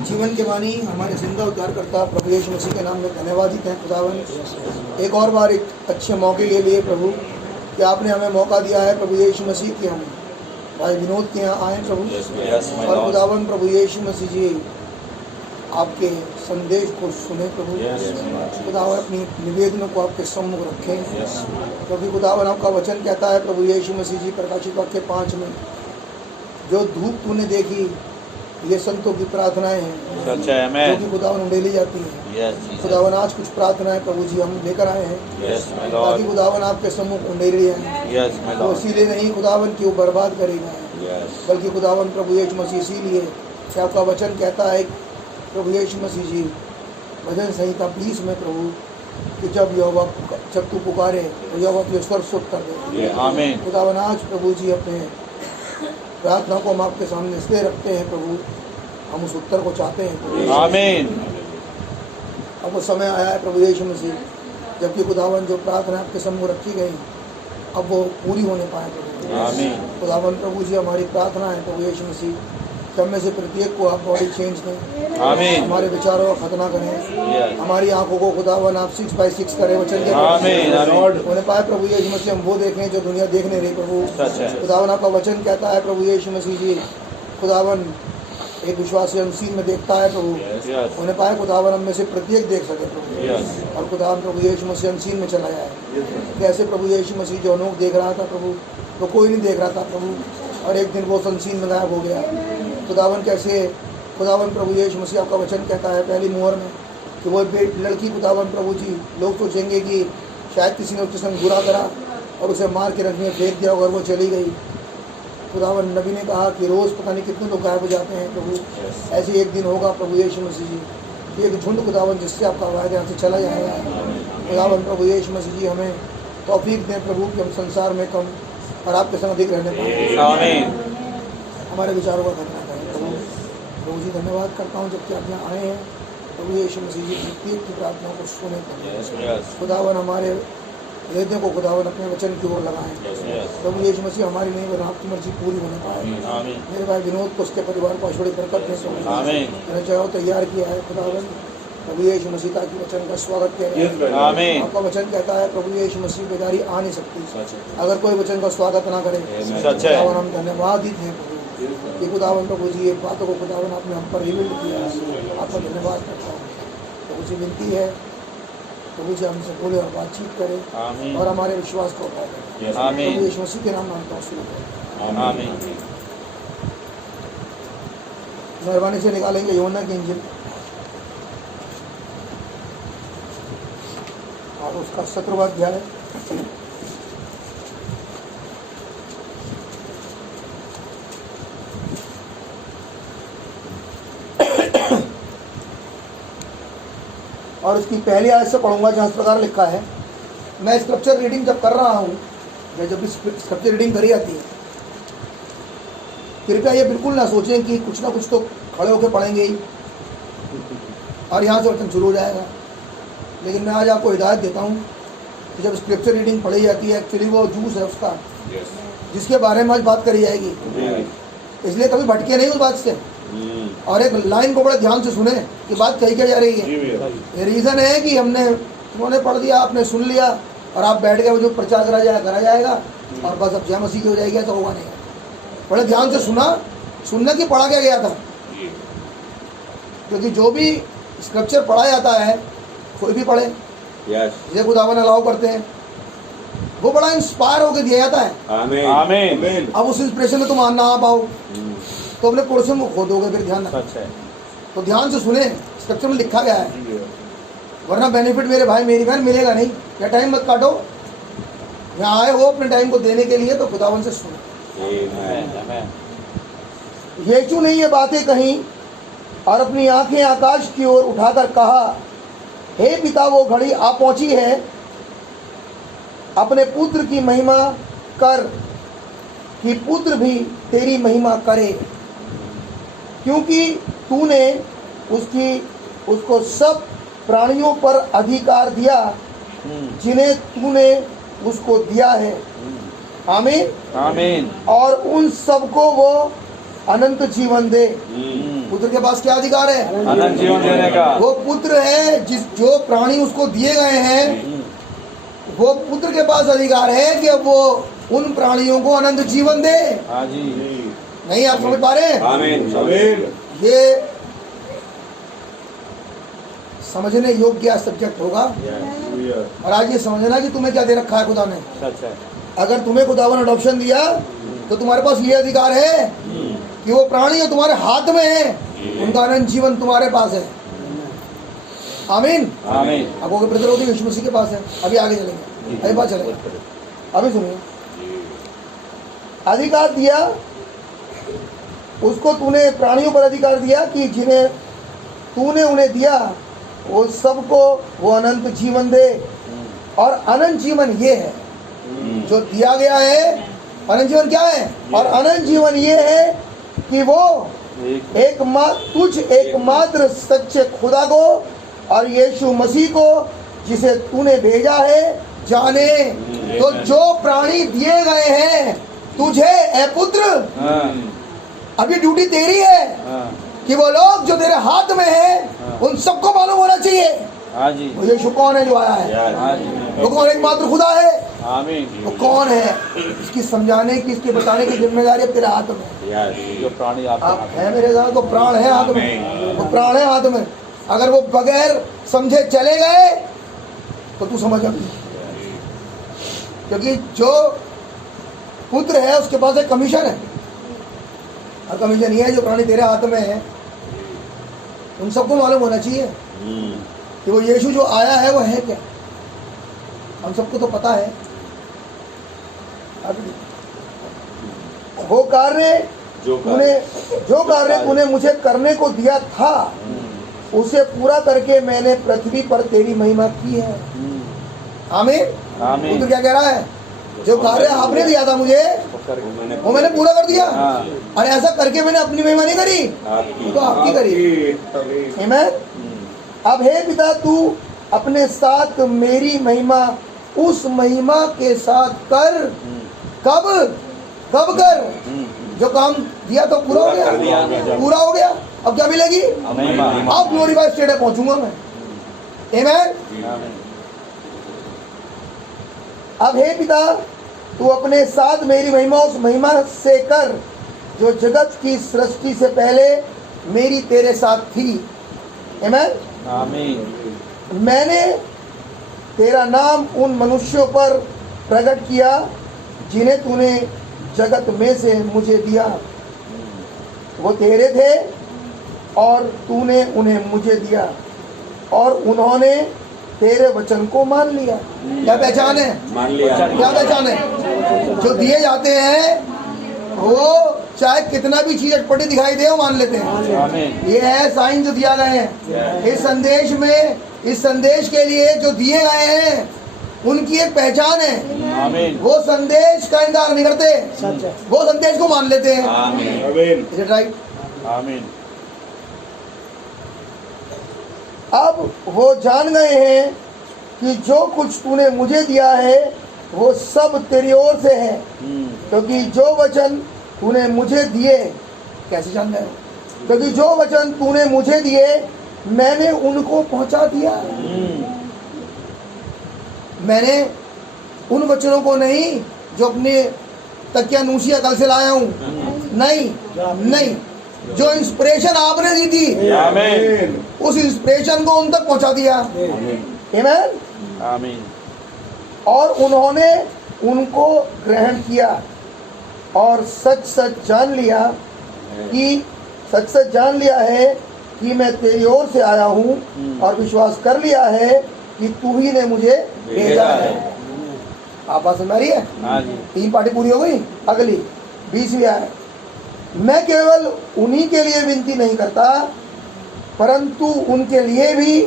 जीवन के वाणी हमारे जिंदा उद्धारकर्ता प्रभु यीशु मसीह के नाम में धन्यवादित हैं खुदावन। एक और बार एक अच्छे मौके के लिए प्रभु कि आपने हमें मौका दिया है प्रभु यीशु मसीह की हम भाई विनोद के यहाँ आए प्रभु। और खुदावन प्रभु यीशु मसीह जी आपके संदेश को सुने प्रभु। खुदावन अपनी निवेदनों को आपके सम्मुख रखें क्योंकि खुदावन आपका वचन कहता है प्रभु यीशु मसीह जी प्रकाशित वाक्य 5 में, जो धूप तूने देखी ये संतों की प्रार्थनाएं हैं जो कि खुदावन उंडेली जाती हैं। खुदावन आज कुछ प्रार्थनाएं प्रभु जी हम लेकर आए हैं ताकि खुदावन आपके सम्मुख उंडेली हैं। तो इसीलिए नहीं खुदावन की वो बर्बाद करेगा, बल्कि खुदावन प्रभु यीशु मसीह इसीलिए कि आपका वचन कहता है प्रभु यीशु मसीह जी भजन संहिता 20 में प्रभु कि जब तू पुकारे तो यहोवा तुझे स्वर सुख कर दे। खुदावन आज प्रभु जी अपने प्रार्थना को हम आपके सामने इसलिए रखते हैं प्रभु, हम उस उत्तर को चाहते हैं। आमीन। अब वो समय आया है प्रभु यीशु मसीह जबकि खुदावन जो प्रार्थना आपके सम्मुख रखी गई अब वो पूरी होने पाए प्रभु। आमीन। खुदावन प्रभु जी हमारी प्रार्थना है प्रभु यीशु मसीह सब में से प्रत्येक को आप बॉडी चेंज दें। आमीन। हमारे विचारों का खतना करें, हमारी आंखों को खुदावन आप 6x6 करें वचन के होने पाए प्रभु यीशु मसीह हम वो देखें जो दुनिया देखने रही प्रभु। खुदावन आपका वचन कहता है प्रभु यीशु मसीह जी खुदावन एक विश्वासी अनसीन में देखता है प्रभु। होने पाए खुदावन हम में से प्रत्येक देख सके प्रभु। और खुदावन प्रभु यीशु मसीह अनसीन में चला जाए जैसे प्रभु यीशु मसीह जो अनोख देख रहा था प्रभु तो कोई नहीं देख रहा था प्रभु, और एक दिन वो अनसीन में गायब हो गया। खुदावन कैसे खुदावन प्रभु यीशु मसीह आपका वचन कहता है पहली मुहर में कि वो लड़की खुदावन प्रभु जी लोग सोचेंगे कि शायद किसी ने उसके संग बुरा करा और उसे मार के रख में फेंक दिया और वो चली गई। खुदावन नबी ने कहा कि रोज़ पता नहीं कितने लोग गायब हो जाते हैं प्रभु, ऐसे एक दिन होगा प्रभु यीशु मसीह जी एक झुंड खुदावन जिससे आपका वायदा यहाँ से चला जाएगा। खुदावन प्रभु यीशु मसीह जी हमें तौफीक दें प्रभु कि हम संसार में कम और आपके संग अधिक रहने पाएँ। हमारे विचारों का खतना करें प्रभु जी। धन्यवाद करता हूँ जबकि आप यहाँ आए हैं प्रभु यीशु मसीह जी प्रत्येक की प्रार्थना को सुने खुदावन हमारे हृदय को खुदावन अपने वचन की ओर लगाएं प्रभु यीशु मसीह हमारी नहीं बना आपकी मर्जी पूरी होने पाए। मेरे भाई विनोद को उसके परिवार को अशोड़ी बरकत दें। मैंने चाहो तैयार किया है खुदावन प्रभु यीशु मसीह का वचन का स्वागत किया गया। आपका वचन कहता है प्रभु यीशु मसीह बेदारी आ नहीं सकती अगर कोई वचन का स्वागत ना करे। खुदावन हम धन्यवादित हैं प्रभु कि खुदावन प्रभु जी एक बातों को खुदावन आपने हम पर रिवील किया है। आपका धन्यवाद करता हूँ प्रभु जी। विनती है प्रभु जी हमसे बोले और बातचीत करें और हमारे विश्वास को उठाए प्रभु यीशु मसीह के नाम में हम तौसील करें। मेहरबानी से निकालेंगे यूहन्ना की इंजील और उसका 17वां अध्याय और उसकी पहली आयत से पढ़ूंगा जहाँ इस प्रकार लिखा है। मैं स्क्रिप्चर रीडिंग जब कर रहा हूँ या जब स्क्रिप्चर रीडिंग करी जाती है कृपया ये बिल्कुल ना सोचें कि कुछ ना कुछ तो खड़े होकर पढ़ेंगे ही और यहाँ से वचन शुरू हो जाएगा। लेकिन मैं आज आपको हिदायत देता हूँ कि जब स्क्रिप्चर रीडिंग पढ़ी जाती है एक्चुअली वो जूस है उसका जिसके बारे में आज बात करी जाएगी, इसलिए कभी भटके नहीं उस बात से और एक लाइन को बड़े ध्यान से सुने कि बात कही क्या जा रही है। ये रीज़न है कि उन्होंने पढ़ दिया आपने सुन लिया और आप बैठ गए वो जो प्रचार करा जाएगा और बस अब जय मसीह की हो जाएगी तो होगा नहीं। बड़े ध्यान से सुनने की पढ़ा क्या गया था क्योंकि जो भी स्क्रिप्चर पढ़ा जाता है कोई भी पढ़े जिसे खुदावन अलाउ करते हैं वो बड़ा इंस्पायर होकर दिया जाता है। आमीन। अब उस इंस्पिरेशन में तुम ना आ पाओ तो अपने पोर्शन को खो दोगे फिर ध्यान रखें। तो ध्यान से सुने स्क्रिप्चर में लिखा गया है वरना बेनिफिट मेरे भाई मेरी बहन मिलेगा नहीं। या टाइम मत काटो, यहाँ आए हो अपने टाइम को देने के लिए तो खुदावन से सुनो। यीशु ने ये बातें कहीं और अपनी आंखें आकाश की ओर उठाकर कहा, हे पिता वो घड़ी आ पहुंची है, अपने पुत्र की महिमा कर कि पुत्र भी तेरी महिमा करे, क्योंकि तूने उसको सब प्राणियों पर अधिकार दिया जिन्हें तूने उसको दिया है। आमीन। आमीन। और उन सबको वो अनंत जीवन दे पुत्र के पास क्या अधिकार है? अनंत जीवन देने का। वो पुत्र है जो प्राणी उसको दिए गए हैं, वो पुत्र के पास अधिकार है कि अब वो उन प्राणियों को अनंत जीवन दे। हाँ जी। नहीं, आप समझ पा रहे हैं? आमीन आमीन। ये समझने योग्य सब्जेक्ट होगा। और आज ये समझना कि तुम्हें क्या दे रखा है खुदा ने। सच है। अगर तुम्हें खुदावन ने अडॉप्शन दिया तो तुम्हारे पास ये अधिकार है कि वो प्राणी तुम्हारे हाथ में है, उनका अनंत जीवन तुम्हारे पास है। आमीन आमीन। आपको ब्रदर होती यीशु मसीह के पास है। अभी आगे चलेंगे, अभी बात चलेगा। अभी सुनिए, अधिकार दिया उसको, तूने प्राणियों पर अधिकार दिया कि जिन्हें तूने उन्हें दिया वो सबको वो अनंत जीवन दे। और अनंत जीवन ये है जो दिया गया है। अनंत जीवन क्या है? और अनंत जीवन ये है कि वो एकमात्र सच्चे खुदा को और यीशु मसीह को जिसे तूने भेजा है जाने। तो जो प्राणी दिए गए हैं तुझे ए पुत्र, अभी ड्यूटी तेरी है कि वो लोग जो तेरे हाथ में है उन सबको मालूम होना चाहिए। हाँ जी। वो यीशु कौन है जो आया है? हाँ जी। वो कौन? एकमात्र खुदा है। आमीन। वो कौन है? इसकी समझाने की, इसके बताने की जिम्मेदारी अब तेरे हाथ में। जो प्राणी आप है मेरे साथ, तो प्राण है हाथ में, वो प्राण है हाथ में। अगर वो बगैर समझे चले गए तो तू समझ अपनी, क्योंकि जो पुत्र है उसके पास एक कमीशन है। और कमीशन ये है जो प्राणी तेरे हाथ में है उन सबको मालूम होना चाहिए कि वो यीशु जो आया है वो है क्या। हम सबको तो पता है। वो कार्य तूने मुझे करने को दिया था उसे पूरा करके मैंने पृथ्वी पर तेरी महिमा की है। आमीन आमीन। तो क्या कह रहा है? जो कार्य आपने दिया था मुझे वो मैंने पूरा कर दिया। और ऐसा करके मैंने अपनी महिमा नहीं करी, तो आपकी करी। आमीन। अब हे पिता, तू अपने साथ मेरी महिमा उस महिमा के साथ कर। कब कर? जो काम दिया तो पूरा हो गया, पूरा हो गया। अब क्या मिलेगी? अब ग्लोरीफाइड स्टेट में पहुंचूंगा मैं। आमीन। अब हे पिता, तू अपने साथ मेरी महिमा उस महिमा से कर जो जगत की सृष्टि से पहले मेरी तेरे साथ थी। आमीन आमीन। मैंने तेरा नाम उन मनुष्यों पर प्रकट किया जिन्हें तूने जगत में से मुझे दिया। वो तेरे थे और तूने उन्हें मुझे दिया और उन्होंने तेरे वचन को मान लिया। क्या पहचान है? मान लिया। क्या पहचान है? जो दिए जाते हैं वो चाहे कितना भी चीज अटपटी दिखाई दे वो मान लेते हैं। ये है साइन जो दिया गए हैं इस संदेश में। इस संदेश के लिए जो दिए गए हैं उनकी एक पहचान है। वो संदेश का इनकार नहीं करते, वो संदेश को मान लेते हैं। Is it right? आमीन। अब वो जान गए हैं कि जो कुछ तूने मुझे दिया है वो सब तेरी ओर से है, क्योंकि जो वचन तूने मुझे दिए, कैसे जान गए? क्योंकि जो वचन तूने मुझे दिए मैंने उनको पहुंचा दिया। मैंने उन वचनों को नहीं जो अपने तकिया नूसी अकल से लाया हूं, नहीं, जो इंस्पिरेशन आपने दी थी उस इंस्पिरेशन को उन तक पहुंचा दिया। आमीन आमीन। और उन्होंने उनको ग्रहण किया और सच जान लिया है कि मैं तेरी ओर से आया हूँ और विश्वास कर लिया है कि तू ही ने मुझे भेजा है। आप बात समझ रही है? 3 पार्टी पूरी हो गई। अगली 20वीं आयत। मैं केवल उन्हीं के लिए विनती नहीं करता परंतु उनके लिए भी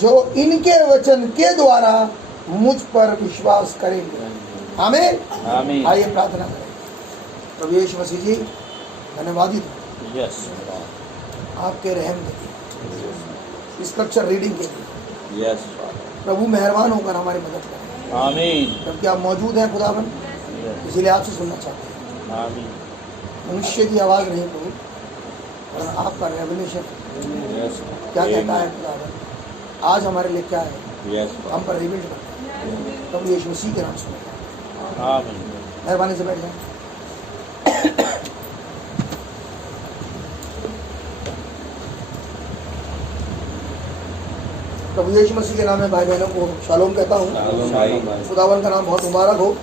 जो इनके वचन के द्वारा मुझ पर विश्वास करेंगे। आमीन आमीन। आइए प्रार्थना करें। प्रभु यीशु मसीह जी धन्यवादित आपके रहम के स्क्रिप्चर रीडिंग के लिए। प्रभु मेहरबान होकर हमारी मदद करें। आमीन। जबकि आप मौजूद हैं खुदावन, इसीलिए आपसे सुनना चाहते हैं। आमीन। मनुष्य की आवाज़ नहीं प्रभु, और आपका रेवल्यूशन यस क्या कहता है खुदावन, आज हमारे लिए क्या है, यस हम पर रिवील्ड करते हैं। प्रभु यीशु मसीह के नाम से आमीन मेहरबानी से बैठ जाएं। प्रभु यीशु मसीह के नाम में भाई बहनों को शालोम कहता हूँ। खुदावन का नाम बहुत मुबारक हो।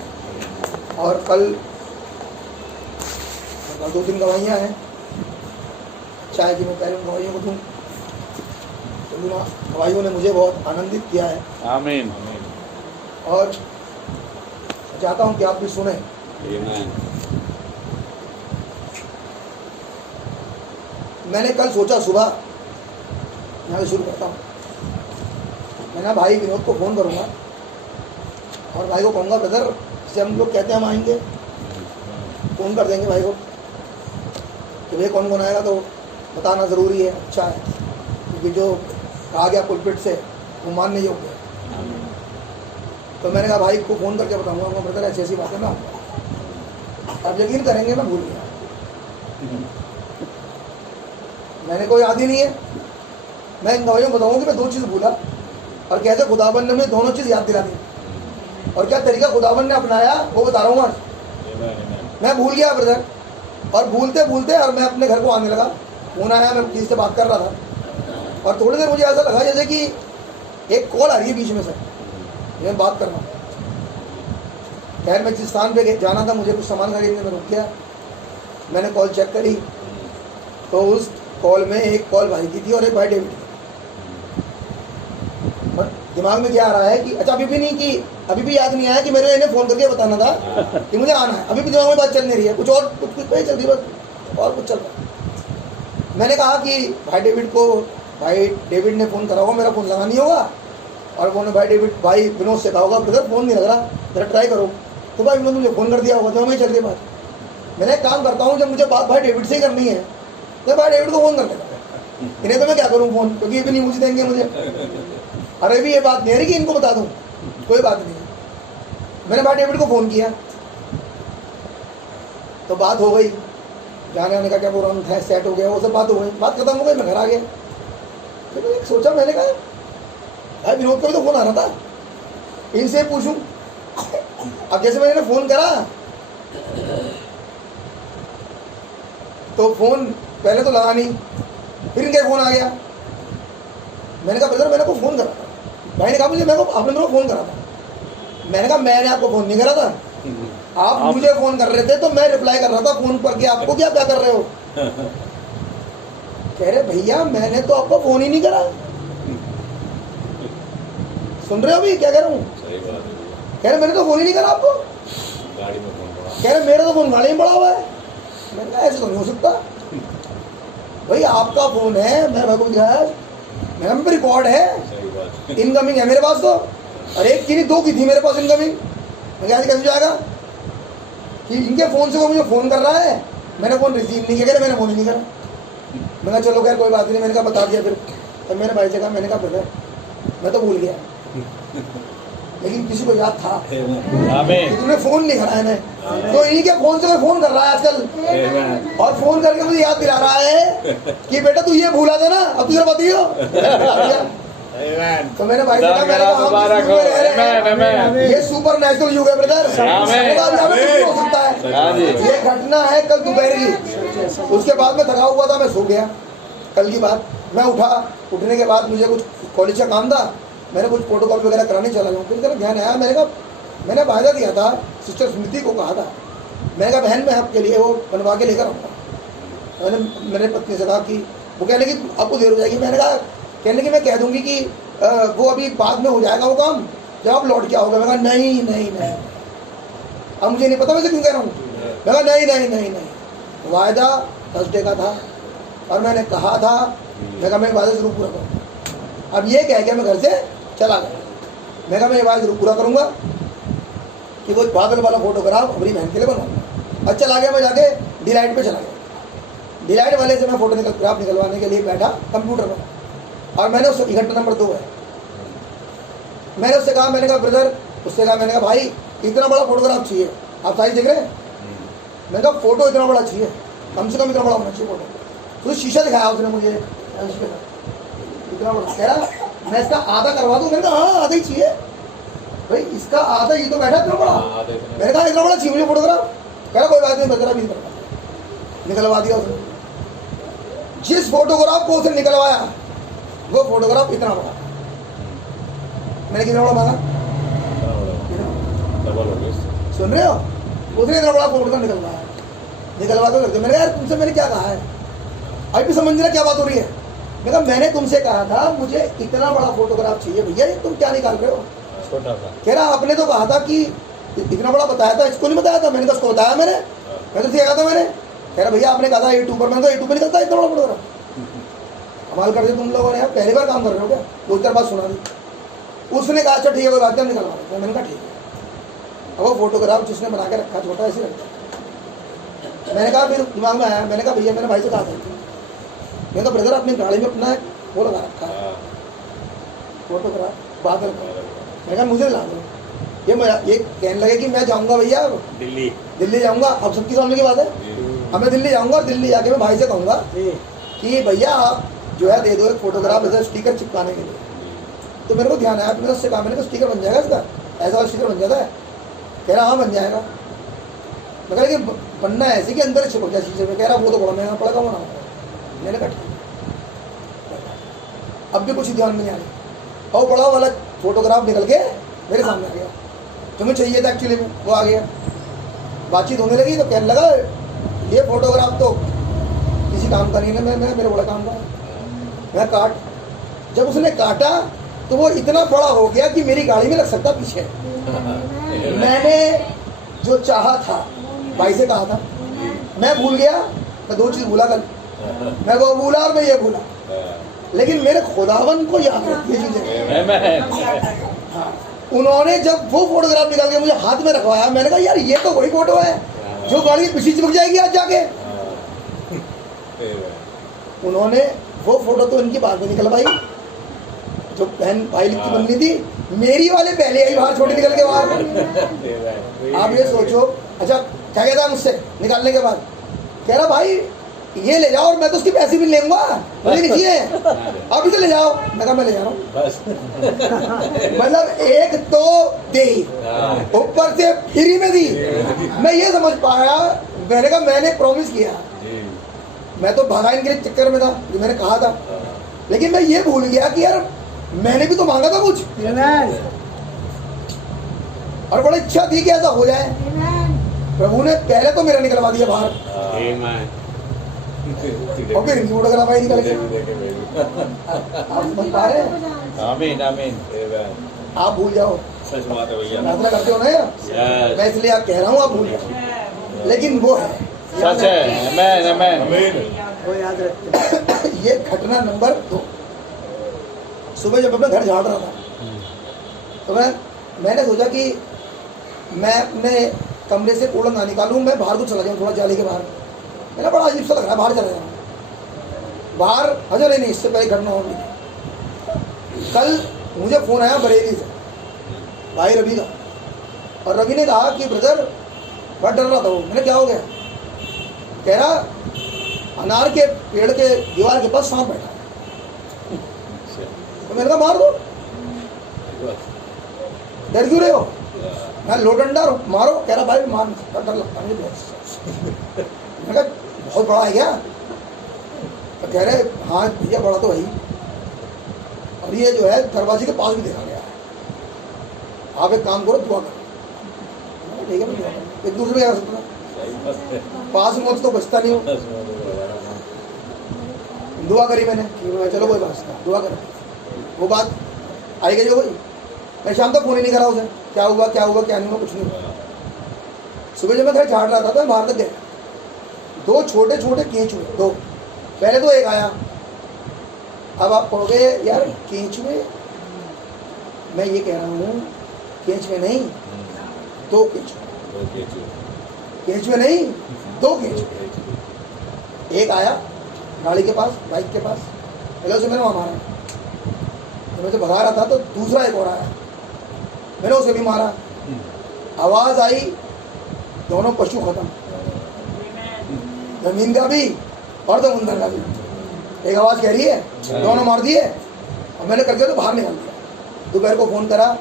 और कल 2-3 गवाहियाँ हैं, चाहे कि मैं पहले उन गवाहियों को दूँ। तो गवाहियों ने मुझे बहुत आनंदित किया है आमीन और चाहता हूँ कि आप भी सुने। मैंने कल सोचा सुबह, यहाँ से शुरू करता हूँ, मैंने भाई विनोद को फ़ोन करूँगा और भाई को कहूँगा ब्रदर जैसे हम लोग कहते हैं हम आएंगे, फ़ोन कर देंगे भाई को कि भाई कौन कौन आएगा, तो बताना ज़रूरी है, अच्छा है, क्योंकि जो कहा गया पुलपिट से वो मानने योग्य है। तो मैंने कहा भाई को फ़ोन करके बताऊँगा ब्रदर ऐसी ऐसी बातें मैं आऊँगा। अब यकीन करेंगे मैं भूल गया, मैंने कोई याद ही नहीं है। मैं इन गवाहियों को बताऊँगा कि मैं 2 चीज़ भूला और कैसे खुदावन ने मुझे दोनों चीज़ याद दिला दी और क्या तरीका खुदावन ने अपनाया वो बता रहा हूँ आज। मैं भूल गया ब्रदर, और भूलते भूलते और मैं अपने घर को आने लगा, फ़ोन आया, मैं किसी से बात कर रहा था और थोड़ी देर मुझे ऐसा लगा जैसे कि एक कॉल आ रही है बीच में से, मैं बात करना। खैर मैं जिस स्थान पे जाना था, मुझे कुछ सामान खरीदने में रुक गया, मैंने कॉल चेक करी तो उस कॉल में एक कॉल भाई की थी और एक भाई डेविड की। और दिमाग में क्या आ रहा है कि अच्छा अभी भी नहीं, कि अभी भी याद नहीं आया कि मेरे इन्हें फ़ोन करके बताना था कि मुझे आना है। अभी भी दिमाग में बात चल नहीं रही है, कुछ और कुछ नहीं चल रही, बस और कुछ चल रहा है। मैंने कहा कि भाई डेविड ने फ़ोन करा होगा, मेरा फ़ोन लगा नहीं होगा, और उन्होंने भाई विनोद से कहा होगा ब्रदर फ़ोन नहीं लग रहा, जरा ट्राई करो। तो भाई विनोद मुझे फ़ोन कर दिया होगा, तो हमें चल रही बात। मैंने एक काम करता हूँ, जब मुझे बात भाई डेविड से ही करनी है तो भाई डेविड को फ़ोन कर लेता, इन्हें तो मैं क्या करूँ फ़ोन, क्योंकि ये भी नहीं मुझे देंगे मुझे। अरे भी ये बात नहीं है कि इनको बता दूँ, कोई बात नहीं। मैंने भाई डेविड को फ़ोन किया तो बात हो गई, जाने आने का क्या प्रोग्राम था, सेट हो गया, वो सब बात हो गई, बात खत्म हो गई, मैं घर आ गया। फिर मैंने सोचा, मैंने कहा भाई विनोद को भी तो फ़ोन आ रहा था, इनसे पूछूं। अब जैसे मैंने फ़ोन करा तो फ़ोन पहले तो लगा नहीं, फिर इनका फ़ोन आ गया। मैंने कहा ब्रदर मैंने को फ़ोन करा था। भाई ने कहा मुझे आपने मेरे को फ़ोन करा था। मैंने कहा मैंने आपको फ़ोन नहीं करा था, आप मुझे फ़ोन कर रहे थे तो मैं रिप्लाई कर रहा था फ़ोन पर कि आपको क्या कर रहे हो। कह रहे भैया मैंने तो आपको फ़ोन ही नहीं करा। सुन रहे हो भी क्या कह रहा हूँ? कह रहे मैंने तो फ़ोन ही नहीं करा आपको, गाड़ी में फ़ोन पड़ा, कह रहे मेरा तो फ़ोन गाड़ी में पड़ा हुआ है। मैंने कहा ऐसे तो नहीं हो सकता भाई, आपका फ़ोन है, मैं भाई को दिखाया, मेरा में रिकॉर्ड है, इनकमिंग है मेरे पास तो, और एक की नहीं 2 की थी मेरे पास इनकमिंग। मैं क्या कैसे जाएगा कि इनके फ़ोन से वो मुझे फ़ोन कर रहा है, मैंने फ़ोन रिसीव नहीं किया, मैंने फ़ोन ही नहीं करा। मैंने कहा चलो खैर कोई बात नहीं, मैंने कहा बता दिया। फिर तब मैंने भाई से कहा, मैंने कहा ब्रदर मैं तो भूल गया, लेकिन किसी को याद था कि तुमने फ़ोन नहीं करा है। मैं तो इन्हीं के फ़ोन से फ़ोन कर रहा है आजकल, और फ़ोन करके मुझे याद दिला रहा है कि बेटा तू ये भूला था ना, अब तुझे बताइयो। तो मैंने भाई से कहा ये सुपर नेचुरल युग है ब्रदर, हो सकता है। ये घटना है कल दोपहर की, उसके बाद में थका हुआ था, मैं सो गया। कल की बात, मैं उठने के बाद मुझे कुछ कॉलेज का काम था, मैंने कुछ फोटोकॉपी वगैरह कराने चला गया। फिर मेरा ध्यान आया, मैंने कहा मैंने वायदा दिया था, सिस्टर स्मृति को कहा था, मैंने कहा बहन मैं आपके लिए वो बनवा के लेकर आऊँगा। मैंने मेरे पत्नी से कहा कि वो कहने की आपको देर हो जाएगी। मैंने कहा कहने की मैं कह दूँगी कि वो अभी बाद में हो जाएगा वो काम, जब आप लौट के आओगे। मैं कहा नहीं नहीं नहीं, अब मुझे नहीं पता वैसे क्यों कह रहा हूँ। मैं कहा नहीं नहीं नहीं नहीं, वायदा थर्सडे का था और मैंने कहा था, मैं कहा मैं वायदा ज़रूर पूरा करूँगा। अब ये कह के मैं घर से चला गया। मैं कहा मैं ये वायदा ज़रूर पूरा करूँगा कि वो बादल वाला फोटोग्राफ अपनी बहन के लिए बनाऊँगा। अब चला गया, मैं जाके डिलाइट पे चला गया। डिलाइट वाले से मैं फोटोग्राफ निकलवाने के लिए बैठा कंप्यूटर पर, और मैंने उससे घंटा नंबर 2 है, मैंने उससे कहा, मैंने कहा ब्रदर, उससे कहा, मैंने कहा भाई इतना बड़ा फोटोग्राफ चाहिए, आप साइज देख रहे हैं? मैंने कहा फोटो इतना बड़ा चाहिए, कम से कम इतना बड़ा होना चाहिए फोटो। तो शीशा दिखाया उसने मुझे इतना बड़ा, कह रहा मैं इसका आधा करवा दूं। मैंने कहा हाँ आधा ही चाहिए भाई, इसका आधा ये तो बैठा इतना बड़ा। मैंने कहा इतना बड़ा चाहिए मुझे फोटोग्राफ। कह रहा कोई बात नहीं, बजरा भी निकलवा दिया उसने। जिस फोटोग्राफ को उसने निकलवाया वो फोटोग्राफ इतना बड़ा। मैंने कितना बड़ा मांगा, डबल हो गया। सुन रहे हो? उसने इतना बड़ा फोटोग्राफ निकलवाया, निकलवा के रख दिया। मैंने कहा यार तुमसे मैंने क्या कहा है, अभी भी समझ रहा क्या बात हो रही है। मैंने कहा मैंने तुमसे कहा था मुझे इतना बड़ा फोटोग्राफ चाहिए भैया, ये तुम क्या निकाल रहे हो। छोटा सा। कह रहा आपने तो कहा था कि इतना बड़ा बताया था, इसको नहीं बताया था। मैंने कहा उसको बताया मैंने, मैं तो कहा था मैंने। कह रहा भैया आपने कहा था यूट्यूब पर, मैंने कहा यूट्यूब पर निकलता है इतना बड़ा फोटोग्राफ। कमाल कर दिया तुम लोगों ने यार, पहली बार काम कर रहे हो क्या। दो चार बात सुना दी। उसने कहा अच्छा ठीक है कोई बात नहीं निकलवा देते। मैंने कहा ठीक है। अब वो फोटोग्राफ जिसने बना के रखा छोटा ऐसे रखा। मैंने कहा फिर दिमाग में आया, मैंने कहा भैया मैंने भाई से कहा था, मैंने कहा ब्रदर अपनी गाड़ी में अपना वो लगा रखा है फोटोग्राफ बादल का। मैंने कहा मुझे ला दो। ये कहने लगे कि मैं जाऊंगा भैया दिल्ली जाऊंगा। अब सबके सामने की बात है, अब मैं दिल्ली जाऊंगा और दिल्ली जाके मैं भाई से कहूँगा कि भैया आप जो है दे दो एक फोटोग्राफ ऐसा स्टिकर चिपकाने के लिए। तो मेरे को ध्यान आया, मैंने उससे कहा मैंने कहा स्टिकर बन जाएगा इसका, ऐसा स्टिकर बन जाता है। कह रहा हाँ बन जाएगा। मैं कहा लेकिन बनना है ऐसे कि अंदर चिपक जाए शीशे में। कह रहा वो तो बड़ा महंगा पड़ेगा वो ना। मैंने कहा अब भी कुछ ध्यान नहीं आया और बड़ा वाला फोटोग्राफ निकल के मेरे सामने आ गया जो मुझे चाहिए था एक्चुअली। वो आ गया, बातचीत होने लगी तो कहने लगा ये फोटोग्राफ तो किसी काम का नहीं है। मैं मेरे बड़ा काम का। मैं काट, जब उसने काटा तो वो इतना बड़ा हो गया कि मेरी गाड़ी में लग सकता पीछे। मैंने जो चाहा था भाई से कहा था, मैं भूल गया। मैं दो चीज़ भूला कल, मैं वो भूला और मैं ये भूला, लेकिन मेरे खुदावन को याद रहती है चीज़ें। हाँ, उन्होंने जब वो फोटोग्राफ निकाल के मुझे हाथ में रखवाया, मैंने कहा यार ये तो वही फोटो है जो गाड़ी के पीछे चिपक जाएगी आज जाके। उन्होंने वो फोटो तो इनकी बाद में निकलवाई, जो बहन भाई की बननी थी, मेरी वाले पहले आई बाहर छोटी निकल के बाहर। आप ये सोचो। अच्छा क्या कहता है मुझसे निकालने के बाद, कह रहा भाई ये ले जाओ और मैं तो उसके पैसे भी लेंगा, मुझे नहीं चाहिए, अभी तो ले जाओ। मैं कहा मैं ले जा रहा हूँ। मतलब एक तो दे ऊपर से फ्री में दी। मैं ये समझ पाया, मैंने कहा मैंने प्रॉमिस किया, मैं तो भागा इनके चक्कर में था जो मैंने कहा था, लेकिन मैं ये भूल गया कि यार मैंने भी तो मांगा था कुछ और बड़ी इच्छा थी कि ऐसा हो जाए। प्रभु ने पहले तो मेरा निकलवा दिया बाहर और फिर फोटोग्राफ आई निकल के। आप समझ पा रहे हैं? आमीन आमीन। आप भूल जाओ, सच बात है भैया, प्रार्थना करते हो ना यार, मैं इसलिए आप कह रहा हूँ आप भूल जाओ, लेकिन वो है सच है। आमीन आमीन। वो याद रखते। ये घटना नंबर 2। सुबह जब अपना घर झाड़ रहा था तो मैंने सोचा कि मैं अपने कमरे से कूड़ा ना निकालूं, मैं बाहर को चला जाऊँ थोड़ा जाली के बाहर। मेरा बड़ा अजीब सा लग रहा है, बाहर चला जाऊँ बाहर। अच्छा नहीं इससे पहले घटना और नहीं। कल मुझे फ़ोन आया बरेली से भाई रवि का, और रवि ने कहा कि ब्रदर बड़ा डर रहा था वो। मैंने क्या हो गया, कह रहा अनार के पेड़ के दीवार के पास सांप बैठा है। तो मैंने कहा मार दो, डर क्यों रहे हो। मैं लो डंडा मारो, कह रहा भाई मार डर लगता है मुझे। मैंने कहा बहुत बड़ा है क्या, तो कह रहे हाँ भैया बड़ा तो है, और ये जो है दरवाजे के पास भी देखा गया है, आप एक काम करो दुआ करो। ठीक है मैं दुआ करो, एक दूसरे में जा सकता पास में तो बचता नहीं हो। दुआ करी मैंने, चलो कोई बात नहीं दुआ कर, वो बात आई गई हो गई। मैं शाम तक फोन ही नहीं करा उसे, क्या हुआ क्या हुआ क्या नहीं हुआ, कुछ नहीं हुआ। सुबह जब मैं घर झाड़ रहा था तो मैं बाहर तक गया, 2 छोटे छोटे केंचुए, 2 पहले तो एक आया। अब आप कहोगे यार केंचुए, मैं ये कह रहा हूँ केंचुए नहीं 2 केंचुए, केंचुए नहीं 2 केंचुए। एक आया गाड़ी के पास, बाइक के पास, पहले उसे मैंने वहाँ मारा, तो मैं तो भगा रहा था तो दूसरा एक और आया, मैंने उसे भी मारा। आवाज़ आई, दोनों पशु खत्म, जमीन का भी और समुंदर का भी। एक आवाज़ कह रही है, दोनों मार दिए और मैंने करके तो बाहर निकाल दिया। दोपहर को फ़ोन करा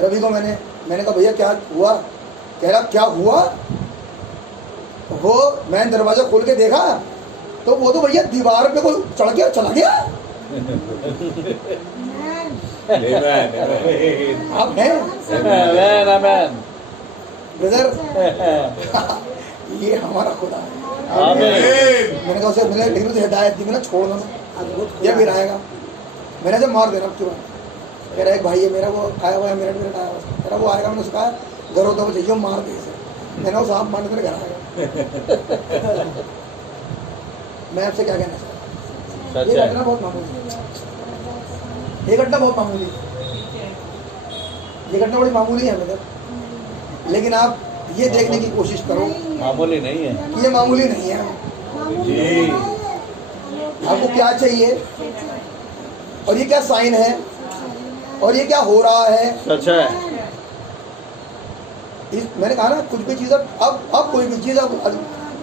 रवि को, मैंने कहा भैया क्या हुआ? कह रहा क्या हुआ? वो मैंने दरवाज़ा खोल के देखा तो वो तो भैया दीवार पे कोई चढ़ गया, चला गया। आप हैं ब्रदर, ये हमारा खुदा है। मैंने कहा उसे, लेकिन उसे हिदायत दी, मैंने छोड़ दो ये फिर आएगा। मैंने जब मार देना क्यों? कह रहा है भाई ये मेरा वो आया हुआ है, मिनट आया हुआ, कह रहा वो आएगा। मैंने उसका घर होता वो चाहिए मार दे इसे। मैंने वो सांप मारने तेरे घर आएगा। मैं आपसे क्या कहना चाहता हूँ, ये घटना बहुत मामूली है, ये घटना बहुत मामूली है, ये घटना बड़ी मामूली है मतलब। लेकिन आप ये देखने की कोशिश करो, मामूली नहीं है ये मामूली नहीं है जी। आपको क्या चाहिए और ये क्या साइन है और ये क्या हो रहा है। सच है। मैंने कहा ना कुछ भी चीज़ अब कोई भी चीज़ अब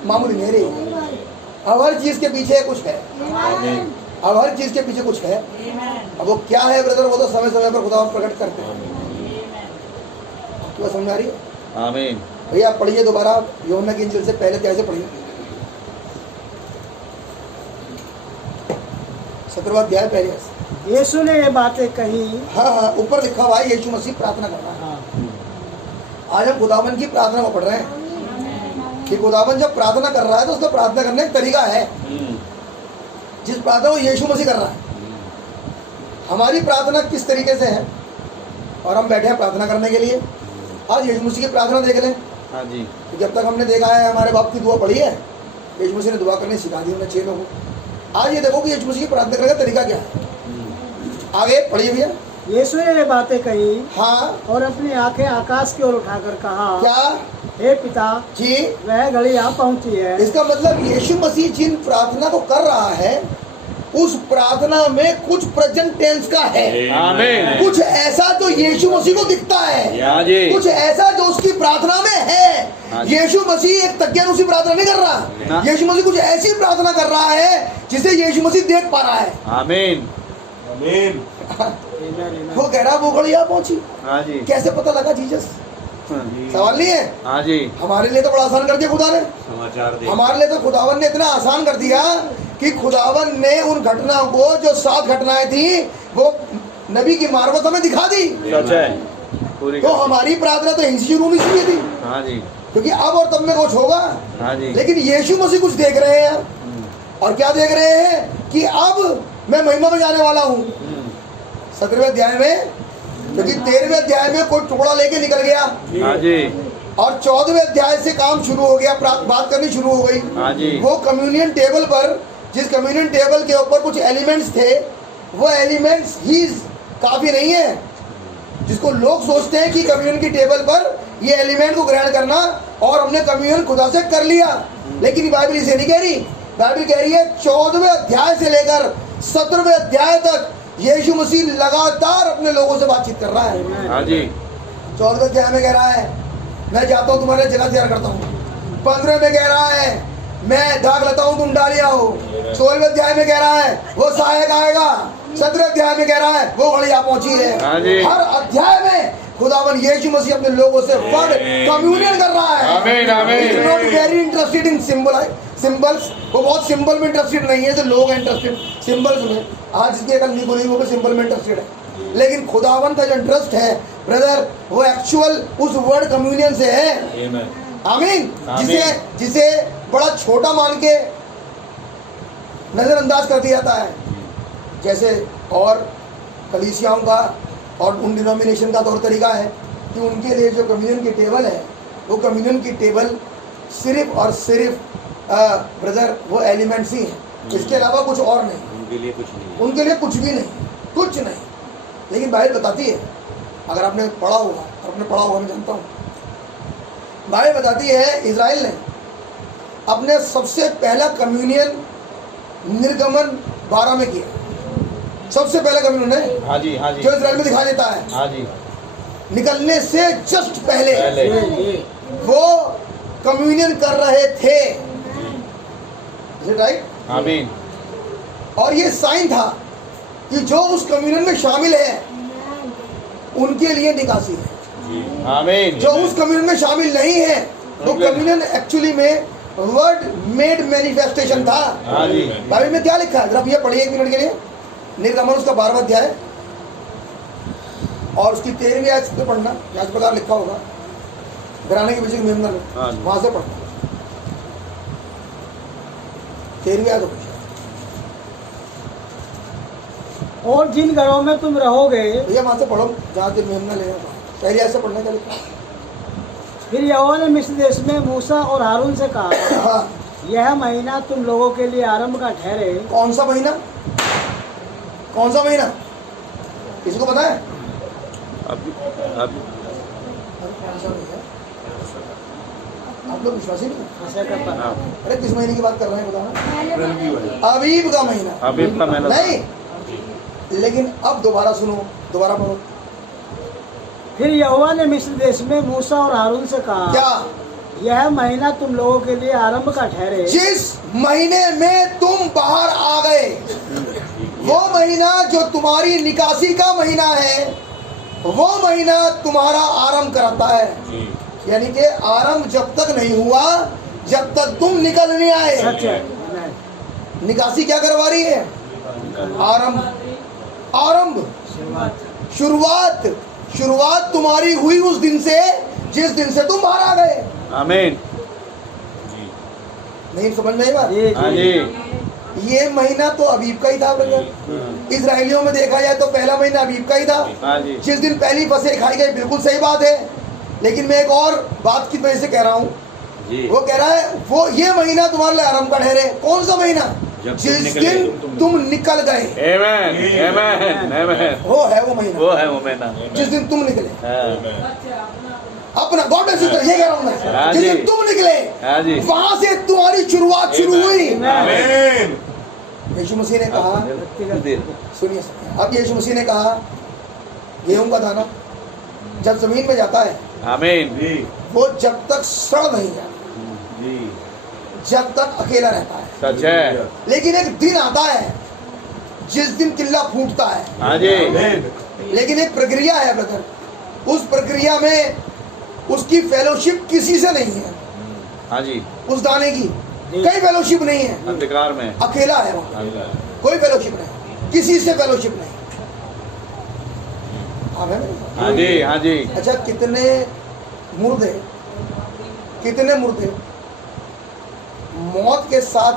मामूली नहीं रही। अब हर चीज़ के पीछे कुछ है, अब हर चीज़ के पीछे कुछ है। अब वो क्या है ब्रदर, वो तो समय समय पर खुदा प्रकट करते हैं। आपकी बात समझ में आ रही है? आमीन। भैया आप पढ़िए दोबारा यूहन्ना की इंजील से पहले कैसे पढ़िए 17वां अध्याय पहले से। यीशु ने ये बातें कही। हाँ, ऊपर लिखा हुआ है यीशु मसीह प्रार्थना कर रहा है। आज हम खुदावन की प्रार्थना को पढ़ रहे हैं कि खुदावन जब प्रार्थना कर रहा है तो उसका प्रार्थना करने का तरीका है। जिस प्रार्थना को यीशु मसीह कर रहा है, हमारी प्रार्थना किस तरीके से है और हम बैठे हैं प्रार्थना करने के लिए। आज यीशु मसीह की प्रार्थना देख लें। हाँ जी। तो जब तक हमने देखा है हमारे बाप की दुआ पढ़ी है, यीशु मसीह ने दुआ करनी सिखा दी हमने 6 लोगों को। आज ये देखो कि यीशु मसीह की प्रार्थना करने का तरीका क्या है। आगे पढ़िए भैया। यीशु ने ये बातें कही हाँ, और अपनी आंखें आकाश की ओर उठाकर कहा, क्या हे पिता जी, वह घड़ी आ पहुंची है। इसका मतलब यीशु मसीह जिन प्रार्थना को कर रहा है उस प्रार्थना में कुछ प्रेजेंट टेंस का है। आमीन। कुछ ऐसा जो यीशु मसीह को दिखता है, हाँ जी। कुछ ऐसा जो उसकी प्रार्थना में है। हाँ जी। यीशु मसीह एक तज्ञानुसी प्रार्थना नहीं कर रहा। यीशु मसीह कुछ ऐसी प्रार्थना कर रहा है जिसे यीशु मसीह देख पा रहा है। आमीन। आमीन। वो कह रहा वो घड़ी आ पहुंची। हाँ जी। कैसे पता लगा जीसस? सवाल नहीं है। हाँ जी। हमारे लिए तो बड़ा आसान कर दिया खुदा ने। समाचार दे। हमारे लिए तो खुदावन ने इतना आसान कर दिया कि खुदावन ने उन घटनाओं को, जो 7 घटनाएं थी, वो नबी की मार्फत हमें दिखा दी। सच है। पूरी तो हमारी प्रार्थना तो यहीं से शुरू होनी चाहिए थी, हाँ जी। क्योंकि अब और तब में कुछ होगा। हाँ जी। लेकिन यीशु मसीह कुछ देख रहे हैं। और क्या देख रहे हैं कि अब मैं महिमा में जाने वाला हूँ। 17वें अध्याय में, क्योंकि 13वें अध्याय में कोई टुकड़ा लेके निकल गया। हाँ जी। और 14वें अध्याय से काम शुरू हो गया, बात करनी शुरू हो गई। हाँ जी। वो कम्युनियन टेबल पर, जिस कम्युनियन टेबल के ऊपर कुछ एलिमेंट्स थे, वो एलिमेंट्स ही काफी नहीं है। जिसको लोग सोचते हैं कि कम्युनियन की टेबल पर ये एलिमेंट को ग्रहण करना और हमने कम्युनियन खुदा से कर लिया। लेकिन बाइबल इसे नहीं कह रही। बाइबल कह रही है 14वें अध्याय से लेकर 17वें अध्याय तक यीशु मसीह लगातार अपने लोगों से बातचीत कर रहा है। हाँ जी। 14वें अध्याय में कह रहा है मैं जाता हूँ तुम्हारे जगह तैयार करता हूँ। 15वें में कह रहा है मैं दाग लेता हूँ तुम डालिया हो। 16वें अध्याय में कह रहा है वो सहायक आएगा। 17वें अध्याय में कह रहा है वो घड़ी आ पहुंची हाँ है। जी। हर अध्याय में खुदावन यीशु मसीह अपने लोगों से वर्ड कम्युनियन कर रहा है। आमीन, आमीन। Not very interested in symbols. वो बहुत सिंबल में इंटरेस्टेड नहीं है जो लोग हैं इंटरेस्टेड सिंबल्स में। आज जिसकी अकल नहीं बोली वो भी सिंबल में इंटरेस्टेड है। लेकिन खुदावन का जो इंटरेस्ट है ब्रदर, वो एक्चुअल उस वर्ड कम्युनियन से है। आमीन। जिसे बड़ा छोटा मान के नजरअंदाज कर दिया जाता है। जैसे और कलीसियाओं का और उन डिनोमिनेशन का तौर तरीका है कि उनके लिए जो कम्युनियन की टेबल है, वो कम्युनियन की टेबल सिर्फ और सिर्फ ब्रदर वो एलिमेंट्स ही हैं। इसके अलावा कुछ और नहीं। उनके लिए कुछ नहीं। उनके लिए कुछ भी नहीं, कुछ नहीं। लेकिन बाइबल बताती है, अगर आपने पढ़ा होगा मैं जानता हूँ, बाइबल बताती है इजराइल ने अपने सबसे पहला कम्युनियन निर्गमन 12 में किया। सबसे पहला कम्युनियन है। हाँ जी। हाँ जी। जो इजराइल में दिखा देता है। हाँ जी। निकलने से जस्ट पहले वो कम्युनियन कर रहे थे। राइट। आमीन। और ये साइन था कि जो उस कम्युनियन में शामिल है उनके लिए निकासी है। आमीन। जो उस कम्युनियन में शामिल नहीं है वो कम्युनियन एक्चुअली में वर्ड मेड मैनिफेस्टेशन था। हाँ जी। बाइबल में क्या लिखा है जरा भैया पढ़िए 1 मिनट के लिए। निर्गमन उसका 12वां अध्याय और उसकी 13वीं आयत से पढ़ना। यहाँ इस प्रकार लिखा होगा घराने के विषय में हाँ जी। वहां से पढ़ना 13वीं आयत होगी। और जिन घरों में तुम रहोगे, भैया वहां से पढ़ो जहाँ से मेमना लेना था। पहली आयत से पढ़ने का लिखा। फिर यहोवा ने मिस्र देश में मूसा और हारून से कहा, हाँ, यह महीना तुम लोगों के लिए आरंभ का ठहरे। कौन सा महीना? कौन सा महीना किसी को पता है? अभी कौन सा महीना? आप लोग विश्वासी नहीं हैं? ऐसा करता है। अरे किस महीने की बात कर रहे हैं बताना। अबीब का महीना। अबीब का महीना। नहीं, लेकिन अब दोबारा सुनो, दोबारा पढ़ो। फिर यहोवा ने मिस्र देश में मूसा और हारून से कहा, क्या? यह महीना तुम लोगों के लिए आरंभ का ठहरे। जिस महीने में तुम बाहर आ गए वो महीना जो तुम्हारी निकासी का महीना है, वो महीना तुम्हारा आरंभ कराता है। यानी कि आरंभ जब तक नहीं हुआ जब तक तुम निकल नहीं आए। सच है। निकासी क्या करवा रही है? आरंभ। आरंभ, शुरुआत। शुरुआत तुम्हारी हुई उस दिन से जिस दिन से तुम बाहर आ गए। आमीन। नहीं समझ में आई बात? हाँ जी। ये महीना तो अबीब का ही था ब्रदर। इजराइलियों में देखा जाए तो पहला महीना अबीब का ही था। हाँ जी। जिस दिन पहली फसलें खाई गई, बिल्कुल सही बात है। लेकिन मैं एक और बात की वजह से कह रहा हूँ। जी। वो कह रहा है वो ये महीना तुम्हारे लिए आरंभ का ठहरे। कौन सा महीना? जिस दिन तुम निकल गए। आमीन। आमीन। आमीन। वो है वो महीना। वो है वो महीना। जिस दिन तुम निकले हाँ। अपना गॉड सिस्टर ये कह रहा हूँ मैं। हाँ जिस जी। दिन तुम निकले हाँ जी। वहां से तुम्हारी शुरुआत शुरू हुई। आमीन। यीशु मसीह ने कहा, सुनिए, अब यीशु मसीह ने कहा गेहूं का दाना जब जमीन में जाता है आमीन। वो जब तक सड़ नहीं जाता, जब तक अकेला रहता है। सच है। लेकिन एक दिन आता है जिस दिन किल्ला फूटता है। हाँ जी। लेकिन एक प्रक्रिया है ब्रदर। उस प्रक्रिया में उसकी फेलोशिप किसी से नहीं है। हाँ जी। उस दाने की कई फेलोशिप नहीं है। अंधकार में अकेला है वहाँ, कोई फेलोशिप नहीं, किसी से फेलोशिप नहीं। आप है ना? हाँ जी। हाँ जी। अच्छा, कितने मुर्दे मौत के साथ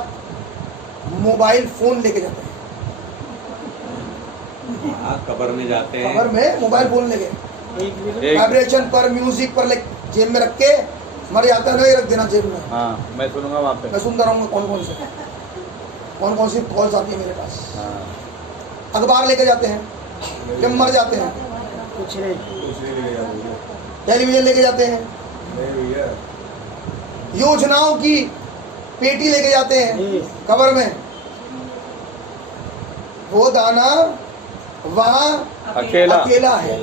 मोबाइल फोन लेके जाते हैं। कब्र में जाते हैं। कब्र में मोबाइल फोन लेके एक वाइब्रेशन पर, म्यूजिक पर जेब में रख के मर जाता है। नहीं रख देना जेब में। हाँ, मैं सुनूंगा वहाँ पे। मैं सुनता रहूँगा कौन कौन सी कॉल्स आती है मेरे पास। हाँ। अखबार लेके जाते हैं जब मर जाते हैं। कुछ नहीं। टेलीविजन लेके जाते हैं। योजनाओं की पेटी लेके जाते हैं कब्र में। वो दाना वहाँ अकेला है,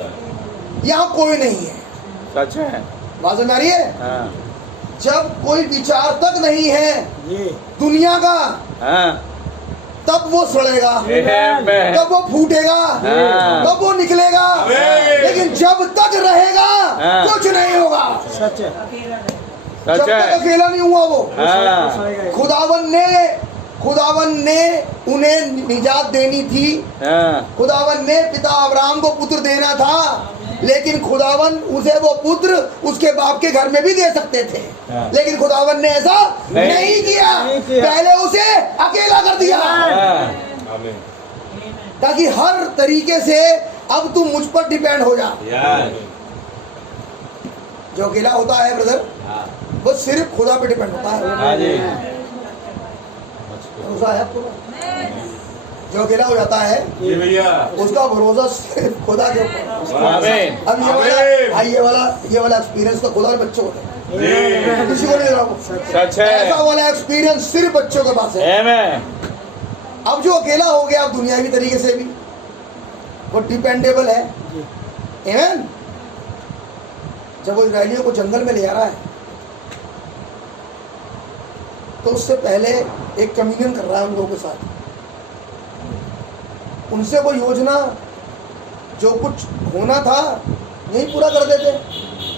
यहाँ कोई नहीं है। सच है। बात समझ आ रही है? हाँ। जब कोई विचार तक नहीं है ये दुनिया का हाँ। तब वो सड़ेगा, आमीन। तब वो फूटेगा, हाँ। तब वो निकलेगा। लेकिन जब तक रहेगा हाँ। कुछ नहीं होगा। सच है। जब सच तक है। अकेला नहीं हुआ वो। हाँ। खुदावन ने उन्हें निजात देनी थी। हाँ। खुदावन ने पिता अब्राहम को पुत्र देना था, लेकिन खुदावन उसे वो पुत्र उसके बाप के घर में भी दे सकते थे। हाँ। लेकिन खुदावन ने ऐसा नहीं किया। पहले उसे अकेला कर दिया हाँ। ताकि हर तरीके से अब तू मुझ पर डिपेंड हो जा। जो अकेला होता है ब्रदर वो सिर्फ खुदा पे डिपेंड होता है। हाँ जी। भरोसा है आपको? जो अकेला हो जाता है उसका भरोसा सिर्फ खुदा के ऊपर। आमीन। अब ये वाला एक्सपीरियंस तो खुदा के बच्चों को है, किसी को नहीं दे रहा हूँ। सच है। ऐसा वाला एक्सपीरियंस सिर्फ बच्चों के पास है। आमीन। अब जो अकेला हो गया अब दुनियावी तरीके से भी वो डिपेंडेबल है। आमीन। जब वो इजराइलियों को जंगल में ले जा रहा है तो उससे पहले एक कम्युनियन कर रहा है उन लोगों के साथ। उनसे वो योजना जो कुछ होना था यही पूरा कर देते।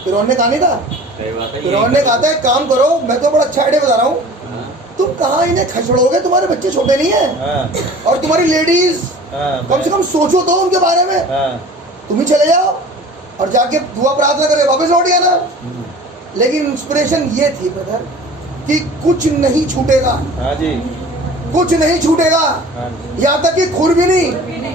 फिरौन ने कहा नहीं था, सही बात है। फिरौन ने कहा था एक काम करो, मैं तो बड़ा अच्छा आइडिया बता रहा हूँ, हाँ, तुम कहाँ इन्हें खसड़ोगे, तुम्हारे बच्चे छोटे नहीं है हाँ, और तुम्हारी लेडीज हाँ, कम से कम सोचो तो उनके बारे में। हाँ, तुम ही चले जाओ और जाके दुआ प्रार्थना करे वापस लौट गया ना। लेकिन इंस्पिरेशन ये थी ब्रदर कि कुछ नहीं छूटेगा, हाँ जी, कुछ नहीं छूटेगा, हाँ जी, यहाँ तक कि खुर भी नहीं,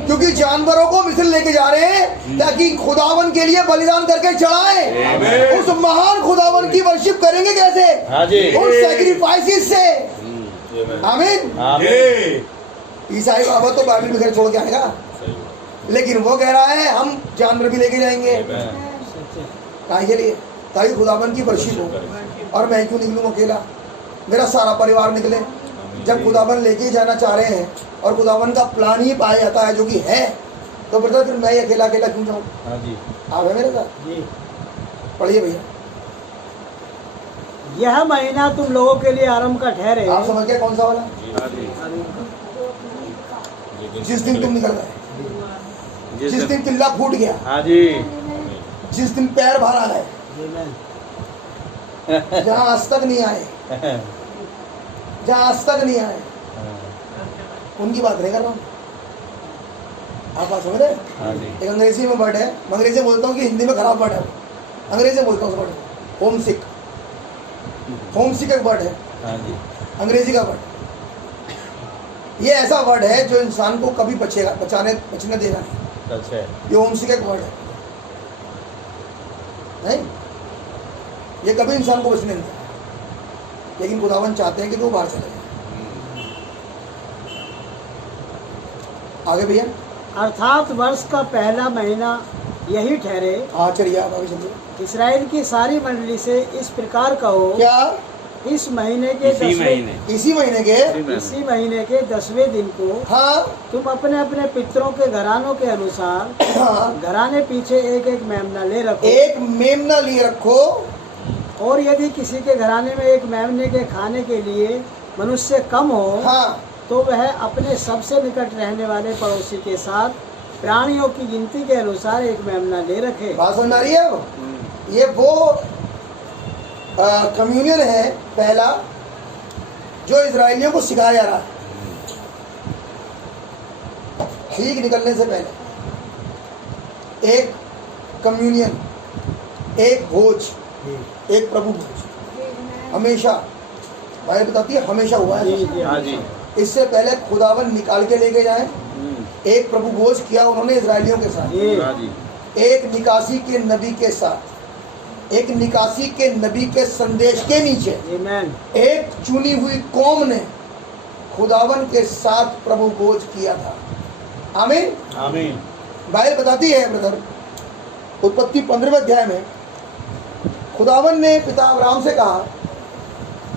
क्योंकि जानवरों को मिस्र लेके जा रहे हैं ताकि खुदावन के लिए बलिदान करके चढ़ाएं। उस महान खुदावन की वर्शिप करेंगे कैसे? हाँ जी, उन सैक्रिफाइसेस से। आमीन। आमीन। ईसाई बाबा तो बाइबल भी घर छोड़ के आएगा, लेकिन वो कह रहा है हम जानवर भी लेके जाएंगे। काहे के लिए? ताकि खुदावन की वर्शिप हो। और मैं क्यों निकलूं अकेला, मेरा सारा परिवार निकले। जब खुदावन लेके जाना चाह रहे हैं और खुदावन का प्लान ही पाया जाता है जो कि है, तो ब्रदर फिर मैं अकेला अकेला क्यों जाऊं? हाँ जी, आप है मेरे साथ? जी। पढ़िए भैया। यह महीना तुम लोगों के लिए आरंभ का ठहरे। आप समझ गए कौन सा वाला? हाँ जी, जिस दिन तुम निकल गए, जिस दिन किल्ला फूट गया, हाँ जी, जिस दिन पैर बाहर आ गए, आमीन। जहाँ आज तक नहीं आए, जहाँ आज तक नहीं आए, उनकी बात नहीं कर रहा हूँ। आप बात समझ रहे? हाँ जी, एक अंग्रेजी में वर्ड है, मैं अंग्रेजी में बोलता हूँ कि हिंदी में खराब वर्ड है, अंग्रेजी में बोलता हूँ उस वर्ड को, होम सिक। होम सिक एक वर्ड है, हाँ जी, अंग्रेजी का वर्ड। ये ऐसा वर्ड है जो इंसान को कभी बचने देगा नहीं। अच्छा है, ये होम सिक एक वर्ड है, नहीं, ये कभी इंसान को बचने नहीं देगा। लेकिन खुदावन चाहते हैं कि वो बाहर चले जाए। आगे भैया। अर्थात वर्ष का पहला महीना यही ठहरे। हाँ चलिए आप आगे चलिए। इसराइल की सारी मंडली से इस प्रकार कहो, क्या? इस महीने के इसी महीने इसी महीने के इसी महीने के 10वें दिन को हाँ तुम अपने अपने पितरों के घरानों के अनुसार हाँ घराने पीछे एक एक मेमना ले रखो। एक मेमना लिए रखो। और यदि किसी के घराने में एक मेमने के खाने के लिए मनुष्य कम हो, हाँ तो वह अपने सबसे निकट रहने वाले पड़ोसी के साथ प्राणियों की गिनती के अनुसार एक मेमना ले रखे। बात समझ आ रही है? अब ये वो कम्युनियन है पहला जो इजरायलियों को सिखाया जा रहा है ठीक निकलने से पहले। एक कम्युनियन, एक भोज, एक प्रभु भोज, हमेशा बाइबल बताती है हमेशा हुआ है। हाँ जी, इससे पहले खुदावन निकाल के लेके जाए, एक प्रभु भोज किया उन्होंने इजरायलियों के साथ, हाँ जी, एक निकासी के नबी के साथ, एक निकासी के नबी के संदेश के नीचे आमीन। एक चुनी हुई कौम ने खुदावन के साथ प्रभु भोज किया था। आमीन। आमीन, बाइबल बताती है ब्रदर, उत्पत्ति 15वें अध्याय में खुदावन ने पिता अब्राहम से कहा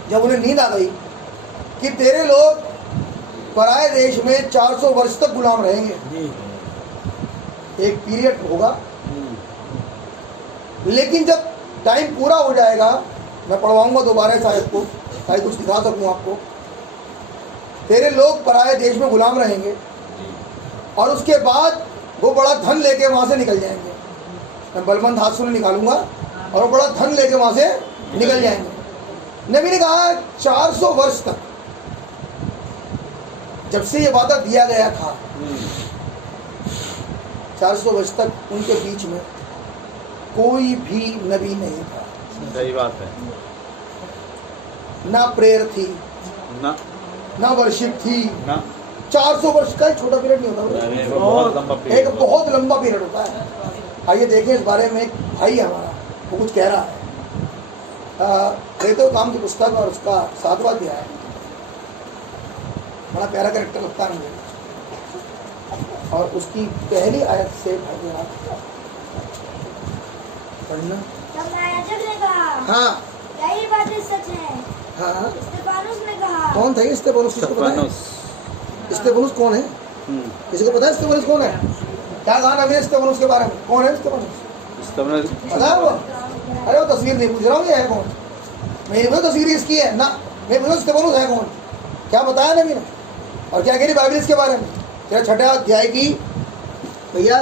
जब उन्हें नींद आ गई कि तेरे लोग पराये देश में 400 वर्ष तक गुलाम रहेंगे। एक पीरियड होगा, लेकिन जब टाइम पूरा हो जाएगा, मैं पढ़वाऊंगा दोबारा शायद कुछ दिखा सकूं आपको। तेरे लोग पराये देश में गुलाम रहेंगे और उसके बाद वो बड़ा धन लेके वहां से निकल जाएंगे। मैं बलवंत हाथ से निकालूंगा और वो बड़ा धन लेके वहां से निकल जाएंगे। नबी ने कहा 400 वर्ष तक, जब से ये वादा दिया गया था 400 वर्ष तक उनके बीच में कोई भी नबी नहीं था। सही बात है, ना प्रेयर थी, ना ना वर्शिप थी। ना 400 वर्ष का एक छोटा पीरियड नहीं होता, बहुत लंबा एक पीरियड। बहुत लंबा पीरियड होता है। आइए देखें इस बारे में। एक भाई है हमारा, वो कुछ कह रहा है। तो काम की पुस्तक और उसका 7वां अध्याय है, बड़ा प्यारा कैरेक्टर लगता है मुझे। और उसकी पहली आयत से भाई आप पढ़ना। तब याजक ने कहा, हाँ यही बातें सच है। हाँ। स्तेफानुस ने कहा, कौन था ये स्तेफानुस? किसको पता है स्तेफानुस कौन है? किसी को पता है स्तेफानुस कौन है? क्या कहा नबी ने स्तेफानुस के बारे में? कौन है स्तेफानुस? पता है वो? अरे वो तस्वीर नहीं पूछ रहा हूँ, ये है कौन? मेरी वो तस्वीर इसकी है ना, नहीं बोलो स्तेफानुस है कौन, क्या बताया नबी ने और क्या कह रही बाइबल इसके बारे में। क्या 6 अध्याय की भैया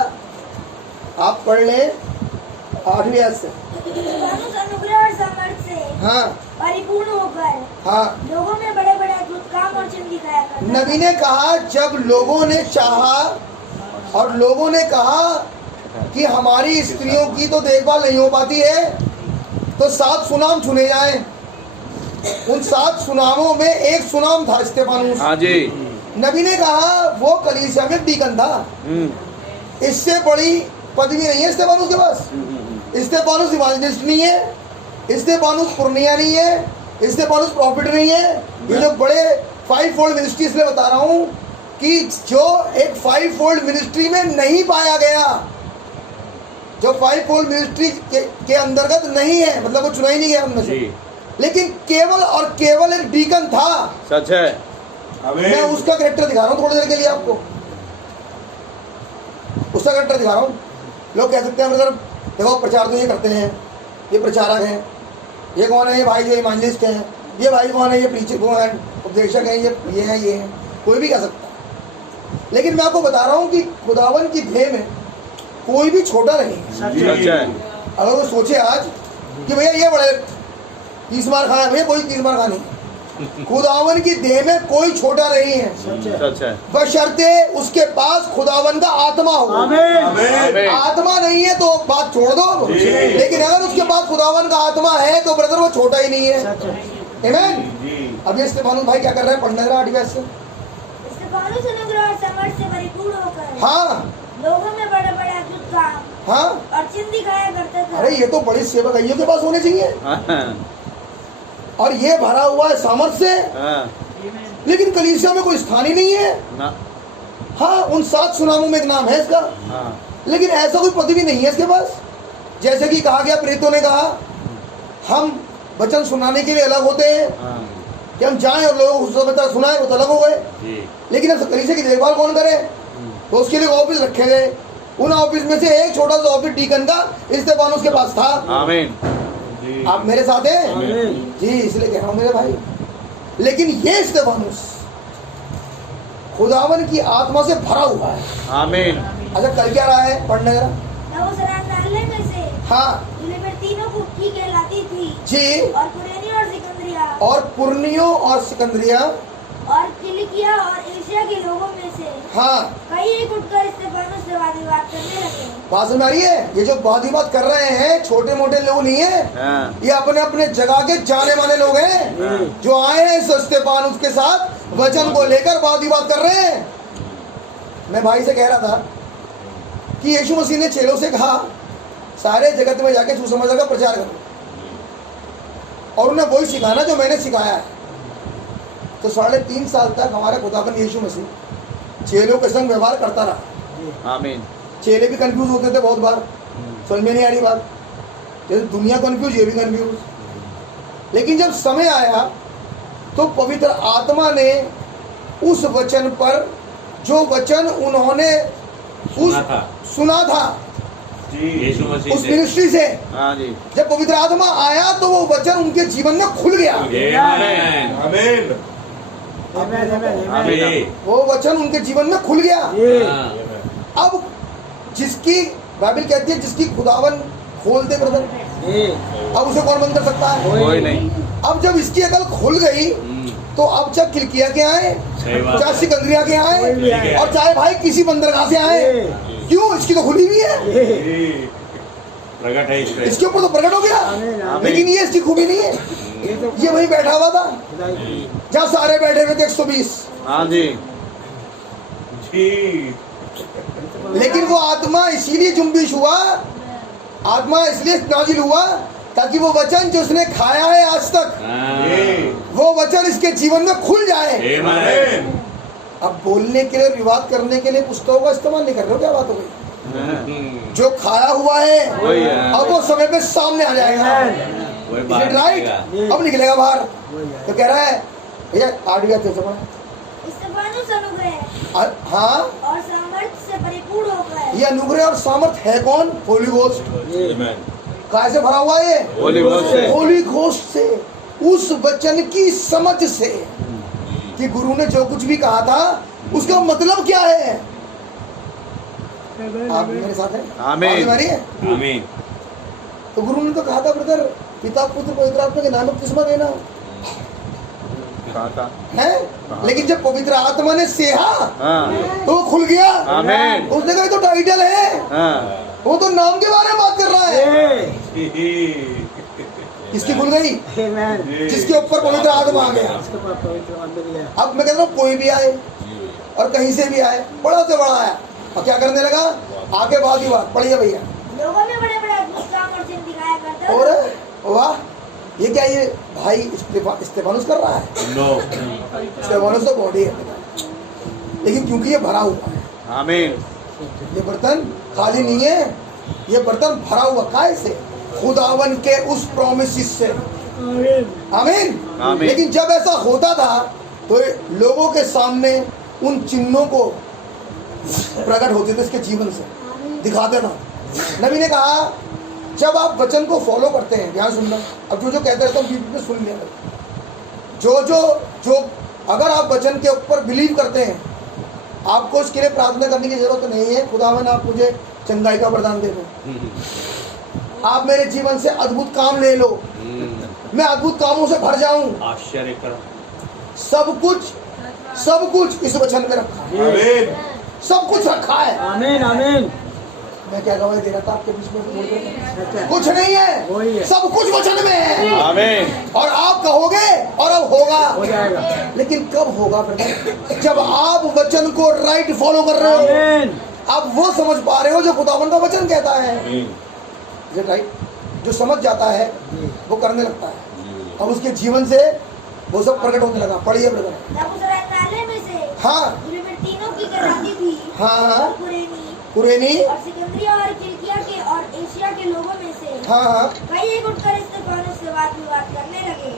आप पढ़ लें 8वीं आयत से। स्तेफानुस अनुग्रह और सामर्थ से हाँ परिपूर्ण होकर हाँ, लोगों में बड़े बड़े अद्भुत काम और चिन्ह दिखाया करता था। नबी ने कहा जब लोगों ने चाहा और लोगों ने कहा कि हमारी स्त्रियों की तो देखभाल नहीं हो पाती है तो 7 सुनाम चुने जाएं। उन 7 सुनामों में एक सुनाम था स्तेफानुस। हाँ जी। नबी ने कहा वो कलीसिया में डीकन था, इससे बड़ी पदवी नहीं है स्तेफानुस के पास। स्तेफानुस इवांजेलिस्ट नहीं है, स्तेफानुस पुरनिया नहीं है, स्तेफानुस प्रॉफिट नहीं है। ये जो बड़े 5-fold मिनिस्ट्री इसलिए बता रहा हूँ कि जो एक 5-fold मिनिस्ट्री में नहीं पाया गया, जो 5-fold मिनिस्ट्री के अंतर्गत नहीं है, मतलब वो चुना ही नहीं गया उनमें से, लेकिन केवल और केवल एक डीकन था। सच है। मैं उसका कैरेक्टर दिखा रहा हूँ थोड़ी देर के लिए आपको, उसका कैरेक्टर दिखा रहा हूँ। लोग कह सकते हैं मतलब देखो प्रचार तो ये करते हैं, ये प्रचारक हैं, ये कौन है, ये भाई जो इवांजेलिस्ट हैं, ये भाई कौन है, ये प्रीचर कौन है, उपदेशक हैं, ये है, कोई भी कह सकता है। लेकिन मैं आपको बता रहा हूँ कि खुदावन की देह में कोई भी छोटा नहीं है। सच है। अगर वो सोचे आज कि भैया ये बड़े 30 बार खाए, भैया कोई 30 बार खा नहीं। खुदावन की देह में कोई छोटा नहीं है, सच है। बशर्ते उसके पास खुदावन का आत्मा हो। आमीन। आत्मा नहीं है तो बात छोड़ दो, लेकिन अगर उसके पास खुदावन का आत्मा है तो ब्रदर वो छोटा ही नहीं है। आमीन। अब ये स्तेफानुस भाई क्या कर रहे हैं, पढ़ने रहा 8वीं आयत से। स्तेफानुस अनुग्रह और सामर्थ से परिपूर्ण होकर हाँ लोगों में बड़े बड़े अद्भुत काम हाँ, और चिन्ह दिखाया करता था। अरे ये तो बड़ी सेवक है, के पास होने चाहिए। हाँ। और ये भरा हुआ है सामर्थ से, लेकिन कलीसिया में कोई स्थान ही नहीं है ना। हाँ, उन 7 सुनामों में एक नाम है इसका, हाँ। लेकिन ऐसा कोई पदवी नहीं है इसके पास। जैसे कि कहा गया, प्रेरितों ने कहा हम वचन सुनाने के लिए अलग होते हैं हाँ। कि हम जाएं और लोगों को समाचार सुनाएं, वो तो अलग हो गए। लेकिन अब कलीसिया की देखभाल कौन करे, तो उसके लिए ऑफिस रखे गए। उन ऑफिस में से एक छोटा सा ऑफिस डीकन का स्तेफानुस के पास था। आमीन। आप मेरे साथ हैं जी, इसलिए कह रहा हूँ मेरे भाई। लेकिन ये स्तेफानुस खुदावन की आत्मा से भरा हुआ है। आमीन। अच्छा कल क्या रहा है, पढ़ने जरा। मैं उस आराधनालय में से हाँ जिन्हें तीनों कुप्पी कहलाती थी जी, और कुरेनी और सिकंदरिया और पुरनियो और सिकंदरिया और किलिकिया और एशिया के लोगों में से हाँ, कई एक उठकर स्तेफानुस से वाद विवाद करने लगे। बात समझ आ रही है। ये जो वाद विवाद कर रहे हैं छोटे मोटे लोग नहीं है, हाँ। ये अपने अपने जगह के जाने माने लोग हैं जो आए हैं इस स्तेफानुस के साथ वचन को लेकर वाद विवाद कर रहे हैं। मैं भाई से कह रहा था कि यीशु मसीह ने चेलों से कहा सारे जगत में जाके सुसमाचार का प्रचार करो, और उन्हें वही सिखाना जो मैंने सिखाया है। तो 3.5 साल तक हमारे खुदाबंद यीशु मसीह चेलों के संग व्यवहार करता रहा। आमीन। चेले भी कंफ्यूज होते थे बहुत बार, समझ में नहीं आ रही बात, जैसे दुनिया कंफ्यूज ये भी कंफ्यूज। लेकिन जब समय आया तो पवित्र आत्मा ने उस वचन पर, जो वचन उन्होंने सुना था यीशु मसीह उस मिनिस्ट्री से, हाँ जी। जब पवित्र आत्मा आया तो वो वचन उनके जीवन में खुल गया। आमीन। आमीन। वो वचन उनके जीवन में खुल गया। अब जिसकी बाइबल कहती है जिसकी खुदावन खोल दे ब्रदर, अब उसे कौन बंद कर सकता है? कोई नहीं। अब जब इसकी अकल खुल गई तो अब चाहे किलिकिया के आए, चाहे सिकंदरिया के आए, और चाहे भाई किसी बंदरगाह से आए, क्यों, इसकी तो खुली हुई है, प्रकट है इसमें। इसके ऊपर तो प्रकट हो गया। लेकिन ये इसकी खूबी नहीं है, ये वहीं बैठा हुआ था जहाँ सारे बैठे हुए थे 120। हाँ जी। लेकिन वो आत्मा इसीलिए जुम्बिश हुआ, आत्मा इसलिए नाजिल हुआ ताकि वो वचन जो उसने खाया है आज तक, वो वचन इसके जीवन में खुल जाए। अब बोलने के लिए, विवाद करने के लिए पुस्तकों का इस्तेमाल नहीं कर रहे हो, क्या बात हो गई? जो खाया हुआ है अब वो समय पे सामने आ जाएगा, राइट? अब निकलेगा बाहर। तो कह रहा है भैया 8 गया थे स्तेफानुस अनुग्रह हाँ, और सामर्थ्य से परिपूर्ण होकर ये अनुग्रह और सामर्थ है कौन? होली घोस्ट। कैसे भरा हुआ है? होली घोस्ट से। होली घोस्ट से। उस वचन की समझ से कि गुरु ने जो कुछ भी कहा था उसका मतलब क्या है। आप मेरे साथ हैं? आमीन। आवाज़ आ रही है? आमीन। तो गुरु ने तो कहा था ब्रदर, पिता पुत्र पवित्र आत्मा के नाम में बपतिस्मा देना कहा था। है, लेकिन जब पवित्र आत्मा ने सेहा हाँ तो वो खुल गया। आमीन। उसने कहा ये तो टाइटल है, हाँ वो तो नाम के बारे में बात कर रहा है। किसकी खुल गई? आमीन। जिसके ऊपर पवित्र आत्मा आ गया। इसके ऊपर पवित्र आत्मा मिल गया। अब मैं कहता हूँ कोई भी आए और कहीं से भी आए, बड़ा से बड़ा आया और क्या करने लगा, आगे बात ही बात। पढ़िए भैया। लोगों में बड़े बड़े अद्भुत काम और चिन्ह दिखाया करता और था। वाह, ये क्या, ये भाई स्टेफानुस कर रहा है? नो। स्टेफानुस तो बॉडी है, लेकिन क्योंकि ये भरा हुआ है, आमीन। ये बर्तन खाली नहीं है, ये बर्तन भरा हुआ काय से? खुदावन के उस प्रोमिस से। आमीन। आमीन। लेकिन जब ऐसा होता था तो लोगों के सामने उन चिन्हों को प्रकट होते थे, इसके जीवन से दिखाते था। नबी ने कहा जब आप वचन को फॉलो करते हैं, ध्यान सुनना, अब जो जो कहते रहते हैं बीच में सुन लिया, जो अगर आप वचन के ऊपर बिलीव करते हैं, आपको इसके लिए प्रार्थना करने की जरूरत नहीं है, खुदावन आप मुझे चंगाई का वरदान दे दो, आप मेरे जीवन से अद्भुत काम ले लो, मैं अद्भुत कामों से भर जाऊं। आश्चर्य कर। सब कुछ इस वचन में रखा है। आमीन। सब कुछ रखा है। आमीन। आमीन। मैं क्या गवाही दे रहा था आपके बीच में बोल रहे थे? सच कुछ नहीं वही है, है। सब कुछ वचन में है। आमीन। और आप कहोगे और अब होगा, हो जाएगा। लेकिन कब होगा ब्रदर? जब आप वचन को राइट फॉलो कर रहे हो, आमीन। आप वो समझ पा रहे हो जो खुदावन का वचन कहता है। आमीन। ये राइट, जो समझ जाता है वो करने लगता है, अब उसके जीवन से वो सब प्रकट होने लगा। पढ़िए ब्रदर। तब उस रत्नालय में से हाँ फिलिस्तीनों की कहलाती थी, हाँ और कुरेनी और सिकंदरिया और किलिकिया के और एशिया के लोगों में से हाँ कई एक उठकर स्तेफानुस से वाद विवाद करने लगे।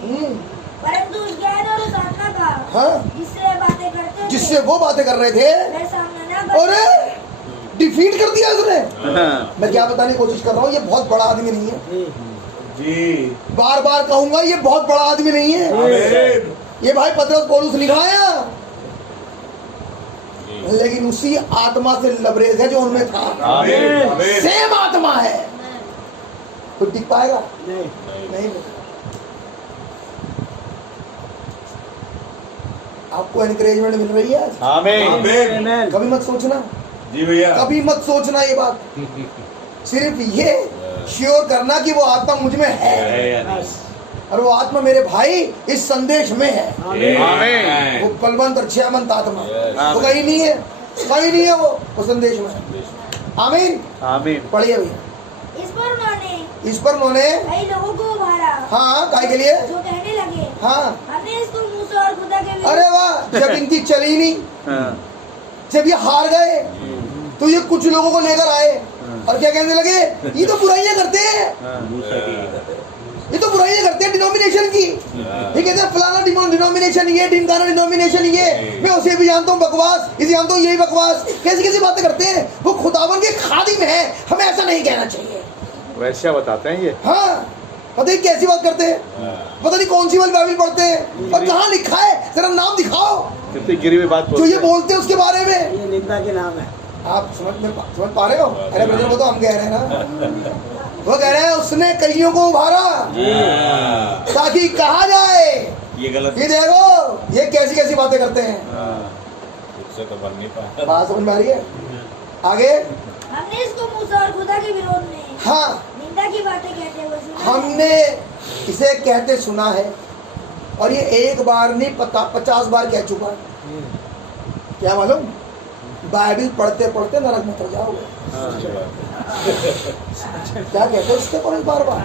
परंतु उस ज्ञान और उस आत्मा का हाँ जिससे वे बातें करते थे, जिससे वो बातें कर रहे थे, वह सामना न कर और डिफीट कर दिया उसने। हाँ मैं क्या बताने की कोशिश कर रहा हूँ, ये बहुत बड़ा आदमी नहीं है। जी। बार बार कहूंगा, ये बहुत बड़ा आदमी नहीं है। आमीन। ये भाई पतरस पौलुस नहीं आया, लेकिन उसी आत्मा से लबरेज है जो उनमें था। आमीन। आमीन। सेम आत्मा है। कोई टिक पाएगा? नहीं। नहीं। आपको एनकरेजमेंट मिल रही है आज? आमीन। आमीन। आमीन। कभी मत सोचना, जी भैया। कभी मत सोचना ये बात, सिर्फ ये श्योर करना कि वो आत्मा मुझ में है है या नहीं? और वो आत्मा मेरे भाई इस संदेश में है। आमीन। वो बलवंत और क्षयवंत आत्मा, आमीन। वो कहीं नहीं है, कहीं नहीं है, वो संदेश में है। आमीन। आमीन। पढ़िए भैया। इस पर उन्होंने कई लोगों को उभारा, हाँ काय के लिए, जो कहने लगे हाँ हमने इसको मूसा और खुदा के विरुद्ध अरे वाह, जब इनकी चली नहीं, हाँ जब ये हार गए तो ये कुछ लोगों को लेकर आए और क्या कहने लगे, ये तो बुराइयां करते हैं, ये तो बुराइयां करते हैं डिनोमिनेशन की। ये कहते हैं फलाना डिनोमिनेशन ये, ढिमकाना डिनोमिनेशन ये, मैं उसे भी जानता हूँ बकवास, इसे जानता हूँ यही बकवास, कैसी कैसी बातें करते हैं। वो खुदावन के खादिम है, हमें ऐसा नहीं कहना चाहिए। वैसा बताते हैं ये। हाँ, पता नहीं कैसी बात करते हैं, पता नहीं कौन सी वाली बाइबल पढ़ते हैं, और कहाँ लिखा है जरा नाम दिखाओ कितनी गिरी हुई बात जो ये बोलते हैं उसके बारे में। ये निंदा के नाम है। आप समझ पा रहे हो? अरे ब्रदर वो तो हम कह रहे हैं ना, वो कह रहे हैं उसने कईयों को उभारा ताकि कहा जाए ये गलत। ये देखो ये कैसी कैसी बातें करते हैं। उससे तो बन नहीं पाया। बात समझ में आ रही है? आगे हमने इसको मूसा और खुदा के विरोध में हाँ, निंदा की बातें कहते हुए सुना है। हमने इसे कहते सुना है, और ये एक बार नहीं 50 बार कह चुका है। क्या मालूम, बाइबल पढ़ते पढ़ते नरक में उतर जाओगे। क्या कहते उसके पर बार बार,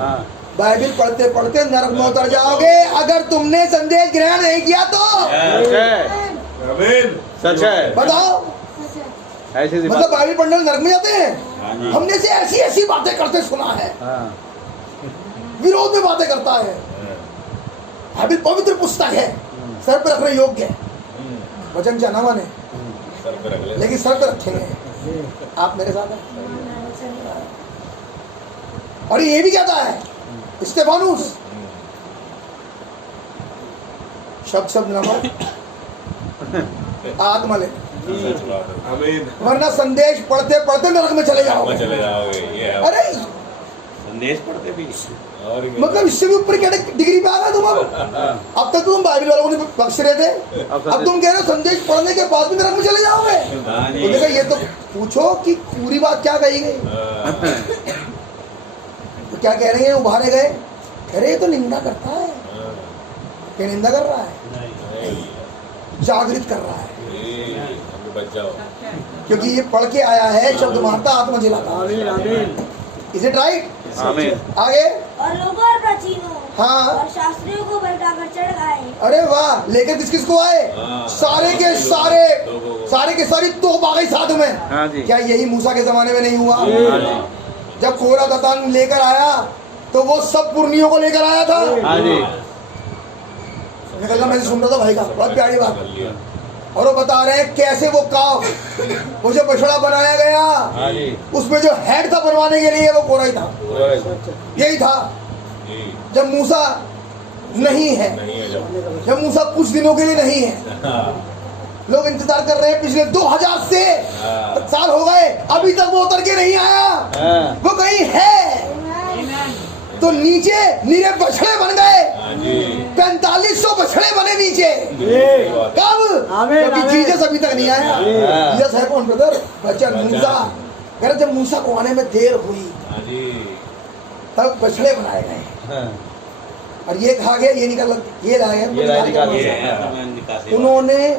हाँ बाइबल पढ़ते पढ़ते नरक में उतर जाओगे अगर तुमने संदेश ग्रहण नहीं किया तो। सच है। आमीन। सच है। बताओ, ऐसी सी मतलब बात। बाइबल पढ़ने नरक में जाते हाँ हैं? जी। हमने से ऐसी ऐसी बातें करते सुना है, हाँ विरोध में बातें करता है। बाइबल पवित्र पुस्तक है, सर पर रखने योग्य है, वचन क्या ना माने सर पे रख ले। लेकिन सर पर रखेंगे। आप मेरे साथ हैं? और ये भी कहता है स्तेफानुस, शब्द शब्द नमक आत्मा ले, सच बात है। आमीन। वरना संदेश पढ़ते पढ़ते नरक में चले वहाँ जाओगे। चले जाओगे ये है। अरे संदेश पढ़ते भी और मतलब इससे भी ऊपर क्या डिग्री पे आ गए तुम? अब तक तुम बाइबल वालों को नहीं बख्श रहे थे, अब तुम कह रहे हो संदेश पढ़ने के बाद भी नरक में चले जाओगे। हाँ जी। तो देखा, ये तो पूछो कि पूरी बात क्या कही गई। हाँ। तो क्या कह रहे हैं, उभारे गए, कह रहे ये तो निंदा करता है। क्या निंदा कर रहा है? जागृत कर रहा है, बच जाओ। क्योंकि ये पढ़ के आया है शब्द मारता आत्मा जिलाता। आमीन आमीन। Is it right? आमीन। आगे और लोगों और प्राचीनों हाँ। और शास्त्रियों को भड़काकर चढ़ आए। अरे वाह, लेकर किस किस को आए? हाँ। सारे के सारे, सारे के सारी तो बागी साधु में। हाँ जी। क्या यही मूसा के जमाने में नहीं हुआ? हाँ जी। जब कोरा दतान लेकर आया तो वो सब पुर्नियों को लेकर आया था। हाँ जी। निकलना, मैं सुन रहा था भाई का, बहुत प्यारी बात। कर लिया। और वो बता रहे हैं कैसे वो काफ, वो जो बछड़ा बनाया गया, हाँ जी। उसमें जो हेड था बनवाने के लिए वो कोरा ही था, यही था। जी। जब मूसा नहीं है, नहीं है जब। जब मूसा कुछ दिनों के लिए नहीं है, हाँ। लोग इंतजार कर रहे हैं पिछले 2000 से हाँ। साल हो गए, अभी तक वो उतर के नहीं आया। हाँ। वो कहीं है तो नीचे नीरे बछड़े बन गए। हाँ जी। 4500 बछड़े बने नीचे। सही बात है। कब? आमीन, क्योंकि आमीन। जीसस अभी तक नहीं आया। जीसस है कौन ब्रदर? बच्चा मूसा। अगर जब मूसा को आने में देर हुई हाँ जी। तब बछड़े बनाए गए, हाँ। और ये कहा गया, ये निकल, ये लाया ये लाया निकाल ये दिया। है। उन्होंने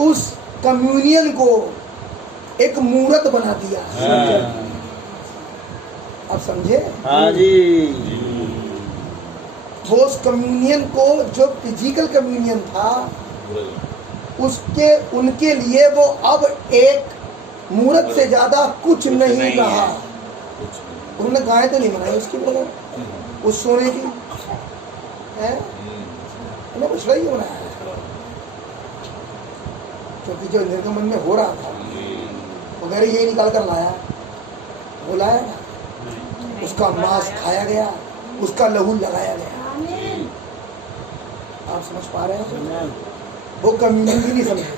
उस कम्युनियन को एक मूर्त बना दिया। हाँ। आप समझे? हाँ जी। वो उस कम्युनियन को, जो फिजिकल कम्युनियन था, उसके उनके लिए वो अब एक मूर्त से ज्यादा कुछ नहीं रहा। उन्होंने गाय तो नहीं बनाई उसकी बगैर, उस सोने की है, उन्होंने बछड़ा ही बनाया है। क्योंकि जो निर्गमन में हो रहा था वगैरह ये निकाल कर लाया, वो लाया था, उसका मांस खाया गया, उसका लहू लगाया गया। आप समझ पा रहे हैं? वो कम्युनियन भी नहीं समझे,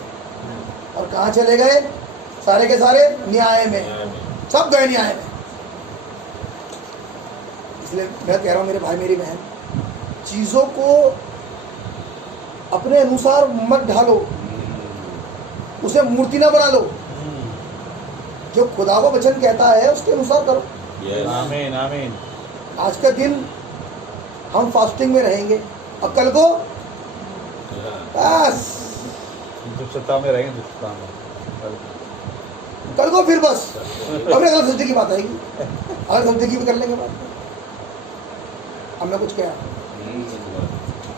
और कहाँ चले गए? सारे के सारे न्याय में, सब गए न्याय में। इसलिए मैं कह रहा हूँ मेरे भाई मेरी बहन, चीजों को अपने अनुसार मत ढालो, उसे मूर्ति ना बना लो। जो खुदा का वचन कहता है उसके अनुसार करो। आमीन आमीन। आज का दिन हम फास्टिंग में रहेंगे, और कल को बस, दुष्टता में रहेंगे, दुष्टता में। कल को फिर बस अपने गलत सोचने की बात आएगी, अगर सोचने की भी कर लेंगे बात। अब मैं कुछ कहा,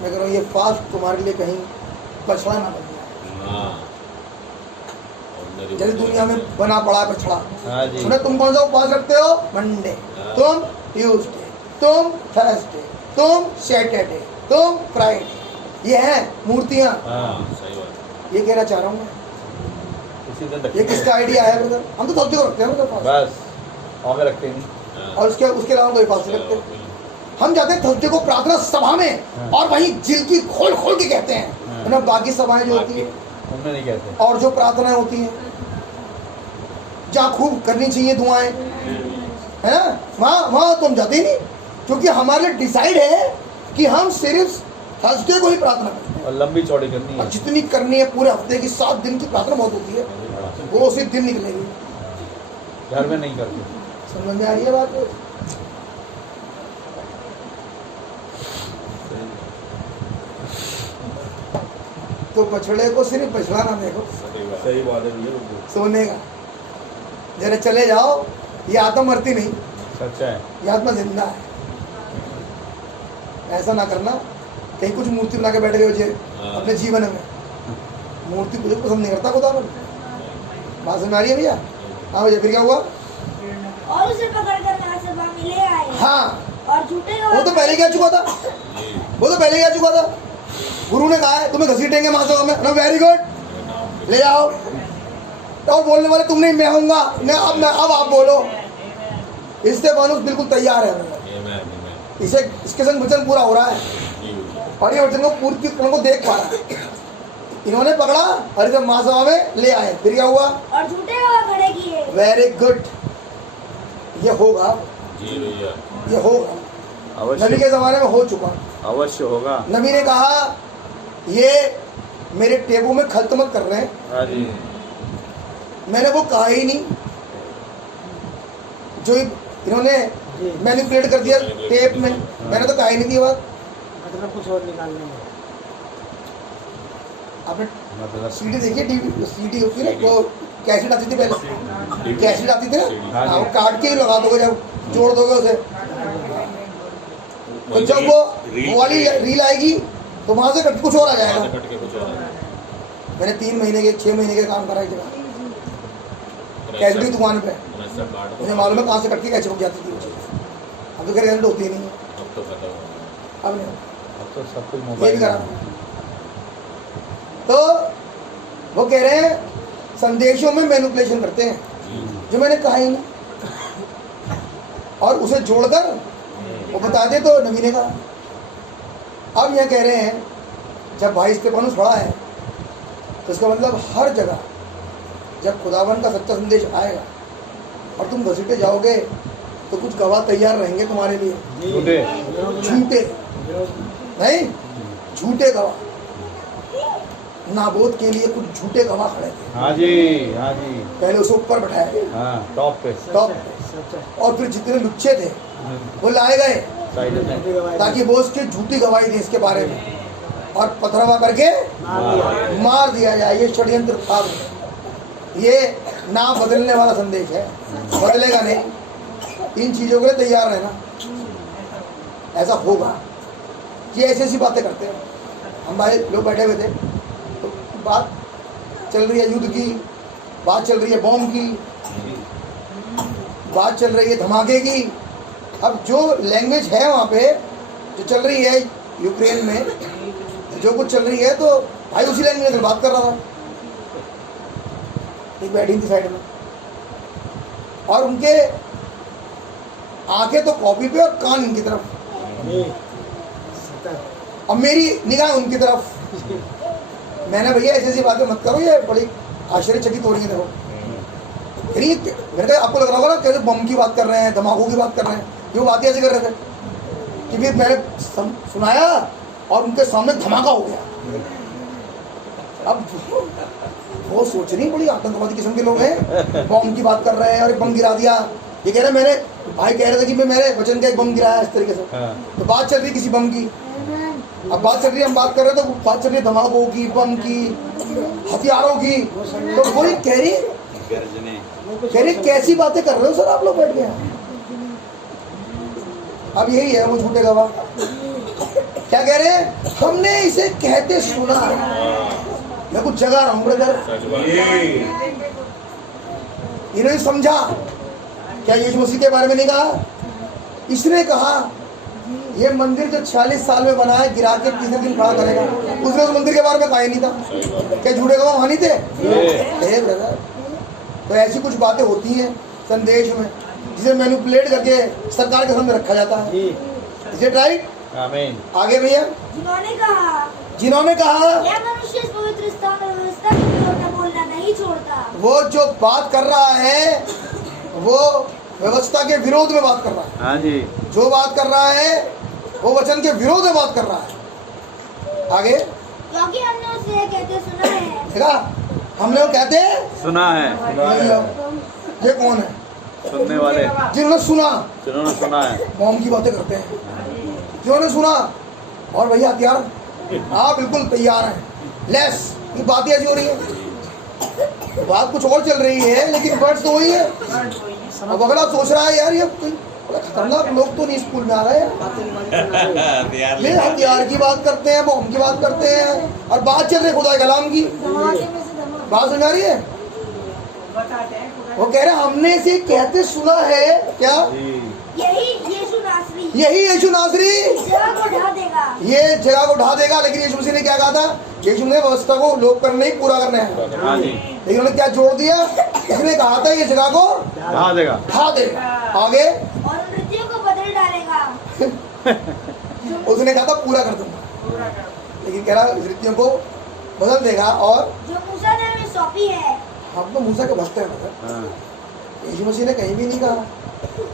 मैं कह रहा हूँ ये फास्ट तुम्हारे लिए कहीं बछड़ा ना बन जाए। जैसे दुनिया में बना पड़ा है बछड़ा। हाँ जी। सुने, तुम कौन सा उपवास रखते हो? मंडे, तुम ट्यूसडे, तुम थर्सडे, तुम सैटरडे, तुम फ्राइडे। ये है मूर्तियाँ। सही बात। ये कहना चाह रहा हूँ मैं, इसी दिन ये किसका आइडिया है ब्रदर? हम तो थर्सडे को रखते हैं ना फास्ट, बस और में रखते हैं। और उसके अलावा कोई फास्ट नहीं रखते। हम जाते हैं थर्सडे को प्रार्थना सभा में, और वहीं दिल की खोल खोल के कहते हैं ना। बाकी सभाएं जो होती है उनमें नहीं कहते। और जो प्रार्थनाएं होती हैं जहाँ खूब करनी चाहिए दुआएं, है ना, वहाँ तुम जाते ही नहीं। क्योंकि हमारे लिए डिसाइड है कि हम सिर्फ थर्सडे को ही प्रार्थना करें, और लंबी चौड़ी करनी और है। जितनी करनी है पूरे हफ्ते की 7 दिन की प्रार्थना बहुत होती है, वो उसी दिन निकलेगी। घर में नहीं करते। समझ में आ रही है बात? तो बछड़े को सिर्फ बछड़ा ना देखो, सही बात है भैया। सोने का। जरा चले जाओ, ये आत्मा मरती नहीं, सच्चा है। ये आत्मा जिंदा है। ऐसा ना करना कहीं कुछ मूर्ति बना के बैठ गए हो जे अपने जीवन में। मूर्ति मुझे पसंद नहीं करता खुदा। बात समझ आ रही है भैया? हाँ भैया, फिर क्या हुआ? और उसे पकड़कर महासभा में ले आए। हाँ, और झूठे वो तो पहले क्या चुका था, वो तो पहले क्या चुका था। गुरु ने कहा है तुम्हें घसीटेंगे महासभा में ना, वेरी गुड, ले आओ। और बोलने वाले तुम नहीं, मैं होऊंगा ना। अब आप बोलो। इससे मानुष बिल्कुल तैयार है। इसे इसके संग वचन पूरा हो रहा है, और ये वचन को पूर्ति को देख पा रहा है। इन्होंने पकड़ा और इसे महासभा में ले आए। फिर क्या हुआ? और झूठे गवाह खड़े किए। वेरी गुड, ये होगा, जी भैया, ये होगा। नबी अवश्य के जमाने में हो चुका। अवश्य होगा। नबी ने कहा ये मेरे टेबू में खल्त मत कर रहे हैं। हाँ जी। मैंने वो कहा ही नहीं, जो इन्होंने मैनिपुलेट कर दिया टेप में, मैंने तो कहा ही नहीं थी बात। मतलब कुछ और निकालने में आपने मतलब सीडी देखिए, टीवी सीडी होती है ना, वो कैसेट आती थी पहले, कैसेट आती थी ना, हाँ जी। वो काट के ही लगा दोगे, जब जोड़ दोगे उसे, तो जब वो वाली रील आएगी तो वहां से कट कुछ और आ वहाँ से जाएगा। कट के कुछ और है। मैंने 3 महीने के 6 महीने के काम करा एक जगह कैसेट की दुकान पे। रजिस्टर कार्ड मुझे मालूम है कहाँ से कट के कैसे रुक जाती थी वो चीज़। अब तो खैर रिजल्ट होती ही नहीं है, अब तो खत्म हो गया। अब नहीं। अब तो सब कुछ ये भी मोबाइल करा। तो वो कह रहे हैं संदेशों में मैनिपुलेशन करते हैं, जो मैंने कहा ही नहीं, और उसे जोड़कर वो बता दे तो नबी ने कहा। अब यह कह रहे हैं जब भाई स्तेफानुस पढ़ा है तो इसका मतलब हर जगह जब खुदावन का सच्चा संदेश आएगा और तुम घसीटे जाओगे तो कुछ गवाह तैयार रहेंगे तुम्हारे लिए, झूठे। झूठे नहीं, झूठे गवाह। नाबोद के लिए कुछ झूठे गवाह खड़े थे, हाँ जी, हाँ जी, पहले उसे ऊपर बैठाया हाँ, टॉप पे टॉप, सच्चा और फिर जितने लुच्चे थे वो लाए गए साइड में। गवाही ताकि वो उसकी झूठी गवाही दे इसके बारे में और पथरावा करके मार दिया। मार दिया जाए। ये षड्यंत्र था, ये ना बदलने वाला संदेश है, बदलेगा नहीं। इन चीज़ों के लिए तैयार रहना, ऐसा होगा। ये ऐसी ऐसी बातें करते हैं। हम भाई लोग बैठे हुए थे तो बात चल रही है युद्ध की, बात चल रही है बॉम्ब की, बात चल रही है धमाके की। अब जो लैंग्वेज है वहाँ पे जो चल रही है यूक्रेन में, जो कुछ चल रही है, तो भाई उसी लैंग्वेज में बात कर रहा था। एक बैठी थी साइड में और उनके आंखें तो कॉपी पे और कान इनकी तरफ, और मेरी निगाह उनकी तरफ। मैंने भैया ऐसी ऐसी बातें मत करो, ये बड़ी आश्चर्यचकित हो रही है। देखो फिर मैंने कहा आपको लग रहा होगा ना कैसे बम की बात कर रहे हैं, धमाकों की बात कर रहे हैं, ये वो बातें ऐसे कर रहे थे कि फिर मैंने सुनाया और उनके सामने धमाका हो गया। अब वो सोच रही बड़ी आतंकवादी किस्म के लोग हैं, बम की बात कर रहे हैं और एक बम गिरा दिया। ये कह रहे मैंने, भाई कह रहे थे कि मैं मेरे वचन का एक बम गिराया इस तरीके से। हाँ। तो बात चल रही किसी बम की, अब बात चल रही है, हम बात कर रहे थे, तो बात चल रही है धमाकों की, बम की, हथियारों की। तो वही कह रही कैसी बातें कर रहे हो सर आप लोग बैठ गए। अब यही है वो झूठे गवाह। क्या कह रहे हैं? हमने इसे कहते सुना। मैं कुछ जगा रहा हूँ ब्रदर। सच बात है। इन्होंने समझा क्या यीशु मसीह के बारे में नहीं कहा? इसने कहा ये मंदिर जो 46 साल में बना है गिरा के तीसरे दिन खड़ा करेगा। उसने उस मंदिर के बारे में कहा ही नहीं था। क्या झूठे गवाह वहाँ नहीं थे? ब्रदर, तो ऐसी कुछ बातें होती हैं संदेश में जिसे मैनिपुलेट करके सरकार के सामने रखा जाता है। Is it right? आमीन। आगे भैया, जिन्होंने कहा यह मनुष्य इस पवित्र स्थान और व्यवस्था के विरोध में बोलना नहीं छोड़ता। वो जो बात कर रहा है वो व्यवस्था के विरोध में बात कर रहा है। हाँ जी। जो बात कर रहा है वो वचन के विरोध में बात कर रहा है। आगे क्योंकि हमने उसे यह कहते सुना है। देखा, हमने वो कहते सुना है। ये कौन है? सुनने वाले जिन्होंने सुना, जिन्होंने सुना है। बॉम्ब की बातें करते हैं जिन्होंने सुना। और भैया हथियार, हाँ बिल्कुल तैयार हैं। लेस ये बातें ऐसी हो रही है, बात कुछ और चल रही है लेकिन वर्ड्स तो वही है। अब अगर आप सोच रहा है यार ये कोई बड़ा खतरनाक लोग तो नहीं स्कूल में आ रहे हैं, ये हथियार की बात करते हैं, बॉम्ब की बात करते हैं, और बात चल रही है खुदा कलाम की। बात सुन आ रही है? वो कह रहे हमने इसे कहते सुना है। क्या? यही यीशु नासरी यही यीशु नासरी जगह को ढा देगा। ये जगह को ढा देगा। लेकिन यीशु मसीह ने क्या कहा था? यीशु ने व्यवस्था को लोप करने ही पूरा करना है। हाँ जी। लेकिन उन्होंने क्या जोड़ दिया? इसने कहा था ये जगह को ढा देगा। ढा देगा। आगे और नृत्यों को बदल डालेगा। उसने कहा था पूरा कर दूंगा। लेकिन कह रहा इस रीतियों को बदल देगा। और जो मूसा ने हमें सौंपी है। हम तो मूसा के भक्त हैं मतलब। हाँ, यीशु मसीह ने कहीं भी नहीं कहा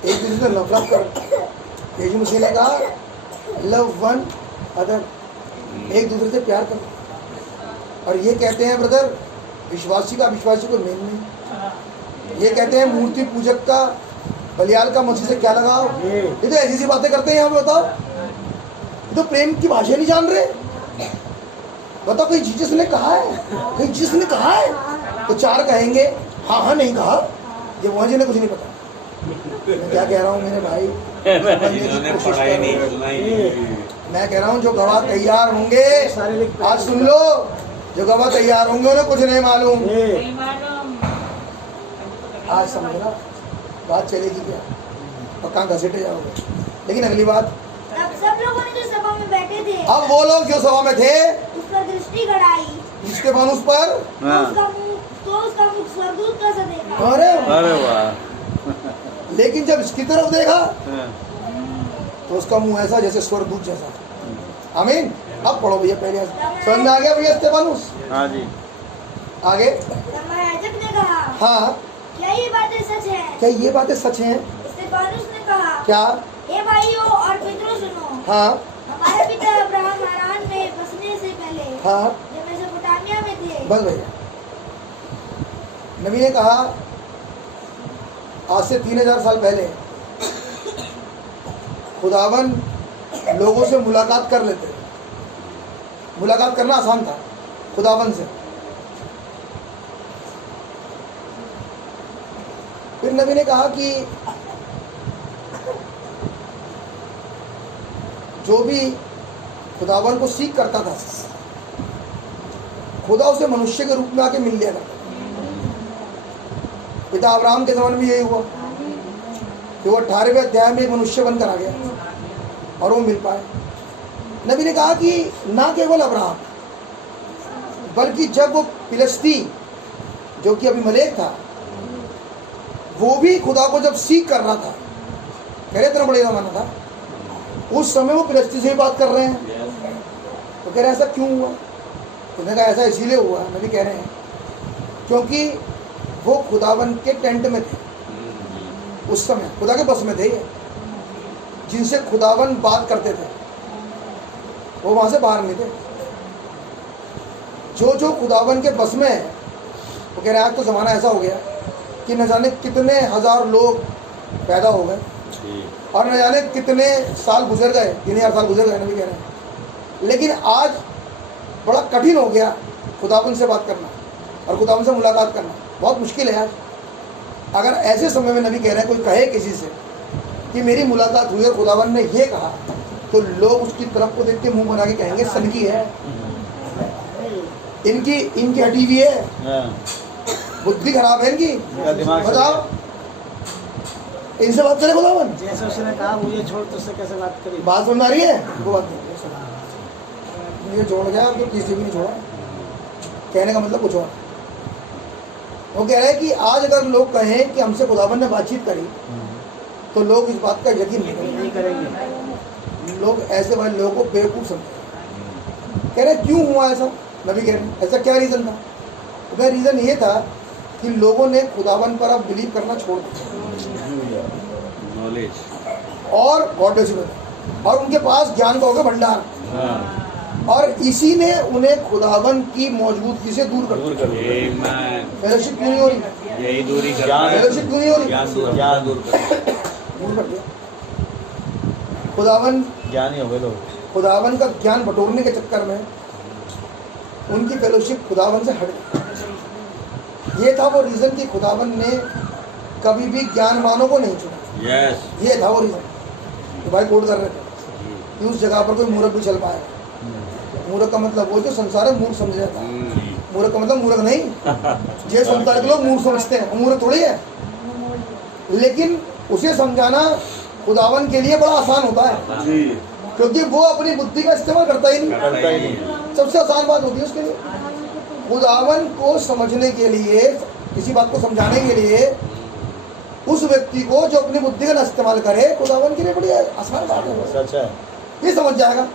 एक दूसरे से नफरत करो। यीशु मसीह ने कहा लव वन अदर, एक दूसरे से प्यार करो। और ये कहते हैं ब्रदर विश्वासी का विश्वासी को मेल नहीं। ये कहते हैं मूर्ति पूजक का बलियाल का मसीह से क्या लगाओ। ये तो ऐसी सी बातें करते हैं यहाँ पे। बताओ, ये तो प्रेम की भाषा नहीं जान रहे। बताओ कहीं जीसस ने कहा है, कहीं जीसस ने कहा है तो चार कहेंगे हाँ हाँ नहीं कहा। ये वहाँ जी ने कुछ नहीं पता। मैं क्या कह रहा हूँ मेरे भाई, इन्होंने पढ़ाई नहीं सुना ही। मैं कह रहा हूँ जो गवाह तैयार होंगे, आज सुन लो, जो गवाह तैयार होंगे उन्हें कुछ नहीं मालूम। आज समझना बात चलेगी क्या और कहाँ घसीटे जाओगे। लेकिन अगली बात, तब सब लोगों ने जो सभा में बैठे थे अब वो लोग जो सभा में थे उस पर दृष्टि गड़ाई। जिसके मन उस पर हाँ। उसका मुख स्वर्गदूत का सा देखा। अरे वाह। लेकिन जब इसकी तरफ देखा हाँ, तो उसका मुंह ऐसा जैसे स्वर्गदूत जैसा। आमीन। अब पढ़ो भैया, पहले समझ में आ गया भैया स्तेफानुस? हाँ जी। आगे तब महायाजक ने कहा हाँ, क्या ये बातें सच है? क्या ये बातें सच हैं? स्तेफानुस ने कहा क्या? हे भाइयों और मित्रों सुनो। हाँ हमारे पिता अब्राहम हारान में बसने से पहले हाँ जब मेसोपोटामिया में थे। बस भैया, नबी ने कहा आज से 3000 साल पहले खुदावन लोगों से मुलाकात कर लेते। मुलाकात करना आसान था खुदावन से। फिर नबी ने कहा कि जो भी खुदावन को सीख करता था खुदा उसे मनुष्य के रूप में आके मिल लिया करता। पिता अब्राहम के ज़माने में यही हुआ कि वो 18वें अध्याय में एक मनुष्य बनकर आ गया और वो मिल पाए। नबी ने कहा कि ना केवल अब्राहम बल्कि जब वो फिलिस्ती जो कि अभी मलेक था वो भी खुदा को जब सीख कर रहा था, कह रहे इतना बड़े जमाना था, उस समय वो फिलिस्ती से ही बात कर रहे हैं। तो कह रहे ऐसा क्यों हुआ? उन्होंने कहा ऐसा इसीलिए हुआ, नबी कह रहे हैं, क्योंकि वो खुदावन के टेंट में थे। उस समय खुदा के बस में थे ये, जिनसे खुदावन बात करते थे वो वहां से बाहर नहीं थे। जो जो खुदावन के बस में है वो कह रहे आज तो ज़माना ऐसा हो गया कि न जाने कितने हजार लोग पैदा हो गए और न जाने कितने साल गुजर गए, 3000 साल गुजर गए, नबी कह रहे हैं। लेकिन आज बड़ा कठिन हो गया खुदावन से बात करना और खुदावन से मुलाकात करना, बहुत मुश्किल है आज। अगर ऐसे समय में नबी कह रहे हैं, कोई कहे किसी से कि मेरी मुलाकात हुई और खुदावन ने ये कहा, तो लोग उसकी तरफ को देख के मुंह बना के कहेंगे सनकी है, इनकी हटी हुई है, बुद्धि खराब है इनकी। दिमाग बताओ इनसे बात करे खुदावन? जैसे उसने कहा मुझे छोड़ तो उससे कैसे बात करी? बात सुन आ रही है? वो बात नहीं, ये छोड़ गया तो किसी भी नहीं छोड़ा। कहने का मतलब कुछ और। वो कह रहे हैं कि आज अगर लोग कहें कि हमसे खुदावन ने बातचीत करी तो लोग इस बात का यकीन नहीं करेंगे। लोग ऐसे वाले लोगों को बेवकूफ़ समझते। कह रहे क्यों हुआ ऐसा? नबी कह रहे हैं ऐसा क्या रीज़न था? तो रीज़न ये था कि लोगों ने खुदावन पर अब बिलीव करना छोड़ दिया नॉलेज और और उनके पास ज्ञान का होगा भंडार, और इसी ने उन्हें खुदावन की मौजूदगी से दूर कर दिया। फेलोशिप क्यों नहीं हो रही? यही दूरी कर फेलोशिप क्यों नहीं हो रही? ज्ञान दूर कर दूर कर दिया। खुदावन ज्ञानी हो गए लोग। खुदावन का ज्ञान बटोरने के चक्कर में उनकी फेलोशिप खुदावन से हट गई। ये था वो रीज़न कि खुदावन ने कभी भी ज्ञानवानों को नहीं चुना। यस, ये था वो रीज़न। तो भाई कोट कर रहे थे कि उस जगह पर कोई मूर्ख भी चल पाएगा। मूर्ख का मतलब वो जो संसार है मूर्ख समझ जाता है। मूर्ख का मतलब मूर्ख नहीं, ये संसार के लोग मूर्ख समझते हैं, मूर्ख थोड़ी है। लेकिन उसे समझाना खुदावन के लिए बड़ा आसान होता है, क्योंकि वो अपनी बुद्धि का इस्तेमाल करता ही नहीं। सबसे आसान बात होती है उसके लिए। खुदावन को समझने के लिए, किसी बात को समझाने के लिए उस व्यक्ति को जो अपनी बुद्धि का न इस्तेमाल करे, खुदावन के लिए बड़ी आसान बात है। सच है। ये समझ जाएगा।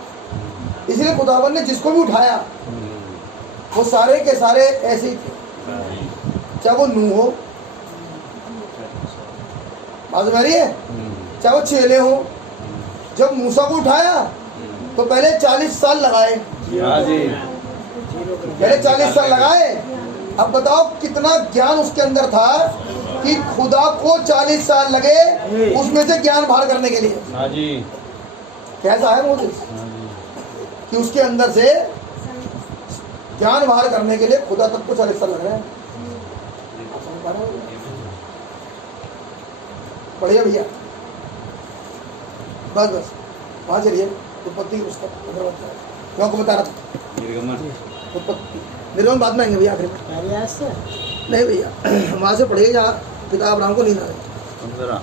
इसलिए खुदावन ने जिसको भी उठाया वो सारे के सारे ऐसे ही थे, चाहे वो नूह हो, बात आ रही है, चाहे वो चेले हो। जब मूसा को उठाया तो पहले 40 साल लगाए, हाँ जी, पहले 40 साल लगाए। अब बताओ कितना ज्ञान उसके अंदर था कि खुदा को 40 साल लगे उसमें से ज्ञान बाहर करने के लिए। हाँ जी, कैसा है मोसेस कि उसके अंदर से ज्ञान बाहर करने के लिए खुदा तक को 40 साल लग रहे हैं। आप समझ पा रहे हो? बढ़िया भैया, बस बस वहां चलिए। उत्पत्ति पुस्तक मैं आपको बता रहा था, निर्गमन उत्पत्ति निर्गमन बाद में आएंगे भैया, आखिर में पहले ऐसे नहीं भैया, वहां से पढ़िए जहाँ पिता अब्राहम को नींद आ गई। 15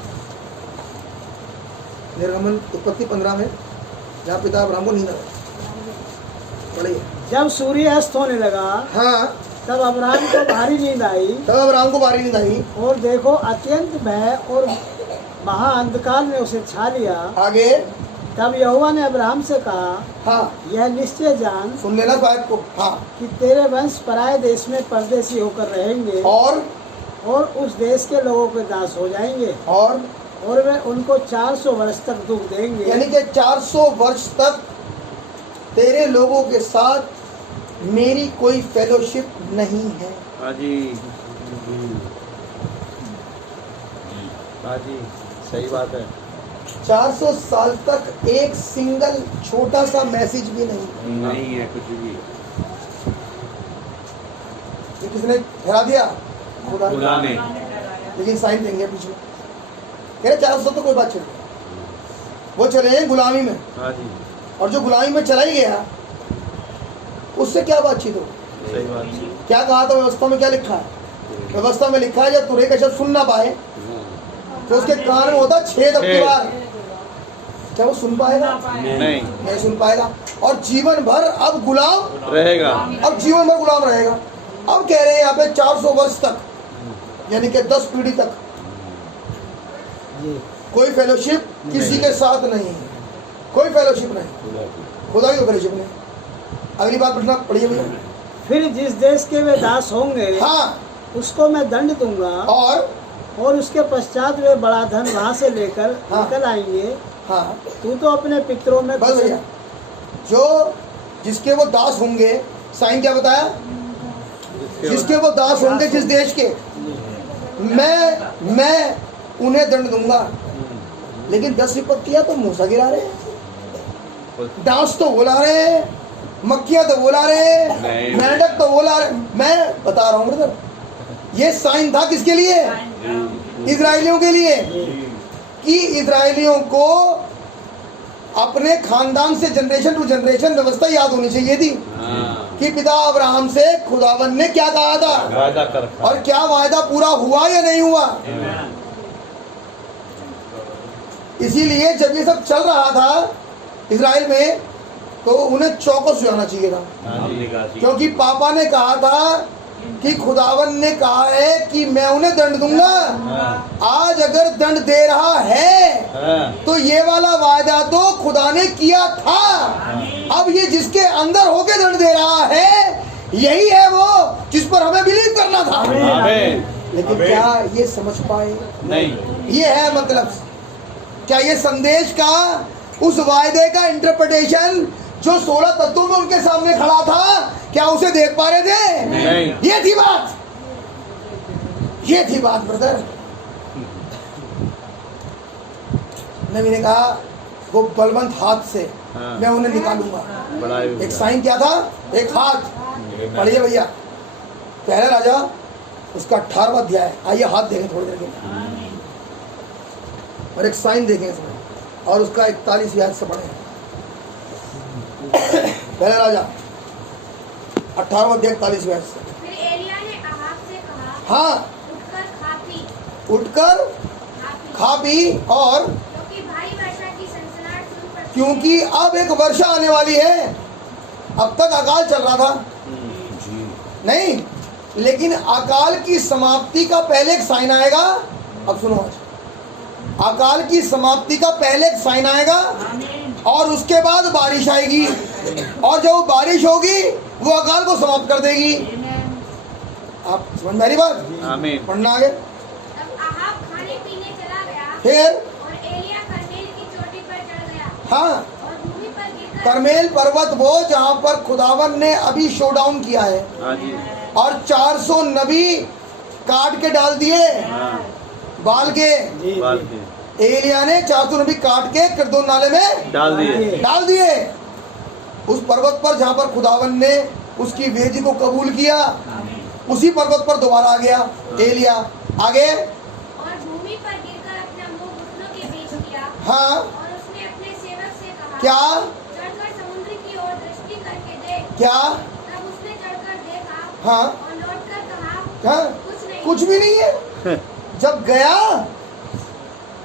निर्गमन उत्पत्ति 15 में जहाँ पिता अब्राहम को नींद आ गई, पढ़िए। जब सूर्य अस्त होने लगा हाँ, तब अब्राहम को भारी नींद आई, तब अब्राहम को भारी नींद आई। और देखो अत्यंत भय और महा अंधकार ने उसे छा लिया। आगे तब यहोवा ने अब्राहम से कहा, हाँ, यह निश्चय जान सुन लेना बात को। हाँ, कि तेरे वंश पराये देश में परदेशी होकर रहेंगे, और उस देश के लोगों के दास हो जाएंगे, और वे उनको 400 वर्ष तक दुख देंगे। यानी कि 400 वर्ष तक तेरे लोगों के साथ मेरी कोई फेलोशिप नहीं है। हाँ जी, हाँ जी, सही बात है। 400 साल तक एक सिंगल छोटा सा मैसेज भी नहीं। नहीं है कुछ भी, ये किसने ठहरा दिया? खुदा ने। लेकिन साइन देंगे पीछे, कह रहे 400 तो कोई बात चल, वो चले हैं गुलामी में, हाँ जी, और जो गुलामी में चला ही गया उससे क्या बातचीत हो? सही बात है। क्या कहा था व्यवस्था में? क्या लिखा है व्यवस्था में? लिखा है जब तुरई का शब्द सुन ना पाए तो उसके कान में होता 6 बार। क्या वो सुन पाएगा? नहीं सुन पाएगा, और जीवन भर अब गुलाम रहेगा। अब जीवन भर गुलाम रहेगा। अब कह रहे हैं यहाँ पे 400 वर्ष तक, यानी कि 10 पीढ़ी तक कोई फेलोशिप किसी के साथ नहीं है, कोई फेलोशिप नहीं, खुदा की फेलोशिप नहीं। अगली बात पढ़ना पढ़िए भैया। फिर जिस देश के वे दास होंगे, हाँ, उसको मैं दंड दूंगा, और उसके पश्चात वे बड़ा धन वहाँ से लेकर हाँ, निकल आएंगे। हाँ, तू तो अपने पितरों में बस भैया, जो जिसके वो दास होंगे, साइन क्या बताया? जिसके वो दास होंगे जिस देश के, मैं उन्हें दंड दूंगा। लेकिन 10 विपत्तियां तो मूसा गिरा रहे हैं, डांस तो बोला रहे हैं, मक्खियां तो बोला रहे हैं, मेंढक तो बोला रहे। मैं बता रहा हूँ ब्रदर, ये साइन था किसके लिए? इजराइलियों के लिए, कि इजराइलियों को अपने खानदान से जनरेशन टू जनरेशन व्यवस्था याद होनी चाहिए थी कि पिता अब्राहम से खुदावन ने क्या कहा था, वादा कर, और क्या वायदा पूरा हुआ या नहीं हुआ। इसीलिए जब ये सब चल रहा था इजराइल में तो उन्हें चौकस हो जाना चाहिए था, क्योंकि पापा ने कहा था कि खुदावन ने कहा है कि मैं उन्हें दंड दूंगा। आज अगर दंड दे रहा है तो ये वाला वायदा तो खुदा ने किया था। अब ये जिसके अंदर होके दंड दे रहा है, यही है वो जिस पर हमें बिलीव करना था। लेकिन क्या ये समझ पाए? नहीं। ये है मतलब, क्या ये संदेश का, उस वायदे का इंटरप्रिटेशन जो 16 तत्वों में उनके सामने खड़ा था, क्या उसे देख पा रहे थे? नहीं। ये थी बात, ये थी बात ब्रदर। नबी ने कहा वो बलवंत हाथ से मैं उन्हें निकालूंगा। एक साइन क्या था? एक हाथ। पढ़िए भैया, पहला राजा उसका 18वां अध्याय। आइए हाथ देखें थोड़ी देर के लिए, और एक साइन देखें इसमें, और उसका 41 याद से पढ़ें। पहला राजा 18वां अध्याय 41 याद से। फिर एलिया ने अहाब से कहा, हाँ, उठकर खा पी, उठकर खा पी, और क्योंकि भारी वर्षा की सनसनाहट शुरू कर, क्योंकि अब एक वर्षा आने वाली है। अब तक अकाल चल रहा था नहीं, लेकिन अकाल की समाप्ति का पहले एक साइन आएगा। अब सुनो, आज अकाल की समाप्ति का पहले एक साइन आएगा, और उसके बाद बारिश आएगी। और जब वो बारिश होगी वो अकाल को समाप्त कर देगी। आप समझ में आ रही बात? आमीन। पढ़ना आगे। तब अहाब खाने पीने चला गया फिर और एलिया करमेल की चोटी पर चढ़ गया हाँ, और भूमि पर गिरकर करमेल पर्वत वो जहाँ पर खुदावन ने अभी शोडाउन किया है, हाँ जी। और 400 नबी काट के डाल दिए हाँ, बाल के। जी बात जी की। एलिया ने 400 नबी काट के किरदोन नाले में डाल दिए। डाल दिए उस पर्वत पर जहाँ पर खुदावन ने उसकी वेदी को कबूल किया। उसी पर्वत पर दोबारा आ गया एलिया। आगे और भूमि पर गिरकर अपना मुंह घुटनों के बीच किया हाँ, और उसने अपने सेवक से कहा क्या चढ़कर समुद्र की ओर दृष्टि करके देख। क्या तब उसने चढ़कर देखा हाँ और लौटकर कहा हाँ, कुछ नहीं। कुछ भी नहीं है। जब गया,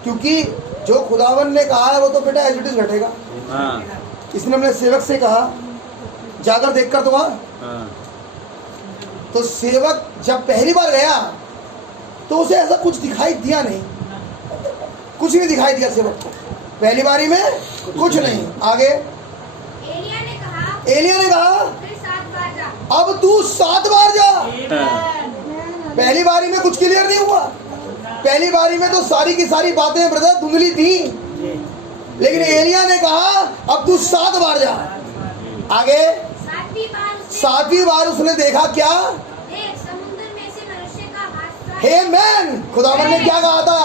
क्योंकि जो खुदावन ने कहा है वो तो बेटा एज इट इज घटेगा। हाँ, इसने अपने सेवक से कहा जाकर देखकर तो वहां, हाँ, तो सेवक जब पहली बार गया तो उसे ऐसा कुछ दिखाई दिया नहीं, कुछ नहीं दिखाई दिया सेवक को पहली बारी में, कुछ नहीं। आगे एलिया ने कहा फिर 7 बार जा। अब तू 7 बार जा। हाँ, पहली बारी में कुछ क्लियर नहीं हुआ। पहली बारी में तो सारी की सारी बातें ब्रदर धुंधली थी, लेकिन एलिया ने कहा अब तू 7 बार जा। आगे 7वीं बार उसने देखा क्या? देख समुद्र में से मनुष्य का हाथ हे मैन, खुदावन ने क्या कहा था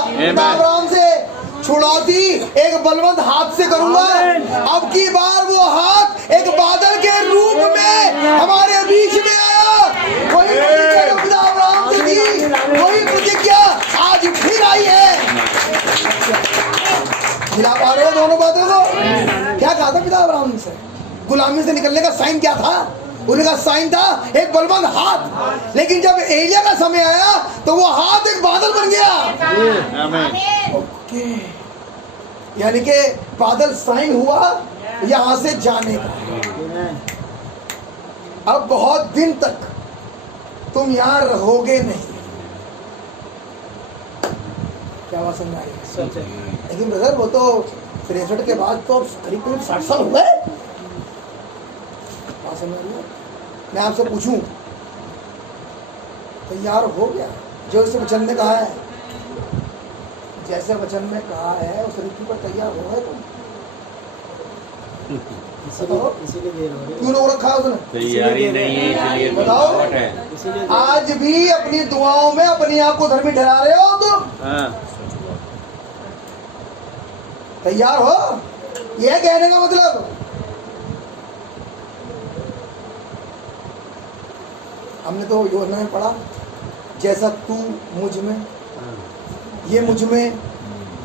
अब्राहम से? छुड़ौती एक बलवंत हाथ से करूंगा। अब की बार वो हाथ एक बादल के रूप में हमारे बीच में आया। वही प्रतिज्ञा जो खुदा अब्राहम से थी, वही प्रतिज्ञा आज फिर आई है। मिला पा रहे हो दोनों बातों को? क्या कहा था पिता अब्राहम से? गुलामी से निकलने का साइन क्या था? उनका साइन था एक बलवंत हाथ। लेकिन जब एलिया का समय आया तो वो हाथ एक बादल बन गया। आमीन। ओके, यानी कि बादल साइन हुआ यहां से जाने का। अब बहुत दिन तक तुम यहां रहोगे नहीं। क्या बात समझ आई? सच है। लेकिन ब्रदर वो तो 63 के बाद तो करीब करीब 60 साल हुए। बात समझ रही हो? मैं आपसे पूछूं, तैयार हो गया जो इस वचन में कहा है? जैसे वचन में कहा है उस रीति पर तैयार हो गए तुम? इसीलिए देर हो रही क्यों लोग रखा है उसने? तैयारी नहीं है इसलिए बताओ। रुकावट है। है। इसीलिए आज भी अपनी दुआओं में अपने आप को धर्मी ठहरा रहे हो तुम? हाँ, तैयार हो? यह कहने का मतलब हमने तो योजना में पढ़ा, जैसा तू मुझ में, हाँ, ये मुझ में,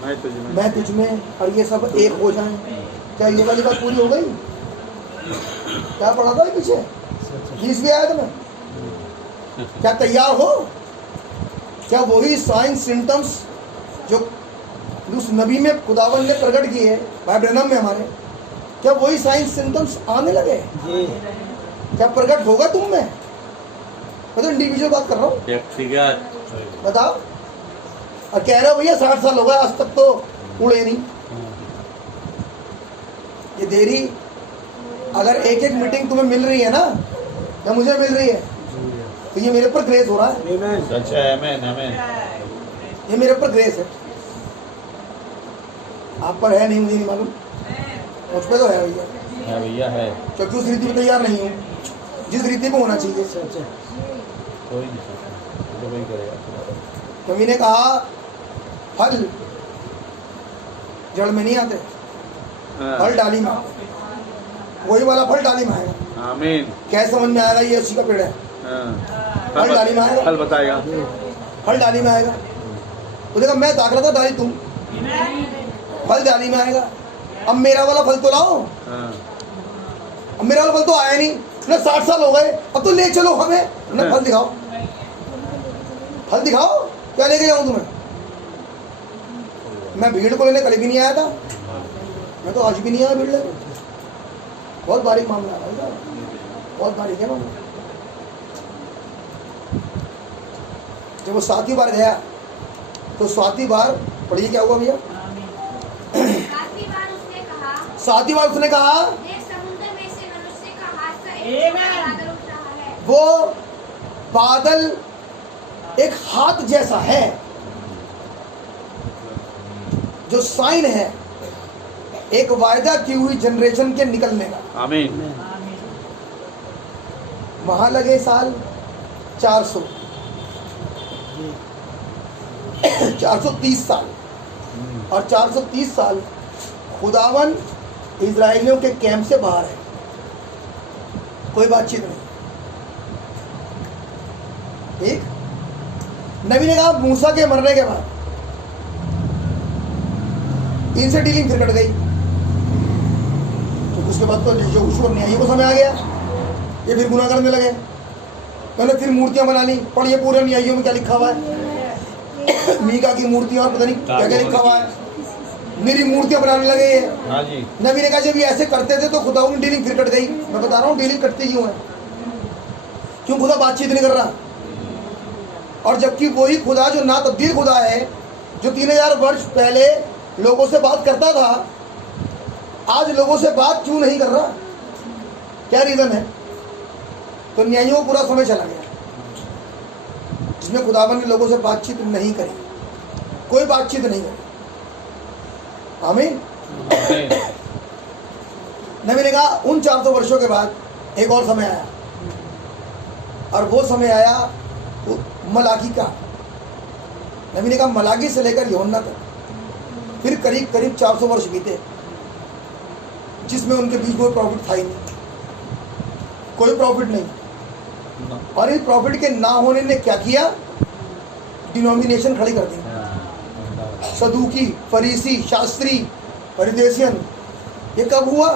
मैं तुझ में। मैं तुझ में, और ये सब एक हो जाए। क्या ये वाली बात पूरी हो गई? क्या पढ़ा था ये पीछे? 20वीं आयत में। क्या तैयार हो? क्या वही साइन सिम्टम्स जो उस नबी में खुदावन ने प्रकट किए भाई ब्रैनम में हमारे, क्या वही साइन सिम्टम्स आने लगे? जी क्या प्रकट होगा तुम में? मैं तो इंडिविजुअल बात कर रहा हूँ, व्यक्तिगत बताओ। और कह रहे हो भैया 60 साल हो गए आज तक तो उड़े नहीं। ये देरी, अगर एक एक मीटिंग तुम्हें मिल रही है ना, या मुझे मिल रही है, तो ये मेरे ऊपर ग्रेस हो रहा है। आमीन। सच है। आमीन, आमीन। ये मेरे ऊपर ग्रेस है। आप पर है नहीं, मुझे नहीं मालूम, मुझ पे तो है भैया, हाँ भैया है। क्योंकि उस रीति में तैयार नहीं हूँ जिस रीति में होना चाहिए। सच है। कोई नहीं सकता, तो वही करेगा। कवि ने कहा फल जड़ में नहीं आते, हाँ, फल डाली में आते। वही वाला फल डाली में आएगा। आमीन। कैसे समझ में आएगा? ये उसी का पेड़ है, हाँ, फल डाली में आएगा। फल बताएगा। फल डाली में आएगा। तो देखा मैं ताक रहा था डाली तुम, फल डाली में आएगा। अब मेरा वाला फल तो लाओ। हाँ, अब मेरा वाला फल तो आया नहीं ना, 60 साल हो गए, अब तो ले चलो हमें ना, फल दिखाओ, फल दिखाओ। क्या लेके जाऊं तुम्हें? मैं भीड़ को लेने कल भी नहीं आया था, मैं तो आज भी नहीं आया भीड़ लेने। बहुत बारीक मामला है भाई साहब, बहुत बारीक है मामला। जब वो 7वीं बार गया तो 7वीं बार पढ़िए क्या हुआ भैया? 7वीं बार उसने कहा 7वीं बार उसने कहा देख समुद्र में से वो बादल एक हाथ जैसा है, जो साइन है एक वायदा की हुई जनरेशन के निकलने का। आमीन। वहां लगे साल 400 430 साल, और 430 साल खुदावन इजराइलियों के कैंप से बाहर है, कोई बातचीत नहीं। ठीक, नबी ने कहा मूसा के मरने के बाद इनसे डीलिंग फिर कट गई, तो उसके बाद तो यहोशू और न्यायियों को समय आ गया, ये फिर गुनाह करने लगे, मैंने फिर मूर्तियां बना ली। पढ़िए पूरे न्यायियों में क्या लिखा हुआ है, मीका की मूर्तियां और पता नहीं क्या क्या लिखा हुआ है, मेरी मूर्तियां बनाने लगे ये। हाँ जी। नबी ने कहा जब ये ऐसे करते थे तो खुदा उन डीलिंग फिर कट गई। मैं बता रहा हूँ डीलिंग कटती क्यों है, क्यों खुदा बातचीत नहीं कर रहा, और जबकि वही खुदा जो ना तब्दील खुदा है, जो 3000 वर्ष पहले लोगों से बात करता था, आज लोगों से बात क्यों नहीं कर रहा, क्या रीजन है? तो न्यायियों को पूरा समय चला गया जिसमें खुदावन ने लोगों से बातचीत नहीं करी, कोई बातचीत नहीं करी। आमीन। नबी ने कहा उन 400 वर्षों के बाद एक और समय आया, और वो समय आया तो मलाकी का। नबी ने कहा मलाकी से लेकर यूहन्ना तक फिर करीब करीब 400 वर्ष बीते, जिसमें उनके बीच कोई प्रॉफिट था ही नहीं, कोई प्रॉफिट नहीं। और इस प्रॉफिट के ना होने ने क्या किया, डिनोमिनेशन खड़ी कर दी, सदूकी, फरीसी, शास्त्री, परिदेशियन। ये कब हुआ,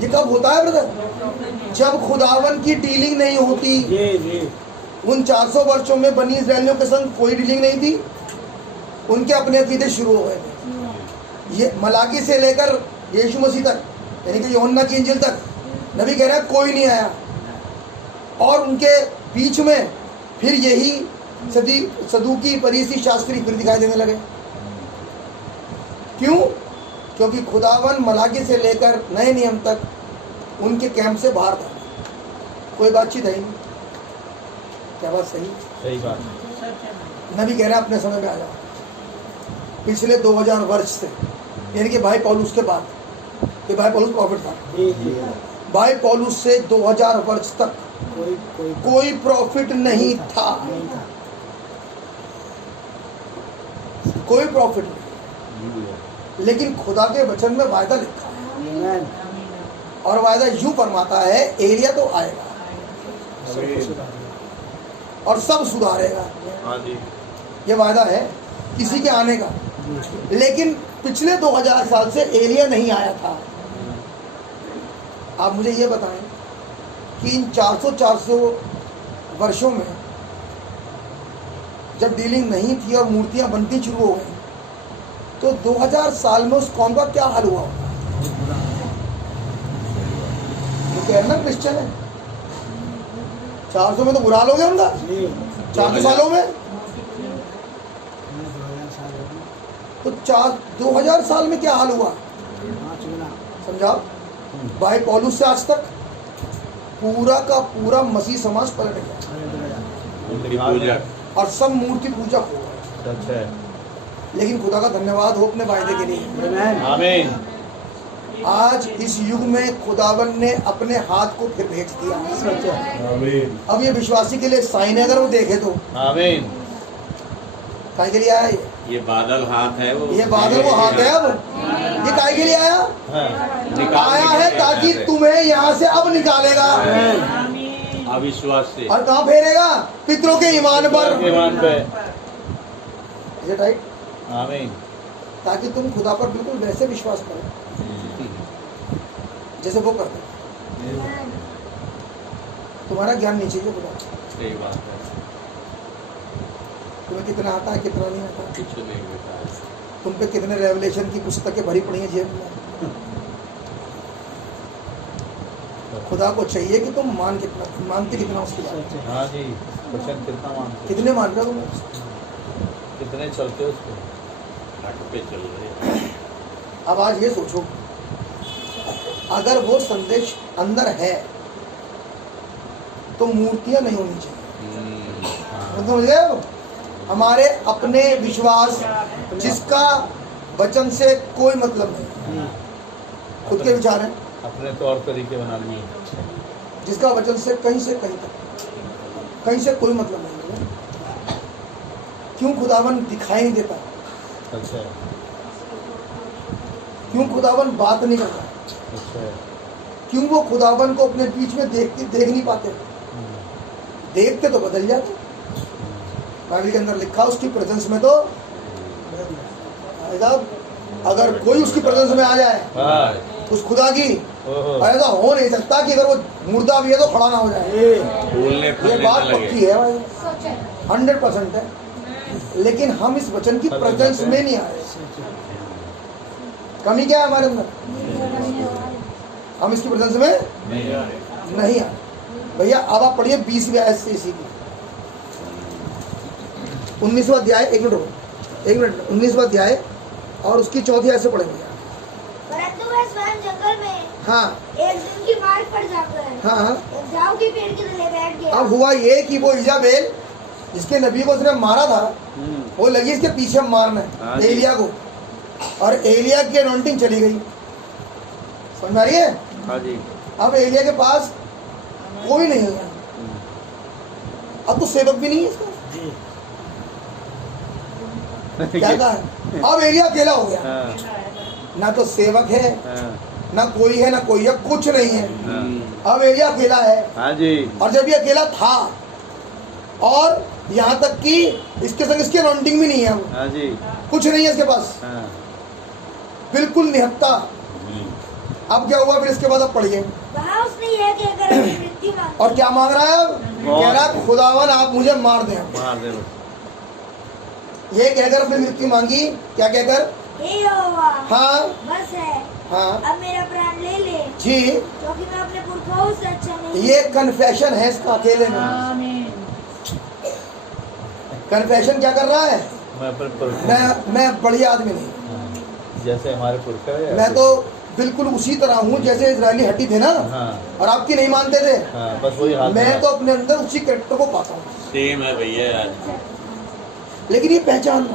ये कब होता है ब्रदर? जब खुदावन की डीलिंग नहीं होती। उन 400 वर्षों में बनी इजराइलियों के संग कोई डीलिंग नहीं थी, उनके अपने अकीदे शुरू हो गए थे। ये मलाकी से लेकर यीशु मसीह तक, यानी कि यूहन्ना की इंजिल तक, नबी कह रहा है कोई नहीं आया, और उनके बीच में फिर यही सदूकी, फरीसी, शास्त्री फिर दिखाई देने लगे। क्यों? क्योंकि खुदावन मलाकी से लेकर नए नियम तक उनके कैंप से बाहर था, कोई बातचीत है ही नहीं। क्या बात सही? सही बात। नबी कह रहे हैं अपने समय में आ जाओ। पिछले 2000 वर्ष से, यानी कि भाई पौलुस के बाद, कि भाई पौलुस प्रॉफिट था, भाई पौलुस से 2000 वर्ष तक कोई प्रॉफिट नहीं था, कोई प्रॉफिट नहीं। लेकिन खुदा के वचन में वायदा लिखा है, और वायदा यूं फरमाता है एलिया तो आएगा और सब सुधारेगा। हाँ जी। ये वायदा है किसी के आने का। लेकिन पिछले 2000 साल से एलिया नहीं आया था। आप मुझे ये बताएं कि इन 400 वर्षों में जब डीलिंग नहीं थी और मूर्तियां बनती शुरू हो गई, तो 2000 साल में उस कौम का क्या हाल हुआ होगा? वो कह रहे ना क्रिश्चियन है, 400 में तो बुरा हाल हो गया उनका, 400 सालों में। तो 2000 साल में क्या हाल हुआ समझाओ? भाई पौलुस से आज तक पूरा का पूरा मसीह समाज पलट गया और सब मूर्ति पूजक हो गए। सच है। लेकिन खुदा का धन्यवाद हो अपने वायदे के लिए। आमीन। आज इस युग में खुदावन ने अपने हाथ को फिर भेज दिया। आमीन। अब ये विश्वासी के लिए साइन है, अगर वो देखे तो। आमीन। काय के लिए आया ये बादल हाथ है वो, ये बादल वो हाथ है। अब ये काय के लिए आया? आया है ताकि तुम्हें यहाँ से अब निकालेगा, अविश्वास से, और कहाँ फेरेगा? पितरों के ईमान पर। ईमान पे। ये राइट, आमीन। ताकि तुम खुदा पर बिल्कुल वैसे विश्वास करो जैसे वो करते। तुम्हारा ज्ञान नहीं चाहिए खुदा, सही बात है, तुम्हें कितना आता है कितना नहीं आता, कुछ नहीं बेटा है। तुम पे कितने रेवलेशन की पुस्तकें भरी पड़ी हैं जेब में। खुदा को चाहिए कि तुम मानते कितना उसकी बात। हाँ जी। वचन कितना मानते, कितने मान रहे हो तुम? कितने चलते हो उसको। हट पे चल रहे हैं। अब आज ये सोचो, अगर वो संदेश अंदर है तो मूर्तियां नहीं होनी चाहिए। समझ गए हो? हमारे अपने विश्वास, जिसका वचन से कोई मतलब नहीं, खुद के विचार हैं, अपने तौर तरीके बना लिए। जिसका वचन से कहीं तक कहीं से कोई मतलब नहीं है। क्यों खुदावन दिखाई नहीं देता? अच्छा क्यों खुदावन बात नहीं करता? अच्छा। क्यों वो खुदावन को अपने बीच में देख नहीं पाते? देखते तो बदल जाते। बाइबल के अंदर लिखा उसकी प्रेजेंस में तो साहब, अगर कोई उसकी प्रेजेंस में आ जाए उस खुदा की, ऐसा हो नहीं सकता कि अगर वो मुर्दा भी है तो खड़ा ना हो जाए। फूलने ये फलने बात न लगे। पक्की है भाई, 100% है। लेकिन हम इस वचन की प्रेजेंस में नहीं आ रहे। कमी क्या है हमारे अंदर? हम इसकी प्रेजेंस में नहीं आ रहे। भैया अब आप पढ़िए 20वीं आयत से इसी की 19वां अध्याय, एक मिनट 19वां अध्याय और उसकी 4थी आयत से पढ़ेंगे। परंतु वह स्वयं जंगल में हाँ एक दिन की मार्ग पर जाकर हाँ। एक जाऊ के पेड़ के तले बैठ गया। अब हुआ ये कि वो इजाबेल जिसके नबी को उसने मारा था, वो लगी इसके पीछे मारने एलिया को, और एलिया की अनॉइंटिंग चली गई। समझ आ रही है? हाँ जी। अब एलिया के पास कोई नहीं है, अब तो सेवक भी नहीं है इसका। क्या कहा है? अब एलिया अकेला हो गया, ना तो सेवक है, ना कोई है, ना कोई है, कुछ नहीं है। अब एलिया अकेला है। हाँ जी। और जब ये अकेला था, और यहाँ तक कि इसके संग इसकी अनॉइंटिंग भी नहीं है, हाँ जी। कुछ नहीं है इसके पास, बिल्कुल निहत्ता। अब क्या हुआ फिर इसके बाद? अब पढ़िए। वहाँ उसने यह कहकर अपनी मृत्यु मांगी। और क्या मांग रहा है? अब कह रहा है खुदावन आप मुझे मार दें। मार दे। ये कहकर अपनी मृत्यु मांगी। क्या कहकर? हे यहोवा, हाँ बस है, हाँ अब मेरा प्राण ले ले, जी। क्योंकि मैं अपने पुरखाओं से अच्छा नहीं। ये कन्फेशन है इसका अकेले में। कन्फेशन क्या कर रहा है? मैं बढ़िया आदमी नहीं, जैसे हमारे पुरखा है, मैं तो बिल्कुल उसी तरह हूँ जैसे इजरायली हटी थे ना, और आपकी नहीं मानते थे। बस वही हाल। मैं तो अपने अंदर उसी कैरेक्टर को पाता हूँ। सेम है भैया यार। लेकिन ये पहचान,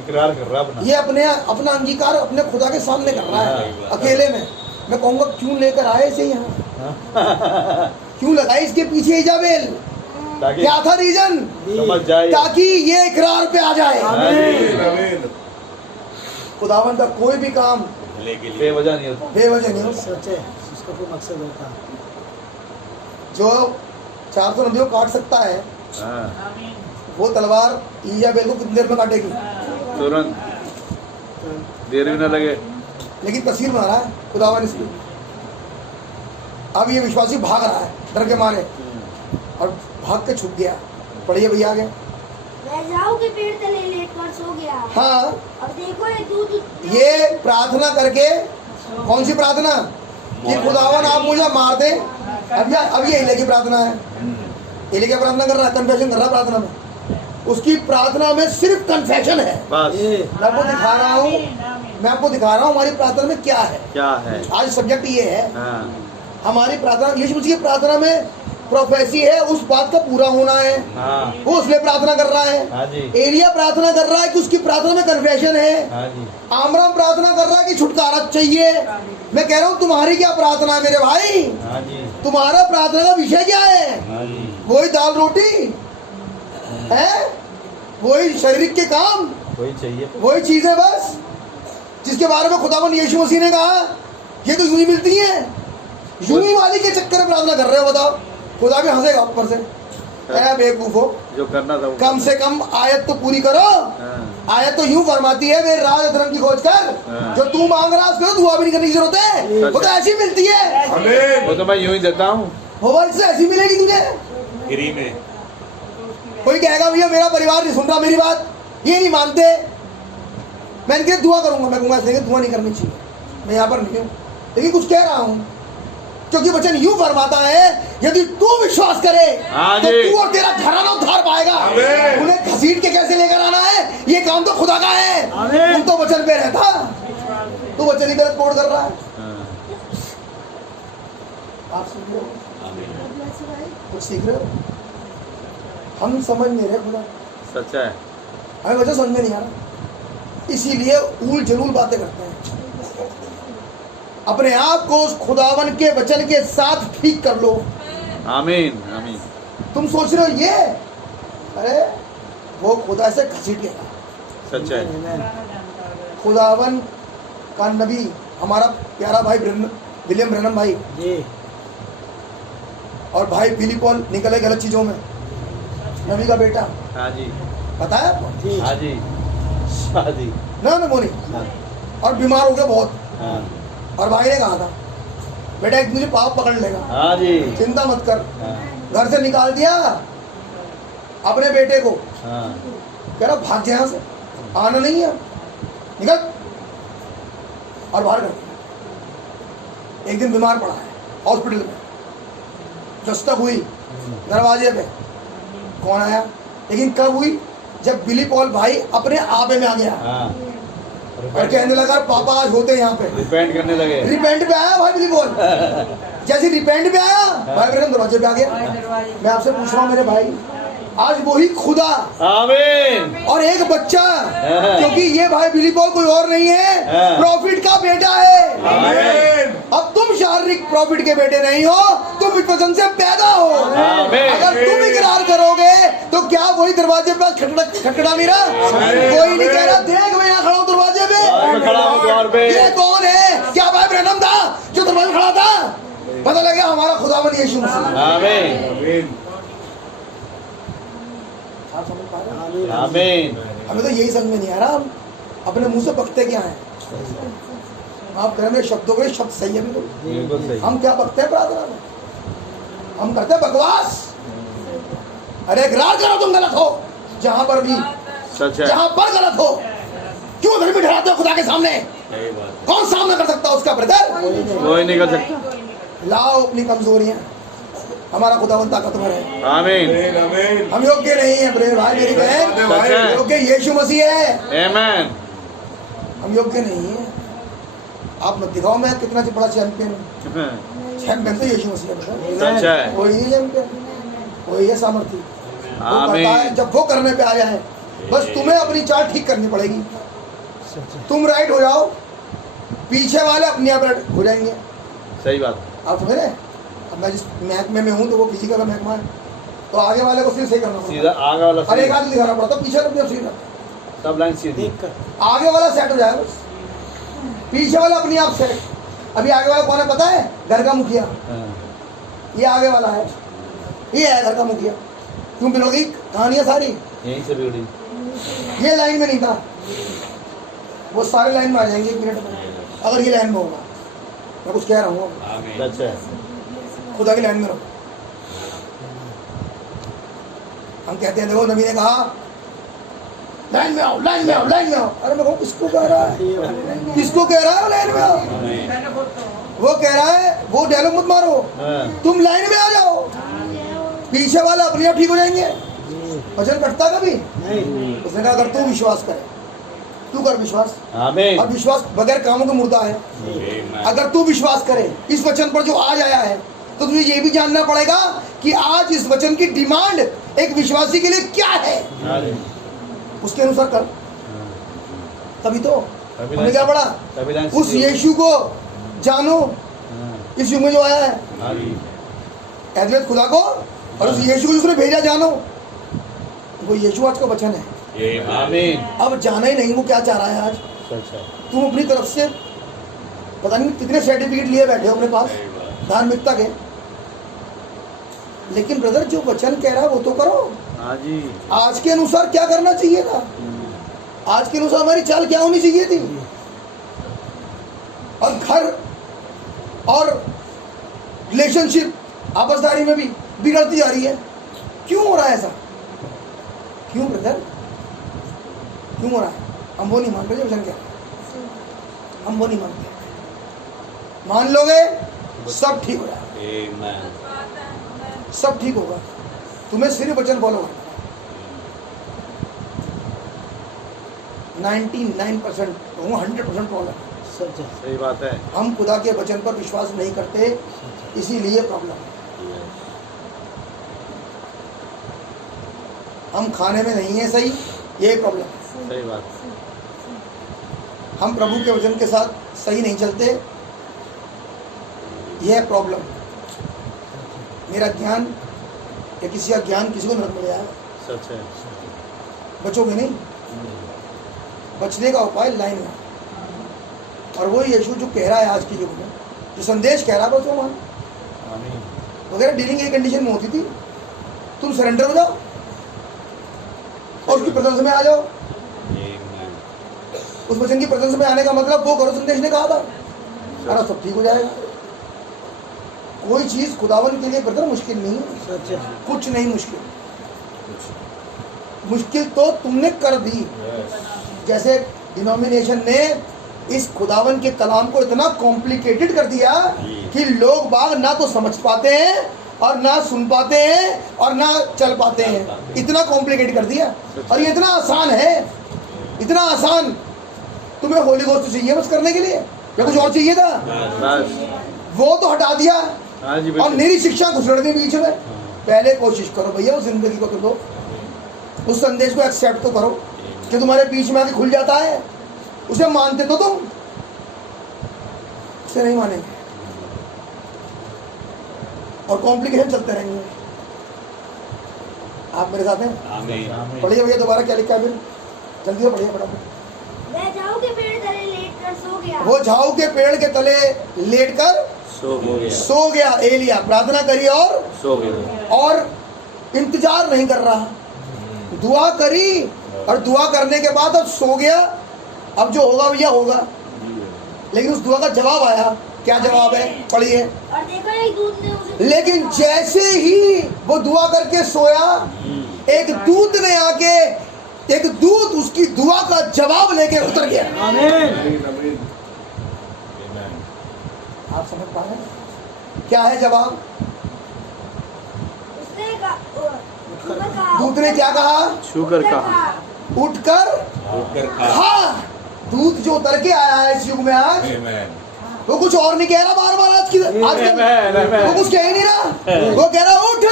इकरार कर रहा अपना, ये अपना अंगीकार अपने खुदा के सामने कर रहा है अकेले में। मैं कहूँगा क्यों लेकर आए इसे यहाँ? क्यों लगाई इसके पीछे इजाबेल? क्या था रीजन? समझ जाए, ताकि ये इकरार पे आ जाए। खुदावन का कोई भी काम बेवजह नहीं होता। बेवजह नहीं होता। सोचे उसका कोई मकसद होता है। जो 400 नदियों काट सकता है, वो तलवार इजाबेल को कितनी देर में काटेगी? तुरंत, देर भी न लगे। लेकिन तस्वीर बना रहा है खुदावन इसकी। अब ये विश्वासी भाग रहा है डर के मारे, और भाग के छुप गया। पढ़िए भैया आगे। वह जाऊ के पेड़ तले लेटकर सो गया। हाँ, और देखो एक दूध ये प्रार्थना करके, कौन सी प्रार्थना? कि खुदावन आप मुझे मार दे। अब ये एलिया की प्रार्थना है। एलिया क्या प्रार्थना कर रहा है? कन्फेशन कर रहा है प्रार्थना में। उसकी प्रार्थना में सिर्फ कन्फेशन है। बस मैं आपको दिखा रहा हूँ, हमारी प्रार्थना में क्या है। क्या है? आज सब्जेक्ट ये है। हमारी प्रार्थना, यीशु मसीह की प्रार्थना में प्रोफेसी है, उस बात का पूरा होना है। वो उसलिए प्रार्थना कर रहा है। एलिया प्रार्थना कर रहा है कि उसकी प्रार्थना में कन्फेशन है। आमराम प्रार्थना कर रहा है कि छुटकारा चाहिए। मैं कह रहा हूँ तुम्हारी क्या प्रार्थना है मेरे भाई? तुम्हारा प्रार्थना का विषय क्या है? वही दाल रोटी है, वही शारीरिक के काम, वही चाहिए, वही चीजें बस, जिसके बारे में खुदावन यीशु मसीह ने कहा ये तो यूं ही मिलती है। यूं ही वाली के चक्कर में प्रार्थना कर रहे हो, बताओ। खुदा भी हंसेगा ऊपर से, बेवकूफो, जो करना था कम से कम आयत तो पूरी करो। आयत तो यूं फरमाती है, मेरे राज और धर्म की खोज कर, जो तू मांग रहा है उसको दुआ भी नहीं करने की जरूरत है, वो तो ऐसी मिलती है। वो तो मैं यूं ही देता हूँ, वो इससे ऐसी मिलेगी तुझे फ्री में। कोई कहेगा भैया मेरा परिवार नहीं सुन रहा मेरी बात, ये नहीं मानते, मैं इनके दुआ करूंगा। मैं कहूँगा ऐसे दुआ नहीं करनी चाहिए, मैं यहाँ पर नहीं हूँ, लेकिन कुछ कह रहा हूँ, क्योंकि वचन यूं फरमाता है यदि तू विश्वास करे तो तू और तेरा घराना उद्धार पाएगा। उन्हें घसीट के कैसे लेकर आना है, ये काम तो खुदा का है। तुम तो वचन पे रहता, तू वचन ही गलत कोड कर रहा है। आप सुन लो। कुछ सीख रहे हो? हम समझ नहीं रहे खुदा, सच्चा है। हमें वजह समझ में नहीं आ रहा, इसीलिए ऊल जरूर बातें करते हैं। अपने आप को उस खुदावन के वचन के साथ ठीक कर लो। आमीन आमीन। तुम सोच रहे हो ये, अरे वो खुदा से घसीटेगा। सच्चा है। खुदावन का नबी हमारा प्यारा भाई विलियम ब्रैनम भाई जी और भाई बिली पॉल निकले गलत चीजों में, नबी का बेटा, हाँ जी पता है आपको? जी हाँ जी हाँ जी ना मोनी, हाँ और बीमार हो गया बहुत, हाँ और भाई ने कहा था बेटा एक मुझे पाप पकड़ लेगा, हाँ जी चिंता मत कर। हाँ घर से निकाल दिया अपने बेटे को, हाँ कह रहा भाग जा यहाँ से, आना नहीं है, निकल, और बाहर कर दिया। एक दिन बीमार पड़ा है हॉस्पिटल में, दस्तक हुई दरवाजे पे, कौन आया? लेकिन कब हुई? जब बिली पॉल भाई अपने आपे में आ गया हाँ और कहने लगा पापा आज होते यहाँ पे, रिपेंट करने लगे। रिपेंट पे आया भाई बिली पॉल। जैसे रिपेंट पे आया भाई ब्रैनम दरवाजे पे आ गया। मैं आपसे पूछ रहा हूँ मेरे भाई, आज वही खुदा आमीन। और एक बच्चा, क्योंकि ये भाई बिली पॉल कोई और नहीं है, हाँ। प्रॉफिट का बेटा है। आमीन। अब तुम शारीरिक प्रॉफिट के बेटे नहीं हो, तुम इस वचन से पैदा हो। आमीन। अगर तुम इकरार करोगे तो क्या वही दरवाजे पे खटखटा नहीं रहा? कोई नहीं कह रहा देख मैं यहाँ खड़ा हूँ दरवाजे पे, खड़ा हूँ द्वार पे। ये कौन है? क्या भाई ब्रैनम था जो दरवाजे पे खड़ा था? पता लगा हमारा खुदावन यीशु मसीह। आमीन आप समझ पा रहे हैं? आमीन। हमें तो यही समझ में नहीं आ रहा, हम अपने मुंह से बकते क्या हैं? आप कह रहे हैं शब्दों के शब्द सही है बिल्कुल, बिल्कुल सही। हम क्या बकते हैं प्रार्थना में? हम करते हैं बकवास। अरे इकरार करो तुम गलत हो, जहां पर भी, सच है। जहां पर गलत हो, क्यों घर में ठहराते हो खुदा के सामने? सही बात। कौन सामना कर सकता है उसका ब्रदर? कोई नहीं कर सकता। लाओ अपनी कमजोरियां, हमारा खुदावन ताकतवर है। आमीन। हम योग्य नहीं है ब्रदर भाई मेरी बहन, सच है। योग्य यीशु मसीह है, आमीन। हम योग्य नहीं है। आप मत दिखाओ मैं कितना बड़ा चैंपियन हूँ, चैंपियन तो यीशु मसीह है। सच है। कोई नहीं चैंपियन, कोई है सामर्थ्य, वो आमीन। करता है जब वो करने पे आ जाए। बस तुम्हें अपनी चाल ठीक करनी पड़ेगी, तुम राइट हो जाओ, पीछे वाले अपने आप राइट हो जाएंगे। सही बात। आप समझ रहे? अब मैं जिस महकमे में हूँ तो वो फिजिकल का महकमा है, तो आगे वाले को सिर्फ सही करना सीधा पड़ता आगे वाला है। हर एक सीधा। आदमी दिखाना पड़ता है, पीछे को सीधा, सब लाइन सीधी। देख कर आगे वाला सेट हो जाए बस, पीछे वाला अपने आप सेट। अभी आगे वाला कौन है पता है? घर का मुखिया। हाँ। ये आगे वाला है, ये है घर का मुखिया। क्यों बिलोगी कहानियां सारी यहीं से बिगड़ी। ये लाइन में नहीं था, वो सारे लाइन में आ जाएंगे 1 मिनट में, अगर ये लाइन में होगा। मैं कुछ कह रहा हूँ, आमीन। सच है। खुदा की लाइन में रहो। हम कहते हैं देखो नबी ने कहा लाइन में आओ, लाइन में आओ, लाइन में आओ। अरे मैं कहूँ किसको कह रहा है? किसको कह रहा है लाइन में आओ? वो कह रहा है वो डायलॉग मत मारो, हाँ। तुम लाइन में आ जाओ, पीछे वाला अपने आप ठीक हो जाएंगे। वचन कटता कभी? नहीं उसने कहा अगर तू विश्वास करे, तू कर विश्वास, आमीन। और विश्वास बगैर कामों के मुर्दा है। आमीन। अगर तू विश्वास करे इस वचन पर जो आज आया है, तो तुझे ये भी जानना पड़ेगा कि आज इस वचन की डिमांड एक विश्वासी के लिए क्या है, उसके अनुसार कर। तभी तो हमने क्या पढ़ा? तभी लाइन उस सीधी होगी। यीशु को जानो, हाँ। इस युग में जो आया है, हाँ जी। अद्वैत खुदा को, और उस यीशु को जिसने भेजा जानो। वो यीशु आज का वचन है। आमीन। अब जाना ही नहीं वो क्या चाह रहा है आज। सच है। तुम अपनी तरफ से पता नहीं कितने सर्टिफिकेट लिए बैठे हो अपने पास धार्मिकता के, लेकिन ब्रदर जो वचन कह रहा है वो तो करो। हाँ जी। आज के अनुसार क्या करना चाहिए था, आज के अनुसार हमारी चाल क्या होनी चाहिए थी। और घर और रिलेशनशिप आपसदारी में भी बिगड़ती जा रही है। क्यों हो रहा है ऐसा? क्यों ब्रदर, क्यों हो रहा है? हम वो नहीं मान रहे वचन क्या, हम वो नहीं मानते। मान लोगे सब ठीक हो जाएगा, आमीन। सब ठीक होगा। तुम्हें सिर्फ वचन फॉलो करना। 99% 100% प्रॉब्लम। सच है सही बात है। हम खुदा के वचन पर विश्वास नहीं करते, इसीलिए प्रॉब्लम है। हम खाने में नहीं है सही, ये प्रॉब्लम है। सही बात। हम प्रभु के वचन के साथ सही नहीं चलते, यह है प्रॉब्लम। मेरा ज्ञान या किसी का ज्ञान किसी को नरक में ले जाएगा। सच है। बचोगे नहीं। बचने का उपाय लाइन में, और वो यीशु जो कह रहा है आज के युग में, जो संदेश कह रहा है बस वो मान। आमीन। वगैरह डीलिंग एक कंडीशन में होती थी, तुम सरेंडर हो जाओ और उसकी प्रेजेंस में आ जाओ। उस वचन की प्रेजेंस में आने का मतलब वो करो संदेश ने कहा था, अरे सब ठीक हो जाएगा। कोई चीज खुदावन के लिए ब्रदर मुश्किल नहीं है। सच है। कुछ नहीं मुश्किल, मुश्किल तो तुमने कर दी। जैसे डिनोमिनेशन ने इस खुदावन के कलाम को इतना कॉम्प्लिकेटेड कर दिया कि लोग बाग ना तो समझ पाते हैं और ना सुन पाते हैं और ना चल पाते हैं। इतना कॉम्प्लिकेटेड कर दिया, और ये इतना आसान है, इतना आसान। तुम्हें होली गोस्ट चाहिए बस करने के लिए, या कुछ और चाहिए था? बस। वो तो हटा दिया, हाँ जी और बिल्कुल। मेरी शिक्षा घुसड़ दी बीच में। पहले कोशिश करो भैया उस जिंदगी को तो लो, उस संदेश को एक्सेप्ट तो करो कि तुम्हारे बीच में आके खुल जाता है। उसे मानते तो तुम, उसे नहीं मानेंगे और कॉम्प्लिकेशन चलते रहेंगे। आप मेरे साथ हैं? आमीन। पढ़िए भैया दोबारा क्या लिखा है फिर, जल्दी से पढ़िए फटाफट। वह झाऊ के पेड़ तले लेटकर सो गया। वो झाऊ के पेड़ के तले लेटकर सो गया। सो गया। एलिया प्रार्थना करी और सो गया। और इंतजार नहीं कर रहा, दुआ करी और दुआ करने के बाद अब सो गया। अब जो होगा भैया होगा, लेकिन उस दुआ का जवाब आया। क्या जवाब है? पढ़िए। और देखो एक दूत ने उसे, लेकिन जैसे ही वो दुआ करके सोया, एक दूत ने आके, एक दूत उसकी दुआ का जवाब लेके उतर गया। आमीन। आप समझ पा रहे हैं क्या है जवाब? उसने कहा, दूत ने क्या कहा? शुक्र कहा। उठकर खा। दूत जो उतर के आया है इस युग में आज, वो कुछ और नहीं कह रहा बार बार आज वो कुछ कह ही नहीं रहा। वो कह रहा उठ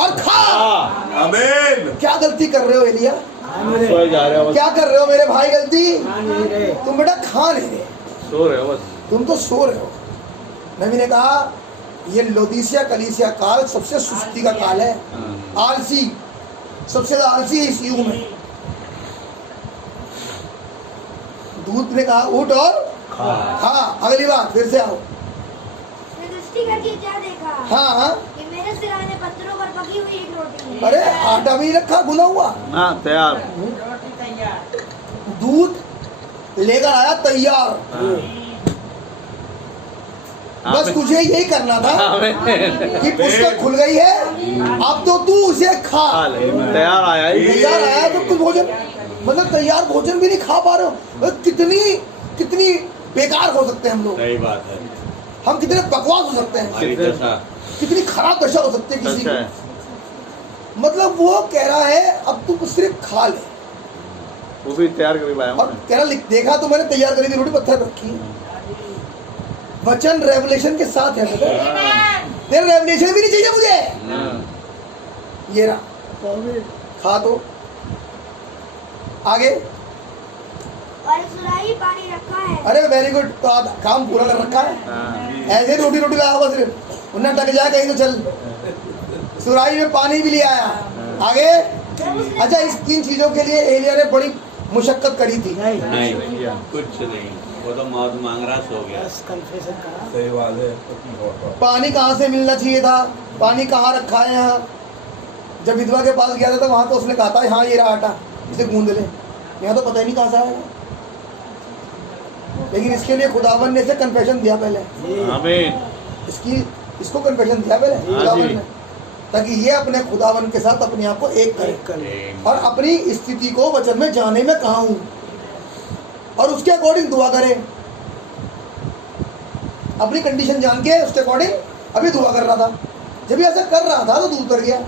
और खा। आमीन। क्या गलती कर रहे हो एलिया? सो जा रहे हो बस। क्या कर रहे हो मेरे भाई? गलती नहीं रे। तुम बेटा खा नहीं रहे, सो रहे हो बस। तुम तो सो रहे हो। नबी ने कहा ये लोदीसिया कलीसिया काल सबसे सुस्ती का काल है, आलसी, सबसे ज्यादा आलसी है इस युग में। दूत ने कहा उठ और हाँ, अगली बार फिर से आओ। उसने दृष्टि करके क्या देखा? हाँ, कि मेरे सिराने पत्थरों पर पकी हुई एक रोटी है। अरे आटा भी रखा गुना हुआ। हाँ तैयार। दूध लेकर आया तैयार। बस तुझे यही करना था कि पुस्तक खुल गई है, अब तो तू उसे खा। तैयार आया ही। तैयार आया तो तुम भोजन, मतलब तैयार भोजन भी नहीं खा पा रहे हो। कितनी बेकार हो सकते हैं हम लोग, सही बात है। हम कितने बकवास हो सकते हैं, हमारी दशा। कितनी खराब दशा हो सकती है किसी अच्छा है। की। मतलब वो कह रहा है अब तू सिर्फ खा ले, वो भी तैयार कर लाया और कह रहा देखा तो मैंने तैयार करी थी रोटी पत्थर रखी है। वचन रेवलेशन के साथ है बेटा। तेरे रेवलेशन भी नहीं चाहिए मुझे। ये रहा, खा तो आगे। और एक सुराही पानी रखा है। अरे वेरी गुड, तो काम पूरा कर रखा है। ऐसे रोटी लाया हुआ सिर्फ, उन्हें टक जाए कहीं तो चल। सुराही में पानी भी ले आया। आगे। अच्छा, इस 3 चीजों के लिए एलिया ने बड़ी मुशक्कत करी थी। नहीं कुछ नहीं, वो तो मौत मांग रहा, सो गया। कन्फेशन करा। सही बात है। पानी कहाँ से मिलना चाहिए था? पानी कहाँ रखा है? यहाँ जब विधवा के पास गया था तो वहां तो उसने कहा था हाँ ये रहा आटा, इसे गूंद ले। यहाँ तो पता ही नहीं कहाँ से आया, लेकिन इसके लिए खुदावन ने इसे कन्फेशन दिया पहले। आमीन। इसको कन्फेशन दिया पहले खुदावन ने, ताकि ये अपने खुदावन के साथ अपने आप को एक करे और अपनी स्थिति को वचन में जाने में कहाँ हूँ और उसके अकॉर्डिंग दुआ करे। अपनी कंडीशन जान के उसके अकॉर्डिंग अभी दुआ कर रहा था। जब ये ऐसा कर रहा था तो दूध उतर गया,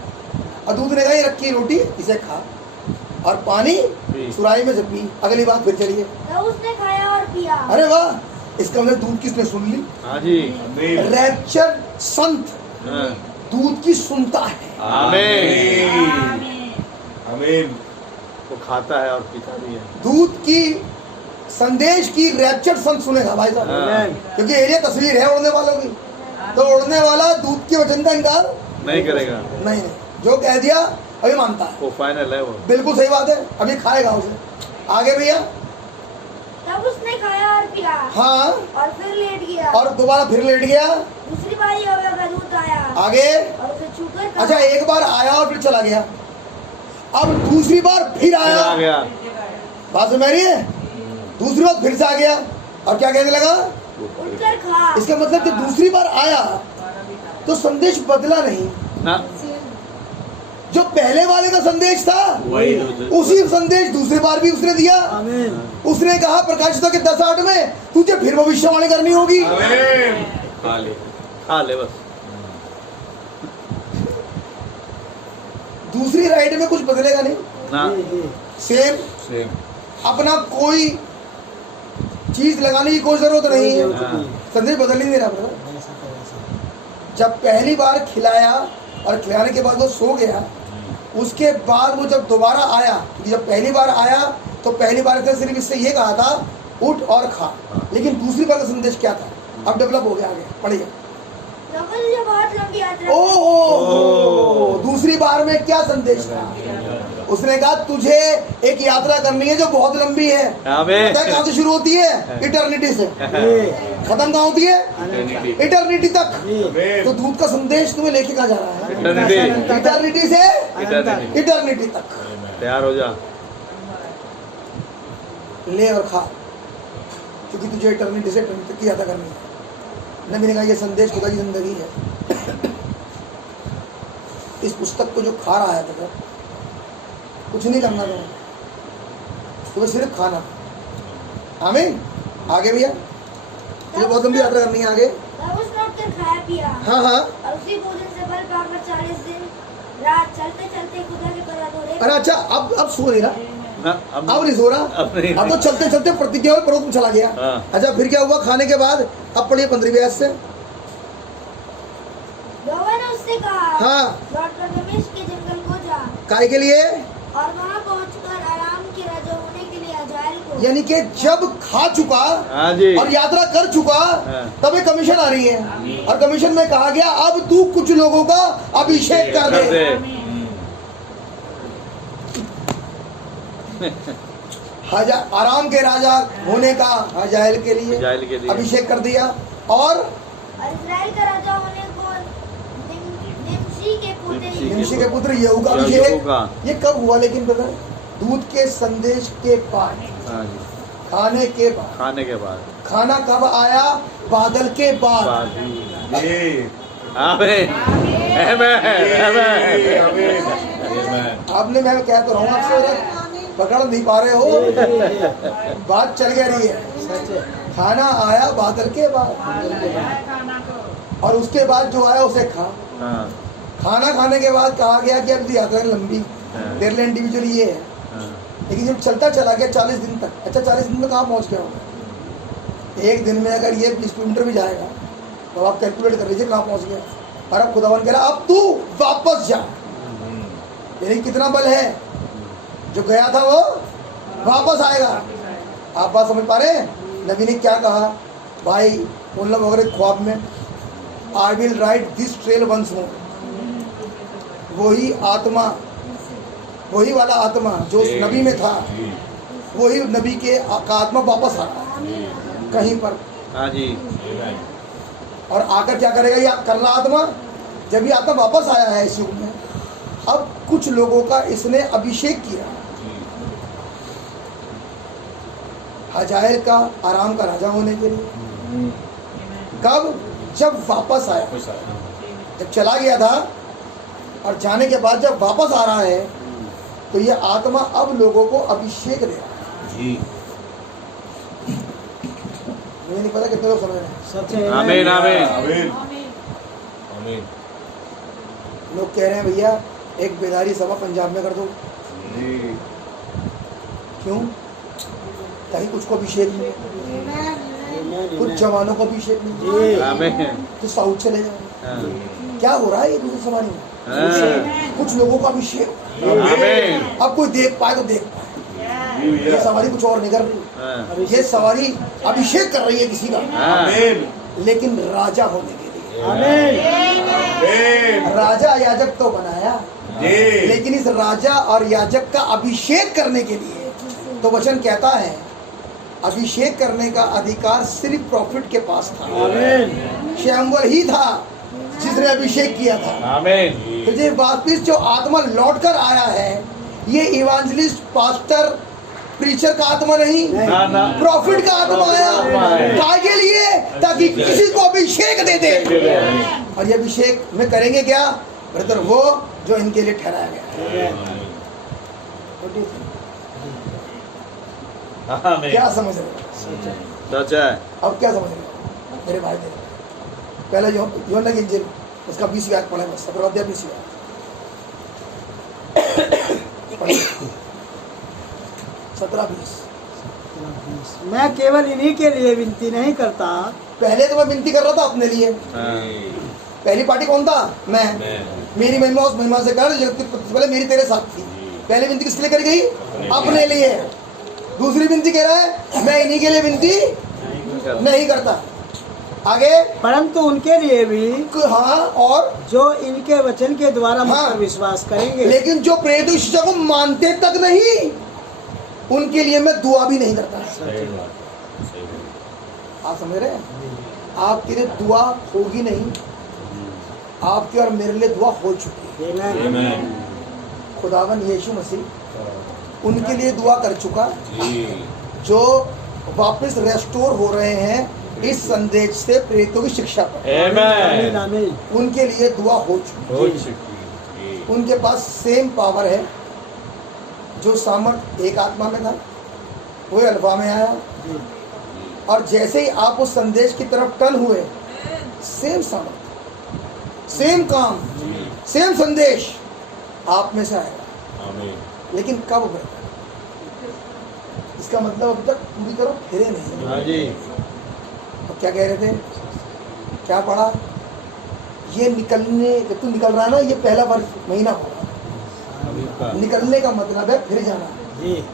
और दूध ने कहा ये रखी रोटी इसे खा, और पानी सुराही में से पी। अगली बात फिर चलिए। तो उसने खाया और पिया। अरे वाह, इसका मतलब दूध किसने सुन ली? हाँ जी। रैप्चर संत दूध की सुनता है। आमीन। आमीन। वो खाता है और पीता भी है। दूत की संदेश की रैप्चर संग सुनेगा भाई साहब, हाँ। क्योंकि एरिया तस्वीर है उड़ने वालों की, तो उड़ने वाला दूत के वचन का इनकार नहीं करेगा, नहीं, जो कह दिया अभी मानता है। वो फाइनल है वो। बिल्कुल सही बात है, अभी खाएगा उसे। आगे भैया। तब उसने खाया और पिया हाँ, और फिर लेट गया। और दोबारा फिर लेट गया। दूसरी बार यहोवा का दूत आया आगे। और उसे छूकर कहा, अच्छा, एक बार आया और फिर चला गया, अब दूसरी बार फिर फिर आया। आ गया। बात समझ रही है? दूसरी बार फिर से आ गया और क्या कहने लगा? उठकर खा। इसका मतलब कि दूसरी बार आया तो संदेश बदला नहीं, ना जो पहले वाले का संदेश था वही दूसरे- उसी संदेश दूसरी बार भी उसने दिया। आमीन। उसने कहा प्रकाशितों के 10:8 में तुझे फिर भविष्यवाणी करनी होगी। आमीन। खा ले। खा ले बस। दूसरी राइड में कुछ बदलेगा नहीं, ना सेम सेम। अपना कोई चीज लगाने की कोई जरूरत नहीं है, हाँ। संदेश बदल ही नहीं रहा brother। जब पहली बार खिलाया और खिलाने के बाद वो सो गया, उसके बाद वो जब दोबारा आया, क्योंकि जब पहली बार आया तो पहली बार तो सिर्फ इससे ये कहा था उठ और खा, लेकिन दूसरी बार का संदेश क्या था? अब डेवलप हो गया, आगे पढ़िए। तब मुझे बहुत लंबी यात्रा ओह, दूसरी बार में क्या संदेश था? उसने कहा तुझे एक यात्रा करनी है जो बहुत लंबी है। आमीन। पता है कहाँ से शुरू होती है? इटर्निटी से। खत्म कहाँ होती है? Eternity। इटर्निटी तक। आमीन। तो दूध का संदेश तुम्हें लेके कहाँ जा रहा है? Eternity। इटर्निटी से Eternity। इटर्निटी तक। तैयार हो जा। ले और खा, क्योंकि तुझे इटर्निटी से इटर्निटी तक की यात्रा करनी है। नबी ने कहा ये संदेश खुदा की जिंदगी है। इस पुस्तक को जो खा रहा है तो कुछ नहीं करना तुम्हें सिर्फ खाना। आमीन। आगे भैया, मुझे बहुत लंबी यात्रा करनी है आगे। तब उसने उठकर खाया पिया हाँ हाँ। और उसी भोजन से बल पाकर 40 दिन रात चलते चलते खुदा के पर्वत अरे ओढ़े। अच्छा, अब सो नहीं रहा, ना अब नहीं सो रहा, अब नहीं। अब तो चलते चलते प्रतिज्ञा में पर्वत में चला गया। हाँ। अच्छा, फिर क्या हुआ खाने के बाद? अब पढ़िए 15वीं आयत से। यहोवा ने उससे कहा, हाँ। लौटकर दमिश्क के जंगल को जा काय के लिए? और वहाँ पहुंचकर आराम के राजा होने के लिए हजाएल को। यानी कि जब खा चुका हाँ जी। और यात्रा कर चुका हाँ। तब एक कमीशन आ रही है, और कमीशन में कहा गया अब तू कुछ लोगों का अभिषेक कर कर दे। दे। आराम के राजा होने का हजाएल के लिए इजराइल के लिए। अभिषेक कर दिया। और इस्राएल का राजा होने को निमशी के पुत्र निमशी के पुत्र यहू का यहू अभिषेक। का। ये कब हुआ लेकिन ब्रदर? दूध के संदेश के बाद, हाँ जी। खाने के बाद। खाने के बाद। खाना कब आया? बादल के बाद। ये आमीन। आमीन। आमीन। आमीन। आपने, मैं कह तो रहा हूँ आपसे, पकड़ नहीं पा रहे हो, बात चल गया रही है। सच है। खाना आया बादल के बाद, और उसके बाद जो आया उसे खा। हाँ। खाना खाने के बाद कहा गया कि अब यात्रा लंबी, हाँ। तेरे लिए इंडिविजुअली ये है, हाँ। लेकिन जब चलता चला गया 40 दिन तक। अच्छा, 40 दिन में कहाँ पहुँच गया होगा? एक दिन में अगर ये 20 किलोमीटर भी जाएगा तो आप कैलकुलेट कर लीजिए कहाँ पहुँच गया। और अब खुदावन कह रहा अब तू वापस जा। यानी कितना बल है? जो गया था वो वापस आएगा। आप बात समझ पा रहे हैं? नबी ने क्या कहा भाई? उन लोग वगैरह ख्वाब में, I will write this trail once more. वही आत्मा, वही वाला आत्मा जो उस नबी में था, वही नबी के का आत्मा वापस आ रहा है कहीं पर। हाँ जी। और आकर क्या करेगा ये कर रहा आत्मा? जब ये आत्मा वापस आया है इस युग में, अब कुछ लोगों का इसने अभिषेक किया। हजाएल का आराम का राजा होने के लिए। कब? जब वापस आया। जब चला गया था और जाने के बाद जब वापस आ रहा है तो ये आत्मा अब लोगों को अभिषेक दे रहा है। जी। मुझे नहीं पता कितने लोग समझ रहे हैं। सच है। आमीन। आमीन। आमीन। आमीन। लोग कह रहे हैं भैया एक बेदारी सभा पंजाब में कर दो। जी। क्यों? ताकि कुछ को अभिषेक मिले, कुछ जवानों को अभिषेक मिले, जी। आमीन। तो साउथ चले जाए। हाँ। क्या हो रहा है ये दूसरी समाज में? हाँ। कुछ लोगों का अभिषेक आमीन। अब कोई देख पाए तो देख पाए। ये सवारी कुछ और नहीं कर रही, हाँ, ये सवारी अभिषेक कर रही है किसी का, हाँ, लेकिन राजा होने के लिए। आमीन। राजा याजक तो बनाया, जी। लेकिन इस राजा और याजक का अभिषेक करने के लिए तो वचन कहता है अभिषेक करने का अधिकार सिर्फ प्रॉफिट के पास था। आमीन। शैमुएल ही था जिसने अभिषेक किया था। आमीन। तो ये वापिस जो आत्मा लौट कर आया है, ये इवांजलिस्ट, पास्टर, प्रीचर का आत्मा नहीं, ना, ना। प्रॉफिट का आत्मा आया। काय के लिए? ताकि किसी को अभिषेक दे दे। और ये अभिषेक में करेंगे क्या ब्रदर? वो जो इनके लिए ठहराया गया है। आमीन। क्या समझ रहे हो? सच है। अब क्या समझ रहे हो मेरे भाई? मेरे पहले यूहन्ना की इंजील उसका 20 अध्याय पढ़े, बस 17 अध्याय 20 17-20। मैं केवल इन्हीं के लिए विनती नहीं करता। पहले तो मैं विनती कर रहा था अपने लिए। हाँ, पहली पार्टी कौन था? मैं। मेरी महिमा उस महिमा से कर जगत की उत्पत्ति से पहले मेरी तेरे साथ थी। पहली विनती किसके लिए करी गई? अपने लिए। दूसरी विनती कह रहा है मैं इन्हीं के लिए विनती नहीं करता। आगे परंतु उनके लिए भी हाँ, और जो इनके वचन के द्वारा मुझ हाँ। पर विश्वास करेंगे। लेकिन जो प्रेरित शिक्षा को मानते तक नहीं, उनके लिए मैं दुआ भी नहीं करता। आप समझ रहे हैं? आपके लिए दुआ होगी नहीं, आपके और मेरे लिए दुआ हो चुकी है। आमीन। खुदावन यीशु मसीह उनके लिए दुआ कर चुका, जो वापस रेस्टोर हो रहे हैं इस संदेश से प्रेरितों की शिक्षा पर। आमीन। आमीन। उनके लिए दुआ हो चुकी। उनके पास सेम पावर है जो सामर्थ एक आत्मा में था, वो अल्फा में आया। और जैसे ही आप उस संदेश की तरफ टर्न हुए, सेम सामर्थ, सेम काम, सेम संदेश आप में से आएगा। लेकिन कब होगा? इसका मतलब अब तक पूरी तरह फिरे नहीं। हाँ जी। अब क्या कह रहे थे? क्या पढ़ा? ये निकलने, जब तू निकल रहा है ना, ये पहला वर्ष महीना होगा। निकलने का मतलब है फिर जाना। जी।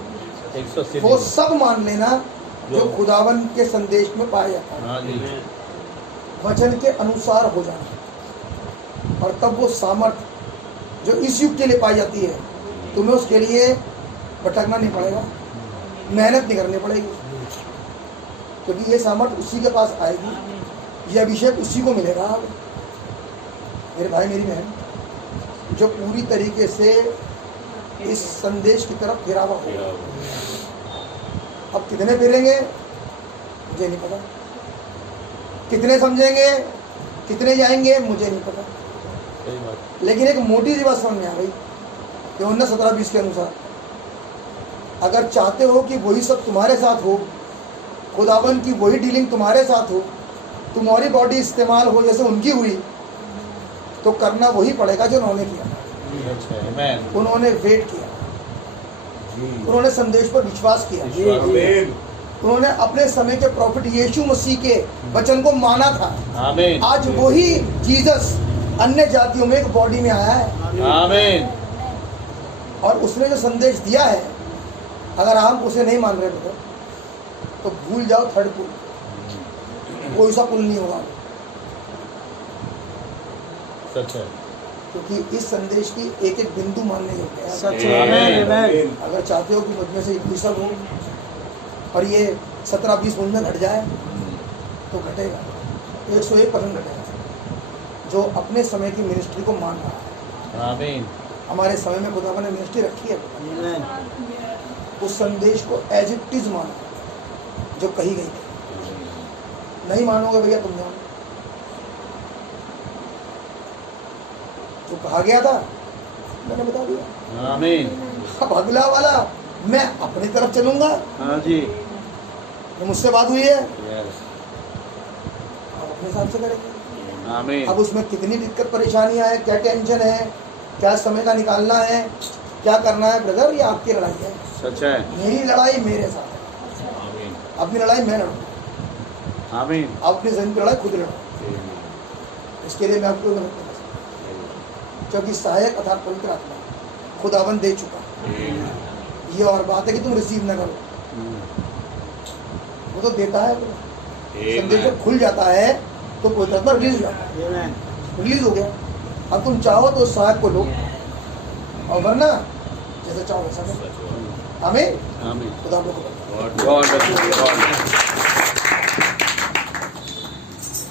180 वो सब मान लेना जो खुदावन के संदेश में पाया जाता है, हाँ जी। वचन के अनुसार हो जाना। और तब वो सामर्थ जो इस युग के लिए पाई जाती है, तुम्हें उसके लिए भटकना नहीं पड़ेगा, मेहनत नहीं करनी पड़ेगी, क्योंकि ये सामर्थ उसी के पास आएगी, ये अभिषेक उसी को मिलेगा। मेरे भाई मेरी बहन, जो पूरी तरीके से इस संदेश की तरफ फिरा हुआ होगा। अब कितने फिरेंगे मुझे नहीं पता, कितने समझेंगे, कितने जाएंगे मुझे नहीं पता, लेकिन एक मोटी सी बात समझ में आ गई। यूहन्ना 17-20 के अनुसार अगर चाहते हो कि वही सब तुम्हारे साथ हो, खुदावन की वही डीलिंग तुम्हारे साथ हो, तुम्हारी बॉडी इस्तेमाल हो जैसे उनकी हुई, तो करना वही पड़ेगा जो उन्होंने किया। आमीन। उन्होंने वेट किया, उन्होंने संदेश पर विश्वास किया, उन्होंने अपने समय के प्रॉफिट यीशु मसीह के वचन को माना था। आमीन। आज वही जीसस अन्य जातियों में एक बॉडी में आया है, आमीन। और उसने जो संदेश दिया है, अगर हम उसे नहीं मान रहे तो भूल जाओ थर्ड पुल, कोई सा पुल नहीं होगा। सच है। क्योंकि इस संदेश की एक एक बिंदु मानने योग्य है। सच है। आमीन। आमीन। अगर चाहते हो कि मुझ में से कोई सब हो और ये 17-20 मुझ में घट जाए तो घटेगा, 101% घटेगा। जो अपने समय की मिनिस्ट्री को मान रहा है, आमीन। हमारे समय में खुदा ने मिनिस्ट्री रखी है, आमीन। उस संदेश को एज इट इज मानो जो कही गई थी। नहीं मानोगे भैया तुम जानो, जो कहा गया था मैंने बता दिया। आमीन। अब अगला वाला मैं अपनी तरफ चलूंगा। हाँ जी। जो मुझसे बात हुई है यस। आप अपने हिसाब से करेंगे। आमीन। अब उसमें कितनी दिक्कत परेशानियां है, क्या टेंशन है, क्या समय का निकालना है, क्या करना है ब्रदर, ये आपकी लड़ाई है। सच है। मेरी लड़ाई मेरे साथ है, आमीन। अपनी लड़ाई मैं लड़ूँ, आमीन। आप अपनी जमीन की लड़ाई खुद लड़ो। इसके लिए मैं आपको मदद कर सकता हूँ, क्योंकि सहायक अर्थात पवित्र आत्मा खुदावन दे चुका। ये और बात है कि तुम रिसीव ना करो, वो तो देता है। संदेश जब खुल जाता है तो पवित्र आत्मा रिलीज हो जाता है, Amen. रिलीज हो गया। अब तुम चाहो तो उस सहायक को लो, और वरना जैसे चाहो वैसा करो। आमीन। आमीन। खुदा हम लोग को God bless you. God bless you.